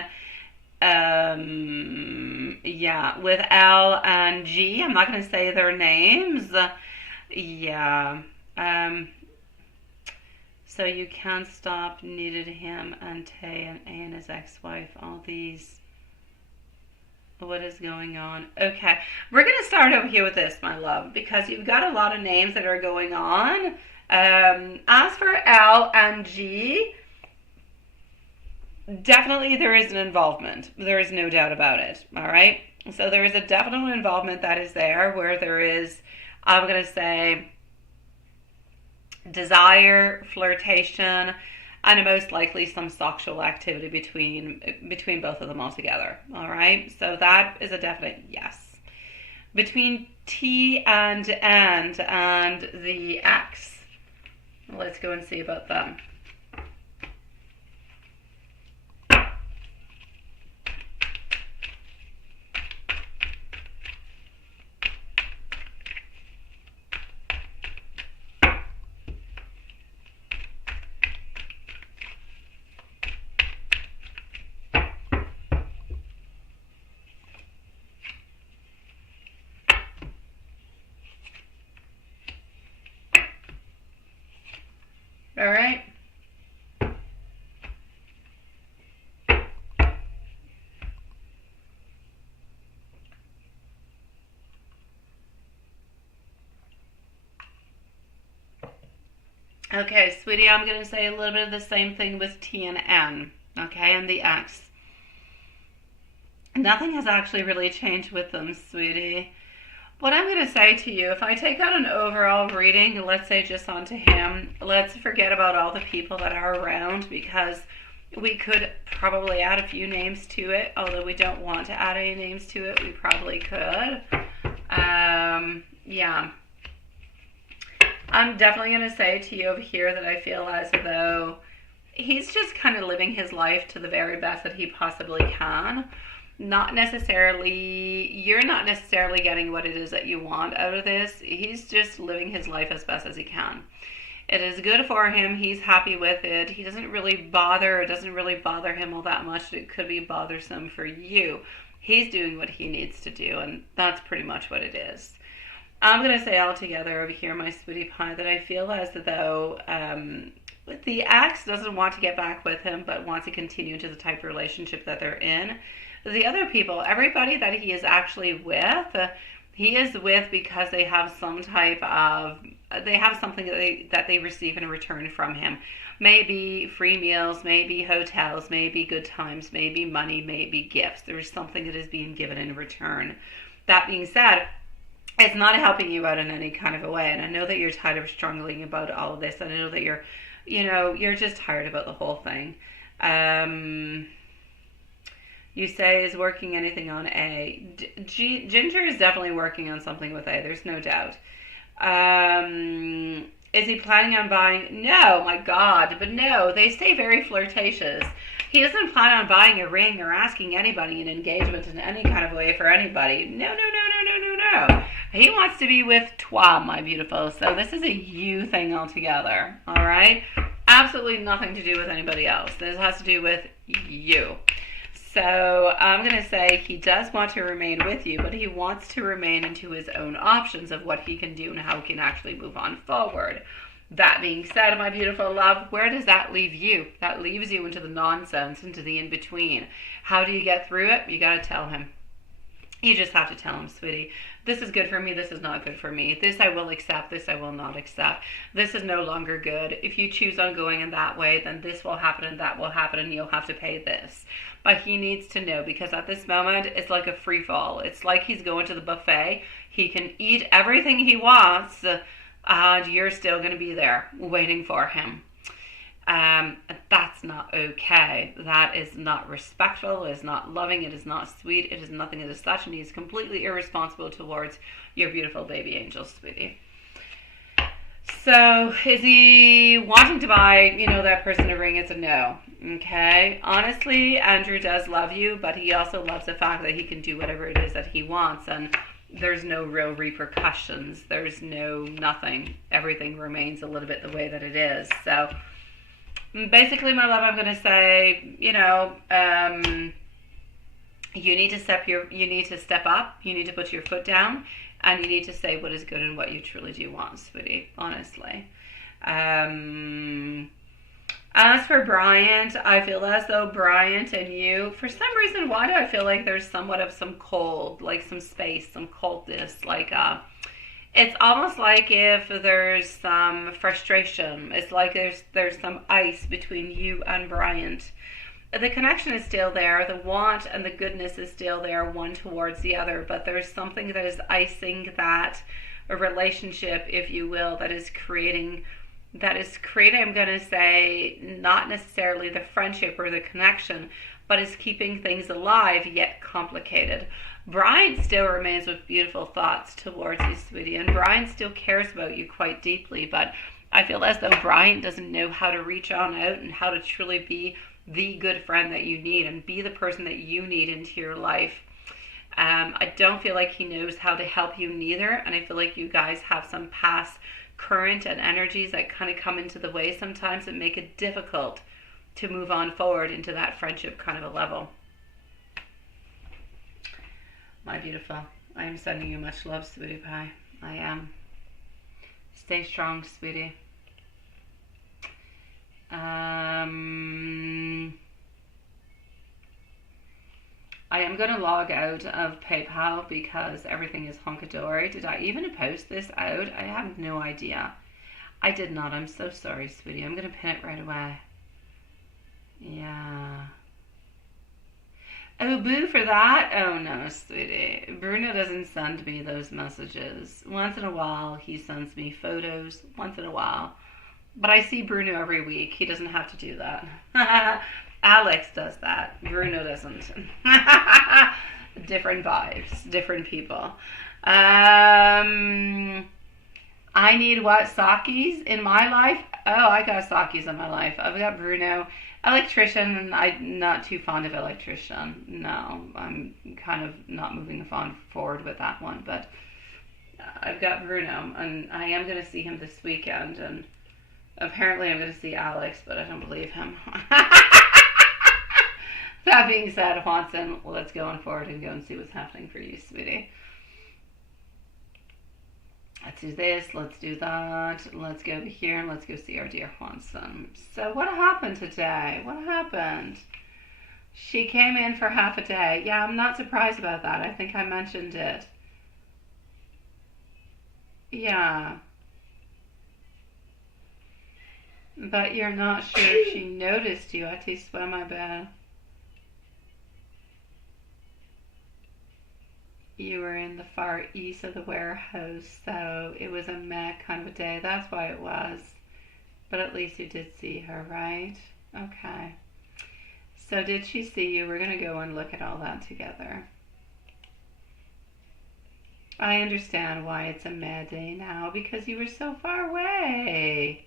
with L and G? I'm not going to say their names. Yeah. So you can't stop, needed him, and Tay and A and his ex-wife, all these. What is going on? Okay, we're going to start over here with this, my love, because you've got a lot of names that are going on. As for L and G, definitely there is an involvement. There is no doubt about it, all right? So there is a definite involvement that is there where there is, I'm going to say, desire, flirtation, and most likely some sexual activity between both of them altogether. All right, so that is a definite yes. Between T and N and the X, let's go and see about them. All right. Okay, sweetie, I'm going to say a little bit of the same thing with T and N, okay, and the X. Nothing has actually really changed with them, sweetie. What I'm going to say to you, if I take out an overall reading, let's say just onto him, let's forget about all the people that are around, because we could probably add a few names to it, although we don't want to add any names to it, we probably could. Yeah. I'm definitely going to say to you over here that I feel as though he's just kind of living his life to the very best that he possibly can. Not necessarily, you're not necessarily getting what it is that you want out of this. He's just living his life as best as he can. It is good for him. He's happy with it. He doesn't really bother. It doesn't really bother him all that much. It could be bothersome for you. He's doing what he needs to do, and that's pretty much what it is. I'm going to say all together over here, my sweetie pie, that I feel as though the ex doesn't want to get back with him, but wants to continue to the type of relationship that they're in. The other people, everybody that he is actually with, he is with because they have some type of, they have something that they receive in return from him. Maybe free meals, maybe hotels, maybe good times, maybe money, maybe gifts. There is something that is being given in return. That being said, it's not helping you out in any kind of a way. And I know that you're tired of struggling about all of this. And I know that you're just tired about the whole thing. You say, is working anything on A? Ginger is definitely working on something with A. There's no doubt. Is he planning on buying? No, my God. But no, they stay very flirtatious. He doesn't plan on buying a ring or asking anybody an engagement in any kind of way for anybody. No. He wants to be with toi, my beautiful. So this is a you thing altogether. All right? Absolutely nothing to do with anybody else. This has to do with you. So I'm going to say he does want to remain with you, but he wants to remain into his own options of what he can do and how he can actually move on forward. That being said, my beautiful love, where does that leave you? That leaves you into the nonsense, into the in-between. How do you get through it? You got to tell him. You just have to tell him, sweetie, this is good for me, this is not good for me. This I will accept, this I will not accept. This is no longer good. If you choose on going in that way, then this will happen and that will happen and you'll have to pay this. But he needs to know, because at this moment, it's like a free fall. It's like he's going to the buffet. He can eat everything he wants, and you're still going to be there waiting for him. That's not okay. That is not respectful. It is not loving. It is not sweet. It is nothing of the such, and he's completely irresponsible towards your beautiful baby angel, sweetie. So, is he wanting to buy, that person a ring? It's a no. Okay? Honestly, Andrew does love you, but he also loves the fact that he can do whatever it is that he wants, and there's no real repercussions. There's nothing. Everything remains a little bit the way that it is. So, basically, my love, I'm going to say, you need to step up. You need to put your foot down, and you need to say what is good and what you truly do want, sweetie. Honestly, As for Bryant, I feel as though Bryant and you, for some reason, why do I feel like there's somewhat of some cold, like some space, some coldness, like it's almost like if there's some frustration. It's like there's some ice between you and Bryant. The connection is still there, the want and the goodness is still there, one towards the other, but there's something that is icing that a relationship, if you will, that is creating, I'm going to say, not necessarily the friendship or the connection, but is keeping things alive yet complicated. Brian still remains with beautiful thoughts towards you, sweetie, and Brian still cares about you quite deeply, but I feel as though Brian doesn't know how to reach on out and how to truly be the good friend that you need and be the person that you need into your life. I don't feel like he knows how to help you neither, and I feel like you guys have some past current and energies that kind of come into the way sometimes and make it difficult to move on forward into that friendship kind of a level. My beautiful, I am sending you much love, sweetie pie. I am. Stay strong, sweetie. I am going to log out of PayPal because everything is hunky-dory. Did I even post this out? I have no idea. I did not. I'm so sorry, sweetie. I'm going to pin it right away. Yeah. Oh, boo for that? Oh, no, sweetie. Bruno doesn't send me those messages. Once in a while, he sends me photos. Once in a while. But I see Bruno every week. He doesn't have to do that. Alex does that. Bruno doesn't. Different vibes. Different people. I need what? Sakis in my life? Oh, I got Sakis in my life. I've got Bruno. Electrician, and I'm not too fond of electrician. No, I'm kind of not moving forward with that one. But I've got Bruno, and I am going to see him this weekend. And apparently I'm going to see Alex, but I don't believe him. That being said, Juanson, let's go on forward and go and see what's happening for you, sweetie. Let's do this, let's do that, let's go over here, and let's go see our dear Juanson. So what happened today? What happened? She came in for half a day. Yeah, I'm not surprised about that. I think I mentioned it. Yeah. But you're not sure if she noticed you. I taste swear my bed. You were in the far east of the warehouse, so it was a meh kind of a day. That's why it was. But at least you did see her, right? Okay. So did she see you? We're going to go and look at all that together. I understand why it's a meh day now, because you were so far away.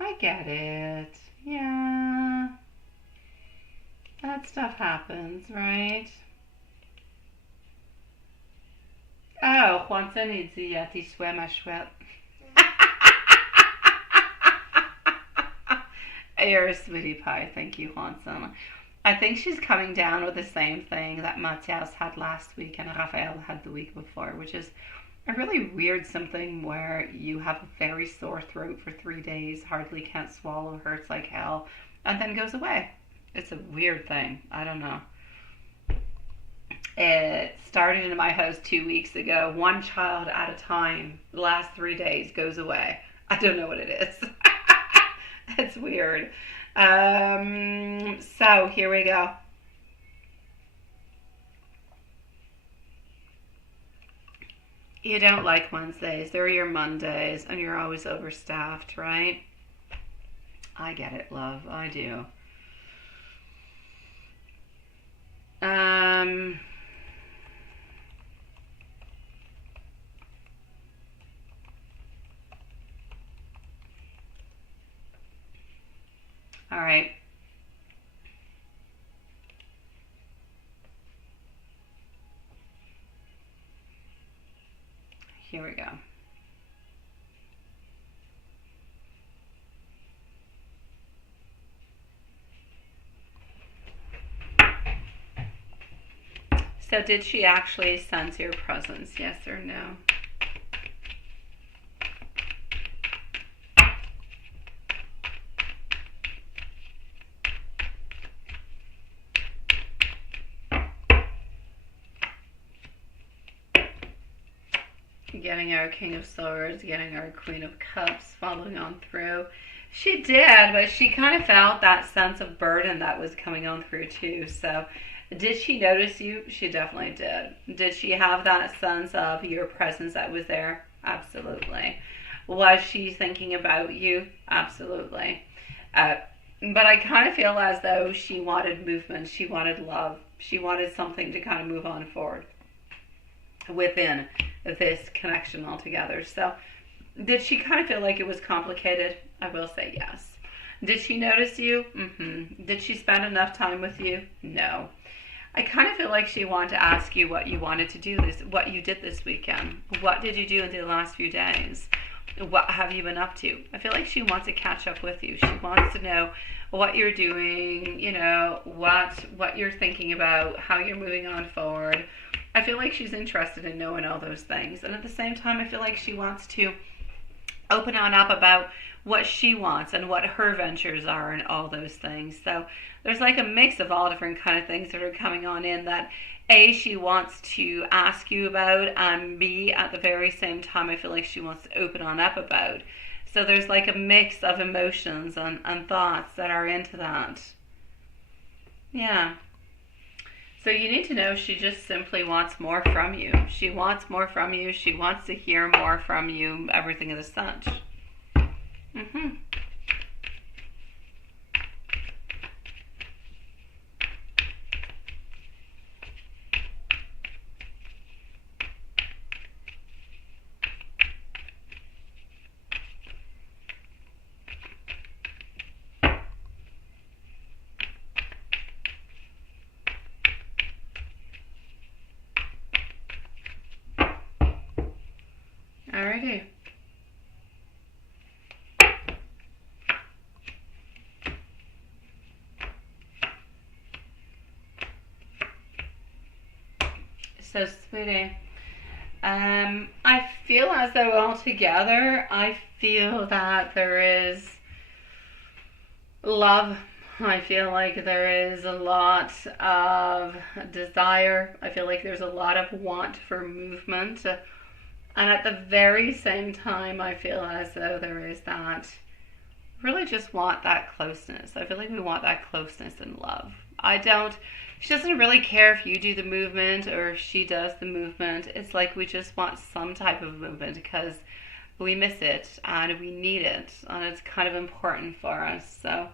I get it. Yeah. That stuff happens, right? Oh, Juanson il dit t'es chouette, ma chouette. You're a sweetie pie. Thank you, Juanson. I think she's coming down with the same thing that Matthias had last week and Raphael had the week before, which is a really weird something where you have a very sore throat for 3 days, hardly can't swallow, hurts like hell, and then goes away. It's a weird thing. I don't know. It started in my house 2 weeks ago. One child at a time. The last 3 days goes away. I don't know what it is. It's weird. So here we go. You don't like Wednesdays. They're your Mondays, and you're always overstaffed, right? I get it, love. I do. All right. Here we go. So did she actually sense your presence? Yes or no? Getting our King of Swords, getting our Queen of Cups, following on through. She did, but she kind of felt that sense of burden that was coming on through too. So, did she notice you? She definitely did. Did she have that sense of your presence that was there? Absolutely. Was she thinking about you? Absolutely. But I kind of feel as though she wanted movement. She wanted love. She wanted something to kind of move on forward within this connection altogether. So, did she kind of feel like it was complicated? I will say yes. Did she notice you? Mm-hmm. Did she spend enough time with you? No. I kind of feel like she wanted to ask you what you wanted to do what you did this weekend. What did you do in the last few days? What have you been up to? I feel like she wants to catch up with you. She wants to know what you're doing, what you're thinking about, how you're moving on forward. I feel like she's interested in knowing all those things. And at the same time, I feel like she wants to open on up about what she wants and what her ventures are and all those things. So there's like a mix of all different kind of things that are coming on in that A, she wants to ask you about, and B, at the very same time, I feel like she wants to open on up about. So there's like a mix of emotions and thoughts that are into that. Yeah. So you need to know she just simply wants more from you. She wants more from you. She wants to hear more from you, everything of the such. Mm-hmm. Alrighty. So, sweetie, I feel as though altogether, I feel that there is love. I feel like there is a lot of desire. I feel like there's a lot of want for movement. And at the very same time, I feel as though there is that really just want that closeness. I feel like we want that closeness and love. She doesn't really care if you do the movement or if she does the movement. It's like we just want some type of movement because we miss it and we need it and it's kind of important for us. So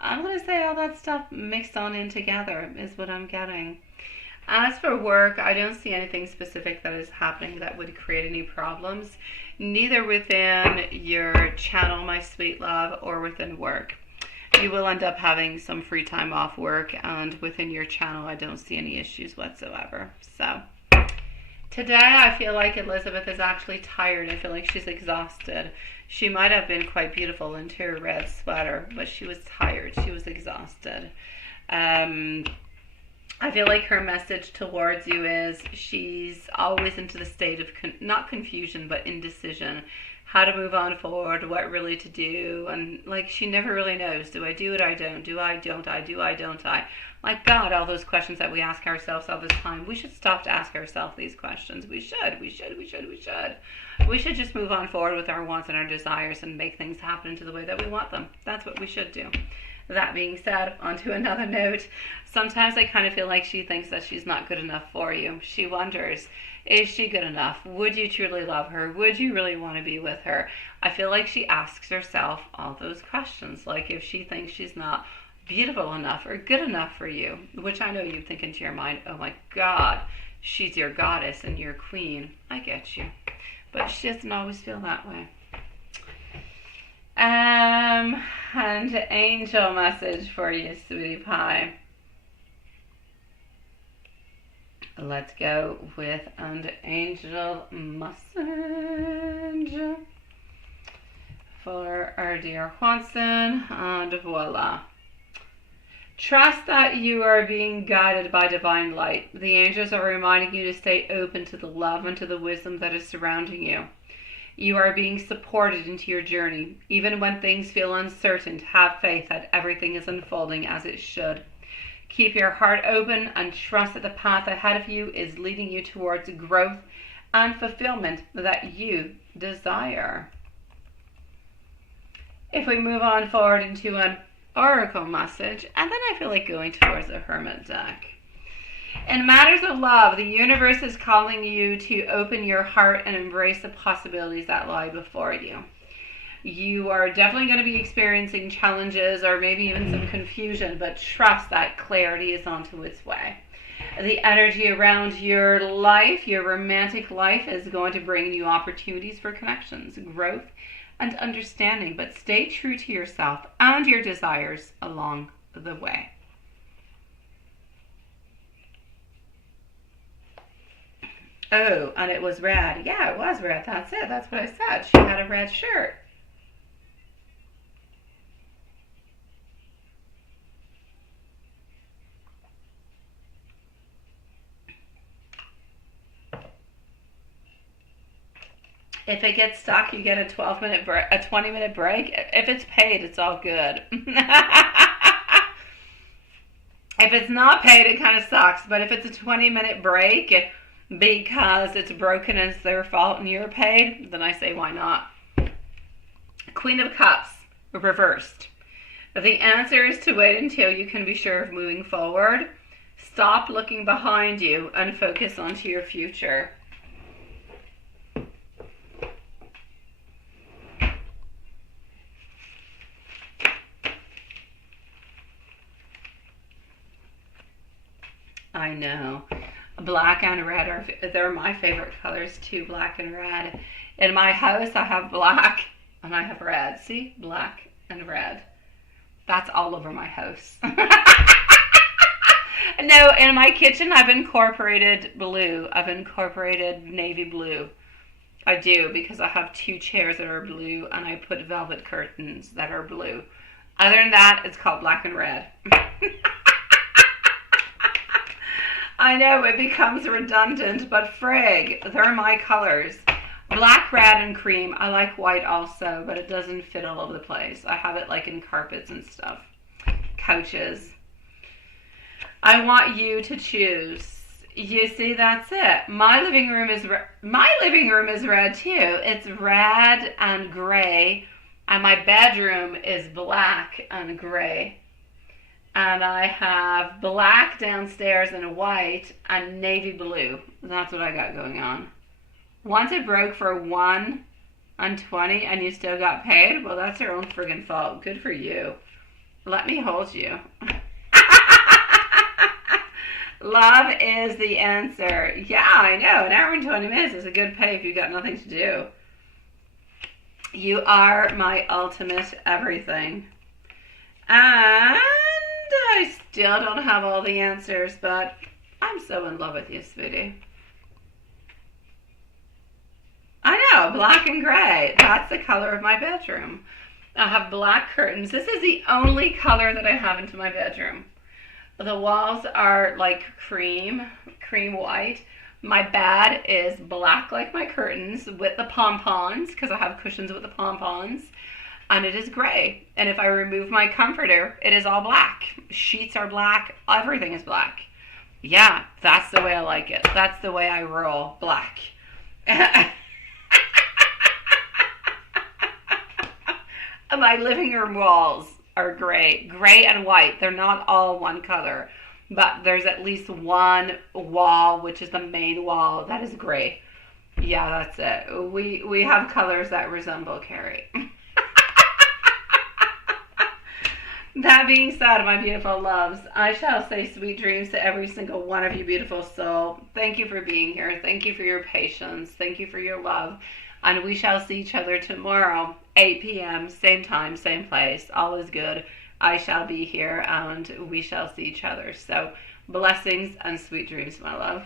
I'm going to say all that stuff mixed on in together is what I'm getting. As for work, I don't see anything specific that is happening that would create any problems, neither within your channel, my sweet love, or within work. You will end up having some free time off work, and within your channel, I don't see any issues whatsoever. So, today I feel like Elizabeth is actually tired. I feel like she's exhausted. She might have been quite beautiful into her red sweater, but she was tired. She was exhausted. I feel like her message towards you is she's always into the state of, not confusion, but indecision. How to move on forward, what really to do, and like she never really knows. Do I do it? I don't. Do I? Don't I? Do I? Don't I? My God, all those questions that we ask ourselves all the time. We should stop to ask ourselves these questions. We should. We should just move on forward with our wants and our desires and make things happen into the way that we want them. That's what we should do. That being said, onto another note, sometimes I kind of feel like she thinks that she's not good enough for you. She wonders, is she good enough? Would you truly love her? Would you really want to be with her? I feel like she asks herself all those questions, like if she thinks she's not beautiful enough or good enough for you, which I know you think into your mind, oh my God, she's your goddess and your queen. I get you. But she doesn't always feel that way. And angel message for you, sweetie pie. Let's go with an angel message for our dear Juanson, and voila. Trust that you are being guided by divine light. The angels are reminding you to stay open to the love and to the wisdom that is surrounding you. You are being supported into your journey. Even when things feel uncertain, have faith that everything is unfolding as it should. Keep your heart open and trust that the path ahead of you is leading you towards growth and fulfillment that you desire. If we move on forward into an oracle message, and then I feel like going towards the Hermit deck. In matters of love, the universe is calling you to open your heart and embrace the possibilities that lie before you. You are definitely going to be experiencing challenges or maybe even some confusion, but trust that clarity is onto its way. The energy around your life, your romantic life, is going to bring you opportunities for connections, growth, and understanding, but stay true to yourself and your desires along the way. Oh, and it was red. Yeah, it was red. That's it. That's what I said. She had a red shirt. If it gets stuck, you get a 20-minute break. If it's paid, it's all good. If it's not paid, it kind of sucks. But if it's a 20-minute break because it's broken and it's their fault and you're paid, then I say why not? Queen of Cups, reversed. The answer is to wait until you can be sure of moving forward. Stop looking behind you and focus onto your future. I know. Black and red they're my favorite colors too, black and red. In my house I have black and I have red. See? Black and red. That's all over my house. No, in my kitchen I've incorporated blue. I've incorporated navy blue. I do, because I have 2 chairs that are blue and I put velvet curtains that are blue. Other than that, it's called black and red. I know it becomes redundant, but frig, they're my colors. Black, red, and cream. I like white also, but it doesn't fit all over the place. I have it like in carpets and stuff. Couches. I want you to choose. You see, that's it. My living room is red too. It's red and gray, and my bedroom is black and gray. And I have black downstairs and white and navy blue. That's what I got going on. Once it broke for 1 and 20 and you still got paid, well, that's your own friggin' fault. Good for you. Let me hold you. Love is the answer. Yeah, I know. An hour and 20 minutes is a good pay if you've got nothing to do. You are my ultimate everything. And I still don't have all the answers, but I'm so in love with you, sweetie. I know, black and gray. That's the color of my bedroom. I have black curtains. This is the only color that I have into my bedroom. The walls are like cream white. My bed is black like my curtains with the pom-poms, because I have cushions with the pom-poms. And it is gray. And if I remove my comforter, it is all black. Sheets are black. Everything is black. Yeah, that's the way I like it. That's the way I roll. Black. My living room walls are gray. Gray and white. They're not all one color. But there's at least one wall, which is the main wall, that is gray. Yeah, that's it. We have colors that resemble Carrie. That being said, my beautiful loves, I shall say sweet dreams to every single one of you, beautiful soul. Thank you for being here. Thank you for your patience. Thank you for your love. And we shall see each other tomorrow, 8 p.m., same time, same place. All is good. I shall be here and we shall see each other. So blessings and sweet dreams, my love.